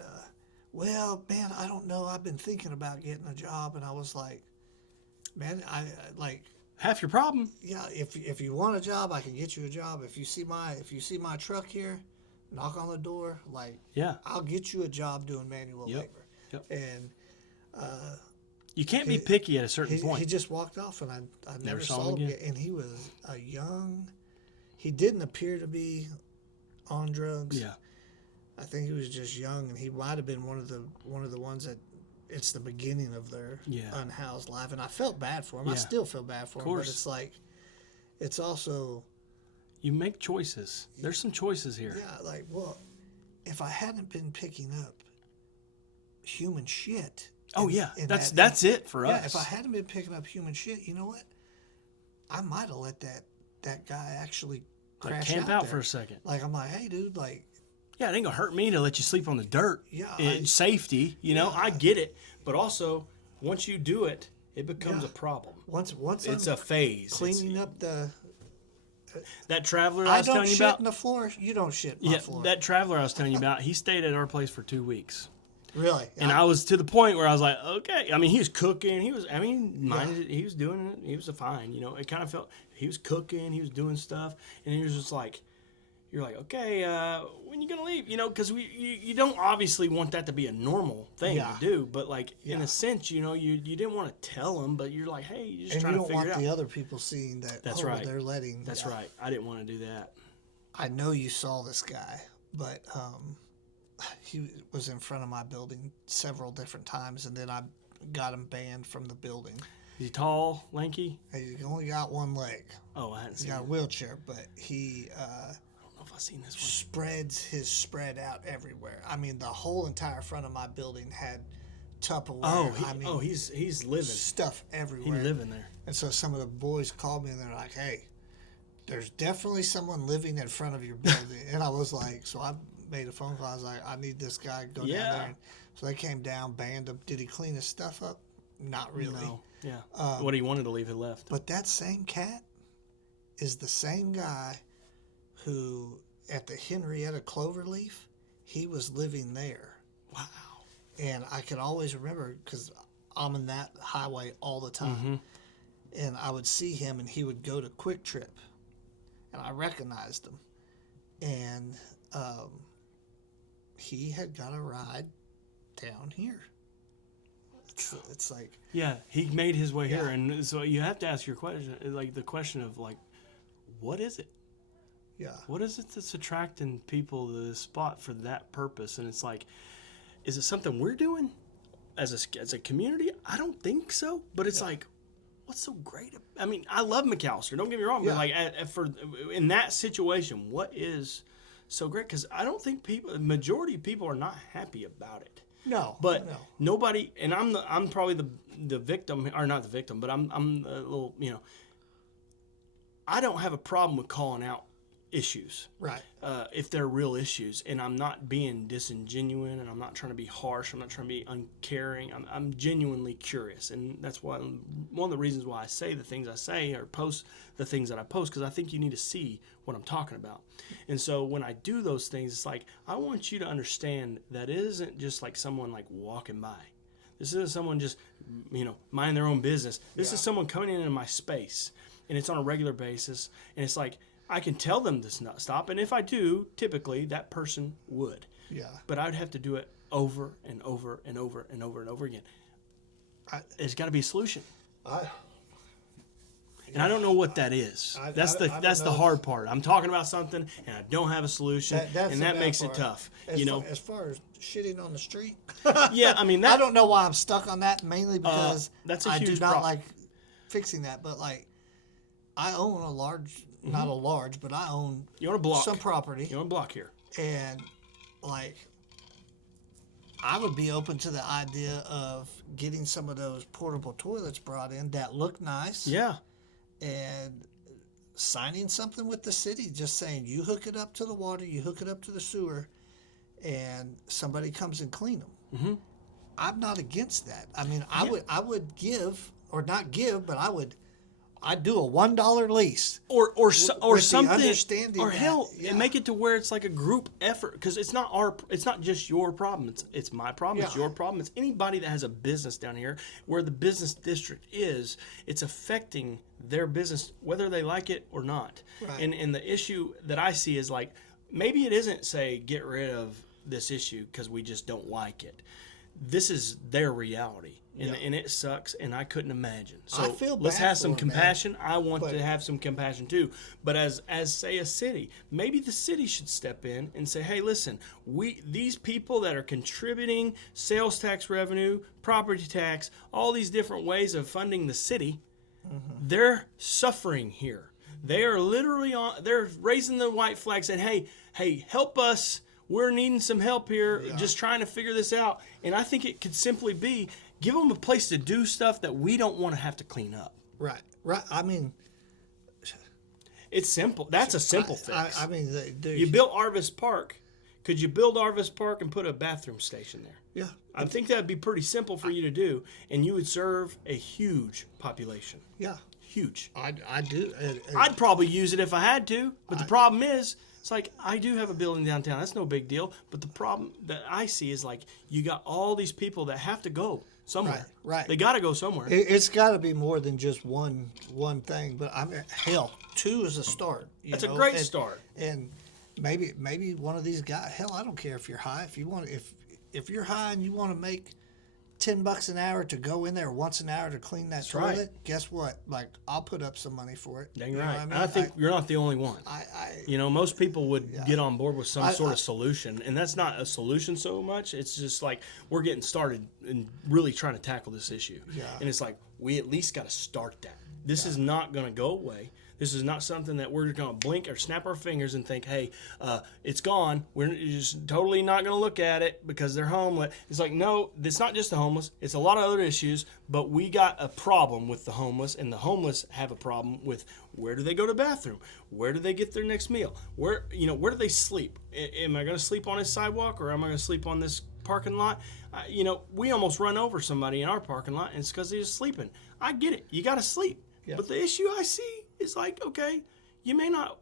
well, man, I don't know. I've been thinking about getting a job. And I was like, man, I like, half your problem. yeah, if you want a job, I can get you a job. If you see my truck here, knock on the door. Like, Yeah. I'll get you a job doing manual labor. Yep. And You can't be picky at a certain point. he just walked off, and I never saw him again. again. And he was a young. He didn't appear to be on drugs. Yeah. I think he was just young, and he might have been one of the ones that it's the beginning of their unhoused life. And I felt bad for him. I still feel bad for him. But it's like, it's also. You make choices. There's some choices here. Yeah, like, well, if I hadn't been picking up human shit. Oh, yeah. That's it for us. Yeah, if I hadn't been picking up human shit, you know what? I might have let that guy actually crash camp out for a second. Like, I'm like, hey, dude, like. Yeah, it ain't gonna hurt me to let you sleep on the dirt. Yeah. Safety, you know, I get it. But also, once you do it, it becomes a problem. Once it's a phase. Cleaning up the. That traveler I was telling you about. I don't shit in the floor. You don't shit in my floor. That traveler I was telling you about, he stayed at our place for 2 weeks. Really? And I was to the point where I was like, okay. I mean, he was cooking. He was doing it. He was fine. You know, it kind of felt, he was cooking. He was doing stuff. And he was just like, you're like, okay, when you going to leave? You know, because you don't obviously want that to be a normal thing to do. But, like, in a sense, you know, you didn't want to tell them. But you're like, hey, you're just trying to figure it out. And you don't want the other people seeing that, That's right. They're letting. That's right. I didn't want to do that. I know you saw this guy, but he was in front of my building several different times, and then I got him banned from the building. Is he tall, lanky? He only got one leg. Oh, I hadn't seen He's got a wheelchair, but he I don't know if I've seen this one. spreads his spread out everywhere. I mean, the whole entire front of my building had Tupperware. He's living. Stuff everywhere. He's living there. And so some of the boys called me, and they're like, hey, there's definitely someone living in front of your building. And I was like, so I made a phone call. I was like, I need this guy to go down there. And so they came down, banned him. Did he clean his stuff up? Not really. No. Yeah. What he wanted to leave, he left. But that same cat is the same guy who, at the Henrietta Cloverleaf, he was living there. Wow. And I can always remember, because I'm in that highway all the time. Mm-hmm. And I would see him, and he would go to Quick Trip. And I recognized him. And he had got a ride down here. It's like... Yeah, he made his way here. And so you have to ask your question, like the question of, like, what is it? Yeah. What is it that's attracting people to this spot for that purpose? And it's like, is it something we're doing as a community? I don't think so. But it's like, what's so great? I mean, I love McAllister. Don't get me wrong. But like, in that situation, what is so great? Because I don't think the majority of people are not happy about it. No. But nobody, and I'm probably the victim, or not the victim, but I'm a little, you know. I don't have a problem with calling out issues. Right. If they're real issues, and I'm not being disingenuous, and I'm not trying to be harsh, I'm not trying to be uncaring. I'm genuinely curious, and that's why one of the reasons why I say the things I say or post the things that I post, because I think you need to see what I'm talking about. And so when I do those things, it's like I want you to understand that it isn't just like someone like walking by. This isn't someone just minding their own business. This is someone coming into my space, and it's on a regular basis, and it's like I can tell them to not stop, and if I do, typically that person would. Yeah. But I would have to do it over and over and over and over and over again. There's got to be a solution, and I don't know what that is. That's the hard part. I'm talking about something, and I don't have a solution, and that makes it tough. As far as shitting on the street. Yeah, I mean, I don't know why I'm stuck on that, mainly because that's a I huge do not problem. like fixing that. But like, I own a large, not a large, but I own You own a block. some property, You own a block here. and like, I would be open to the idea of getting some of those portable toilets brought in that look nice. Yeah. And signing something with the city, just saying you hook it up to the water, you hook it up to the sewer, and somebody comes and clean them. Mm-hmm. I'm not against that. I mean, I would give, or not give, but I'd do a $1 lease. Or with the something, understanding or that, hell, yeah. and make it to where it's like a group effort, because it's not just your problem. It's my problem. It's Yeah. your problem. It's anybody that has a business down here where the business district is. It's affecting their business whether they like it or not. Right. And the issue that I see is like maybe it isn't say get rid of this issue because we just don't like it. This is their reality. And it sucks, and I couldn't imagine. So I feel let's bad have some for 'em, man. compassion. I want But- to have some compassion too. But as say a city, maybe the city should step in and say, hey, listen, these people that are contributing sales tax revenue, property tax, all these different ways of funding the city, they're suffering here. They are literally they're raising the white flag saying, hey, help us. We're needing some help here, just trying to figure this out. And I think it could simply be give them a place to do stuff that we don't want to have to clean up. Right. I mean, It's simple. That's a simple fix. I mean, dude. You built Arvis Park. Could you build Arvis Park and put a bathroom station there? Yeah. I think that would be pretty simple for you to do, and you would serve a huge population. Yeah. Huge. I do. I'd probably use it if I had to, but the problem is, it's like I do have a building downtown. That's no big deal. But the problem that I see is like you got all these people that have to go somewhere. Right. They got to go somewhere. It's got to be more than just one thing. But I mean, hell, 2 is a start. That's a great start. And maybe one of these guys. Hell, I don't care if you're high. If you want, if you're high and you want to make $10 an hour to go in there once an hour to clean that toilet, right. Guess what? Like, I'll put up some money for it. Dang You know right. what I mean? I think you're not the only one. Most people would get on board with some sort of solution, and that's not a solution so much. It's just like we're getting started and really trying to tackle this issue. Yeah. And it's like we at least got to start that. This is not going to go away. This is not something that we're going to blink or snap our fingers and think, hey, it's gone. We're just totally not going to look at it because they're homeless. It's like, no, it's not just the homeless. It's a lot of other issues, but we got a problem with the homeless, and the homeless have a problem with where do they go to the bathroom? Where do they get their next meal? Where do they sleep? Am I going to sleep on this sidewalk, or am I going to sleep on this parking lot? We almost run over somebody in our parking lot, and it's because they're just sleeping. I get it. You got to sleep. Yeah. But the issue I see is like, okay, you may not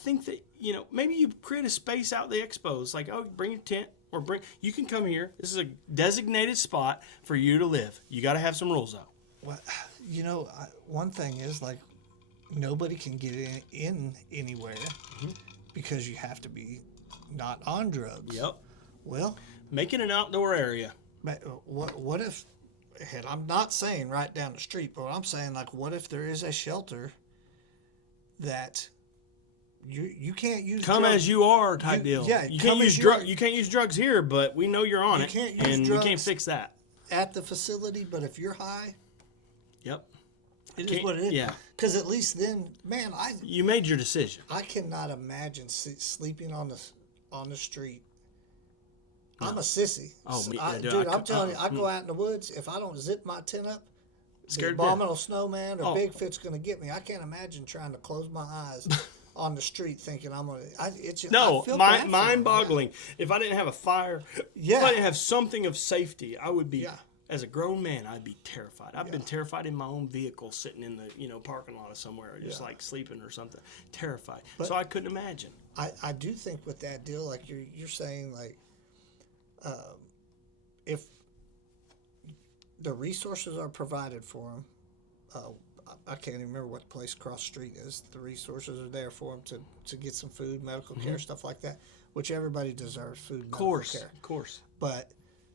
think that, maybe you create a space out the expo. It's like, oh, bring your tent, or you can come here. This is a designated spot for you to live. You got to have some rules though. Well, one thing is like nobody can get in anywhere because you have to be not on drugs. Yep. Well, Make it an outdoor area. what if, and I'm not saying right down the street, but I'm saying like, what if there is a shelter that you can't use Come drugs. as you are type deal. Yeah, You come can't as use you are. You can't use drugs here, but we know you're on You it, can't use and we can't drugs. fix that. at the facility, but if you're high, Yep. it is what it is. Yeah. Because at least then, man, You made your decision. I cannot imagine sleeping on the street. I'm a sissy. Oh, me- I, yeah, dude, dude, I I'm could- telling you, I go out in the woods. If I don't zip my tent up, the Scared to death. abominable snowman or Oh. Bigfoot's going to get me. I can't imagine trying to close my eyes on the street thinking I'm gonna. No, I feel bad for 'em, mind-boggling. If I didn't have a fire, Yeah. if I didn't have something of safety, I would be. Yeah. As a grown man, I'd be terrified. I've been Yeah. terrified in my own vehicle, sitting in the parking lot of somewhere, just Yeah. like sleeping or something. Terrified. But- So I couldn't imagine. I do think with that deal, like you're saying, like, if the resources are provided for them, I can't even remember what place across the street is. The resources are there for them to get some food, medical care, stuff like that, which everybody deserves food, and medical care. Of course. But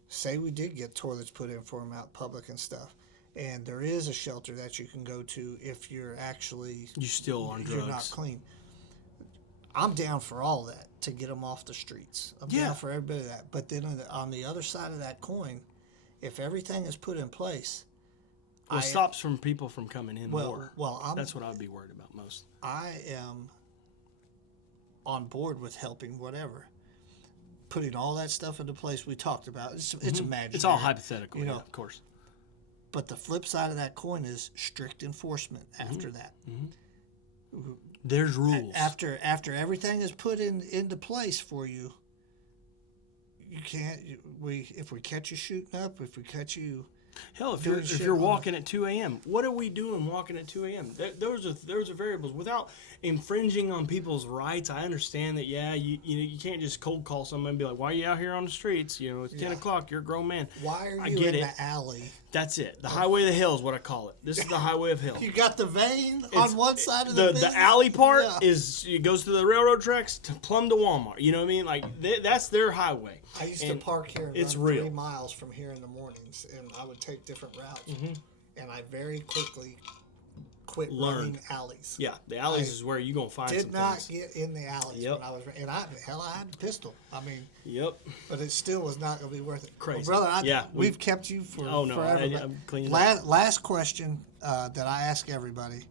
say we did get toilets put in for them out in public and stuff, and there is a shelter that you can go to if you're actually You still on you're drugs. not clean. I'm down for all that to get them off the streets. I'm Yeah. down for every bit of that. But then on the other side of that coin, if everything is put in place, Well, it stops from people from coming in more. That's what I'd be worried about most. I am on board with helping whatever. Putting all that stuff into place we talked about. It's imaginary. It's all hypothetical, you know. of course. But the flip side of that coin is strict enforcement after that. There's rules. After everything is put into place for you, you can't. If we catch you shooting up, if we catch you, Hell, if doing you're shit if you're on walking at 2 a.m., what are we doing walking at 2 a.m.? Those are variables. Without infringing on people's rights, I understand that. Yeah, you can't just cold call someone and be like, "Why are you out here on the streets? It's 10 o'clock. You're a grown man." why are I you get in it. the alley? That's it. The highway of the hill is what I call it. This is the highway of hell. You got the vein on one side of the the business? alley part Yeah. it goes to the railroad tracks to plumb to Walmart. You know what I mean? Like that's their highway. I used to And park here and it's run real. 3 miles from here in the mornings, and I would take different routes. Mm-hmm. And I very quickly quit Learned. running alleys. Yeah, the alleys I is where you're gonna find some Did not things. get in the alleys Yep. when I was, and I had a pistol. I mean, Yep. but it still was not going to be worth it. Crazy. Well, brother. Yeah, we've kept you for Oh, no, forever. but I'm cleaning last question that I ask everybody,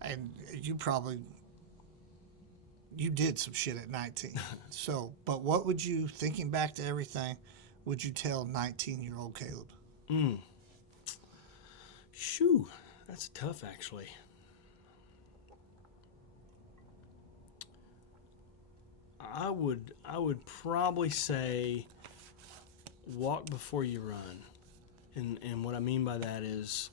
and you did some shit at 19. So, but what would you, thinking back to everything, would you tell 19-year-old Caleb? Shoo, that's tough actually. I would probably say walk before you run. And what I mean by that is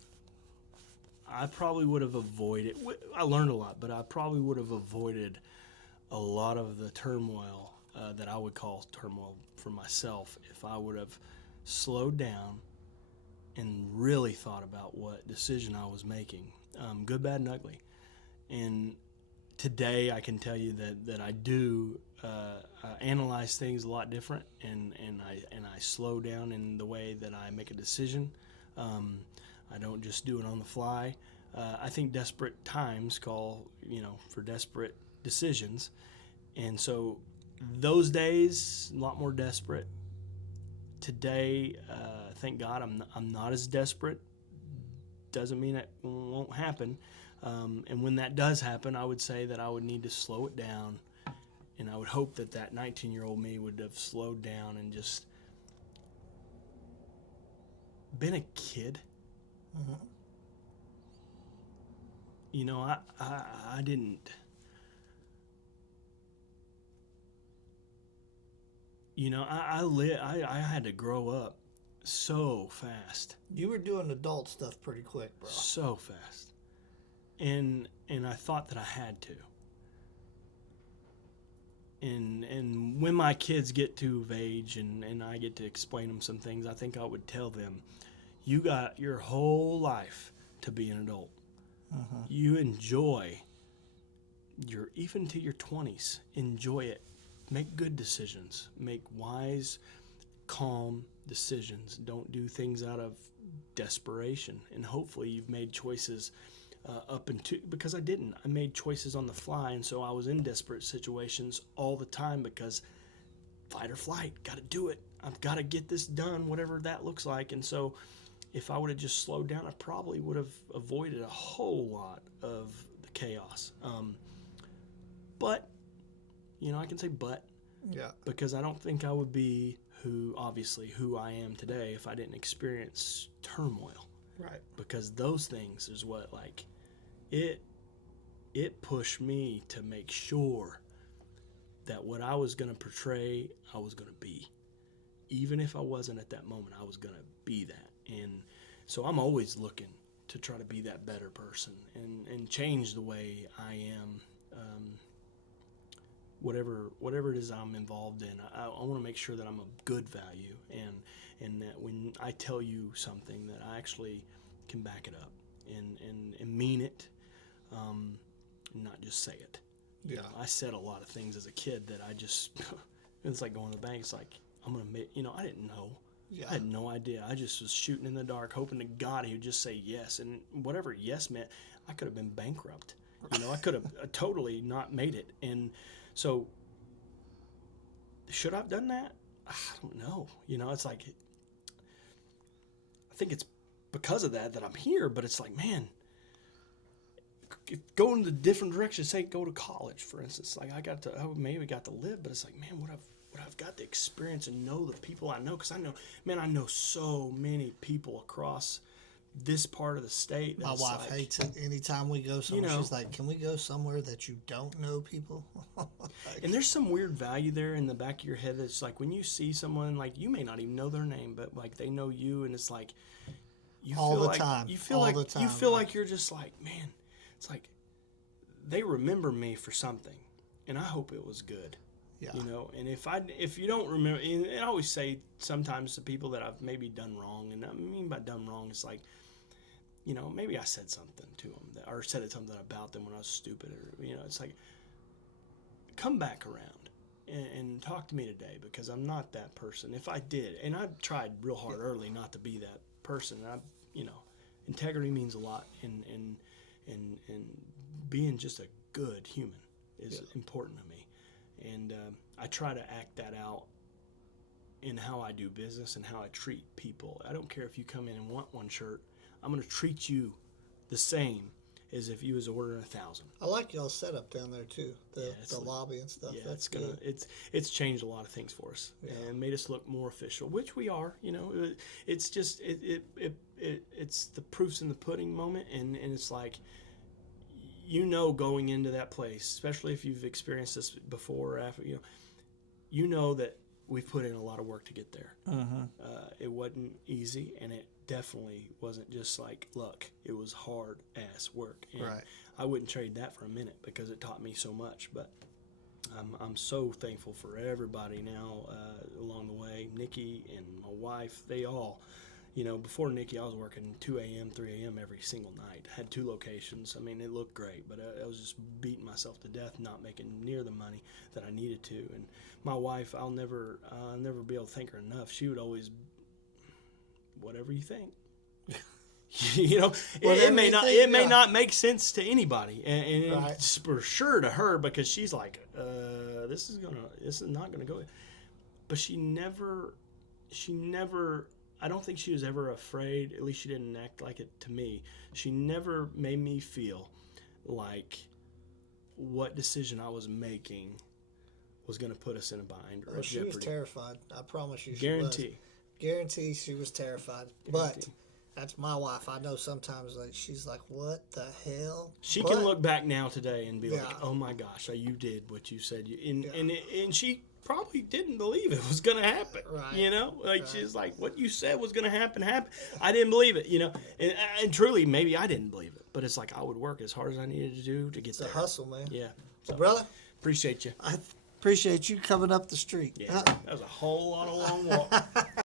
I probably would have avoided I learned a lot, but I probably would have avoided a lot of the turmoil that I would call turmoil for myself if I would have slowed down and really thought about what decision I was making, good, bad, and ugly. And today I can tell you that I do analyze things a lot different, and I slow down in the way that I make a decision. I don't just do it on the fly. I think desperate times call for desperate decisions, and so those days a lot more desperate. Today, thank God, I'm not as desperate. Doesn't mean it won't happen. And when that does happen, I would say that I would need to slow it down, and I would hope that 19-year-old me would have slowed down and just been a kid. I didn't. I had to grow up so fast. You were doing adult stuff pretty quick, bro. So fast. And I thought that I had to. And when my kids get to age and I get to explain them some things, I think I would tell them, you got your whole life to be an adult. You enjoy even to your 20s, enjoy it. Make good decisions. Make wise, calm decisions. Don't do things out of desperation. And hopefully you've made choices because I didn't. I made choices on the fly, and so I was in desperate situations all the time because fight or flight, got to do it. I've got to get this done, whatever that looks like. And so if I would have just slowed down, I probably would have avoided a whole lot of the chaos. But I can say but. Yeah. Because I don't think I would be who I am today if I didn't experience turmoil. Right. Because those things is what, it it pushed me to make sure that what I was going to portray, I was going to be. Even if I wasn't at that moment, I was going to be that. And so I'm always looking to try to be that better person and change the way I am. Whatever it is I'm involved in, I want to make sure that I'm a good value, and that when I tell you something, that I actually can back it up and mean it, and not just say it. Yeah. I said a lot of things as a kid that I just it's like going to the bank. It's like, I'm gonna make, I didn't know. Yeah. I had no idea. I just was shooting in the dark, hoping to God he would just say yes, and whatever yes meant, I could have been bankrupt. I could have totally not made it. And so, should I have done that? I don't know. It's like, I think it's because of that I'm here. But it's like, man, go in the different direction. Say go to college, for instance. Like I maybe got to live, but it's like, man, what I've got to experience and know the people I know, because I know so many people across this part of the state. My wife hates it. Anytime we go somewhere, she's like, can we go somewhere that you don't know people? And there's some weird value there in the back of your head that's like, when you see someone, like, you may not even know their name, but like they know you, and it's like you all feel the like time. You feel all like the time, you feel like you're just like, man, it's like they remember me for something, and I hope it was good. Yeah. And if you don't remember, and I always say sometimes to people that I've maybe done wrong, and I mean by done wrong, it's like, maybe I said something to them or said something about them when I was stupid, or it's like, come back around and talk to me today, because I'm not that person. If I did, and I've tried real hard early not to be that person. Integrity means a lot, and being just a good human is important to me. And I try to act that out in how I do business and how I treat people. I don't care if you come in and want one shirt. I'm going to treat you the same as if you was ordering 1,000. I like y'all's setup down there too, the lobby and stuff. Yeah, That's it's changed a lot of things for us, and made us look more official, which we are. It's just it's the proof's in the pudding moment, and it's like, going into that place, especially if you've experienced this before or after, that we've put in a lot of work to get there. It wasn't easy, and it definitely wasn't just like luck. It was hard ass work, and right. I wouldn't trade that for a minute, because it taught me so much. But I'm so thankful for everybody now along the way. Nikki and my wife, they all. Before Nikki, I was working 2 a.m., 3 a.m. every single night. Had 2 locations. I mean, it looked great, but I was just beating myself to death, not making near the money that I needed to. And my wife, I'll never be able to thank her enough. She would always, whatever you think. It may not make sense to anybody, and right. It's for sure to her, because she's like, this is not gonna go. But she never. I don't think she was ever afraid. At least she didn't act like it to me. She never made me feel like what decision I was making was going to put us in a bind or a she jeopardy. was terrified. I promise you. Guarantee she was terrified. Guarantee. But that's my wife. I know sometimes she's like, "What the hell?" She can look back now today and be like, "Oh my gosh, you did what you said." And she probably didn't believe it was going to happen. Right. She's like, what you said was going to happen. I didn't believe it, and truly, maybe I didn't believe it, but it's like, I would work as hard as I needed to do to get there. It's a hustle, man. Yeah. So, brother, appreciate you. I appreciate you coming up the street. Yeah. That was a whole lot of long walk.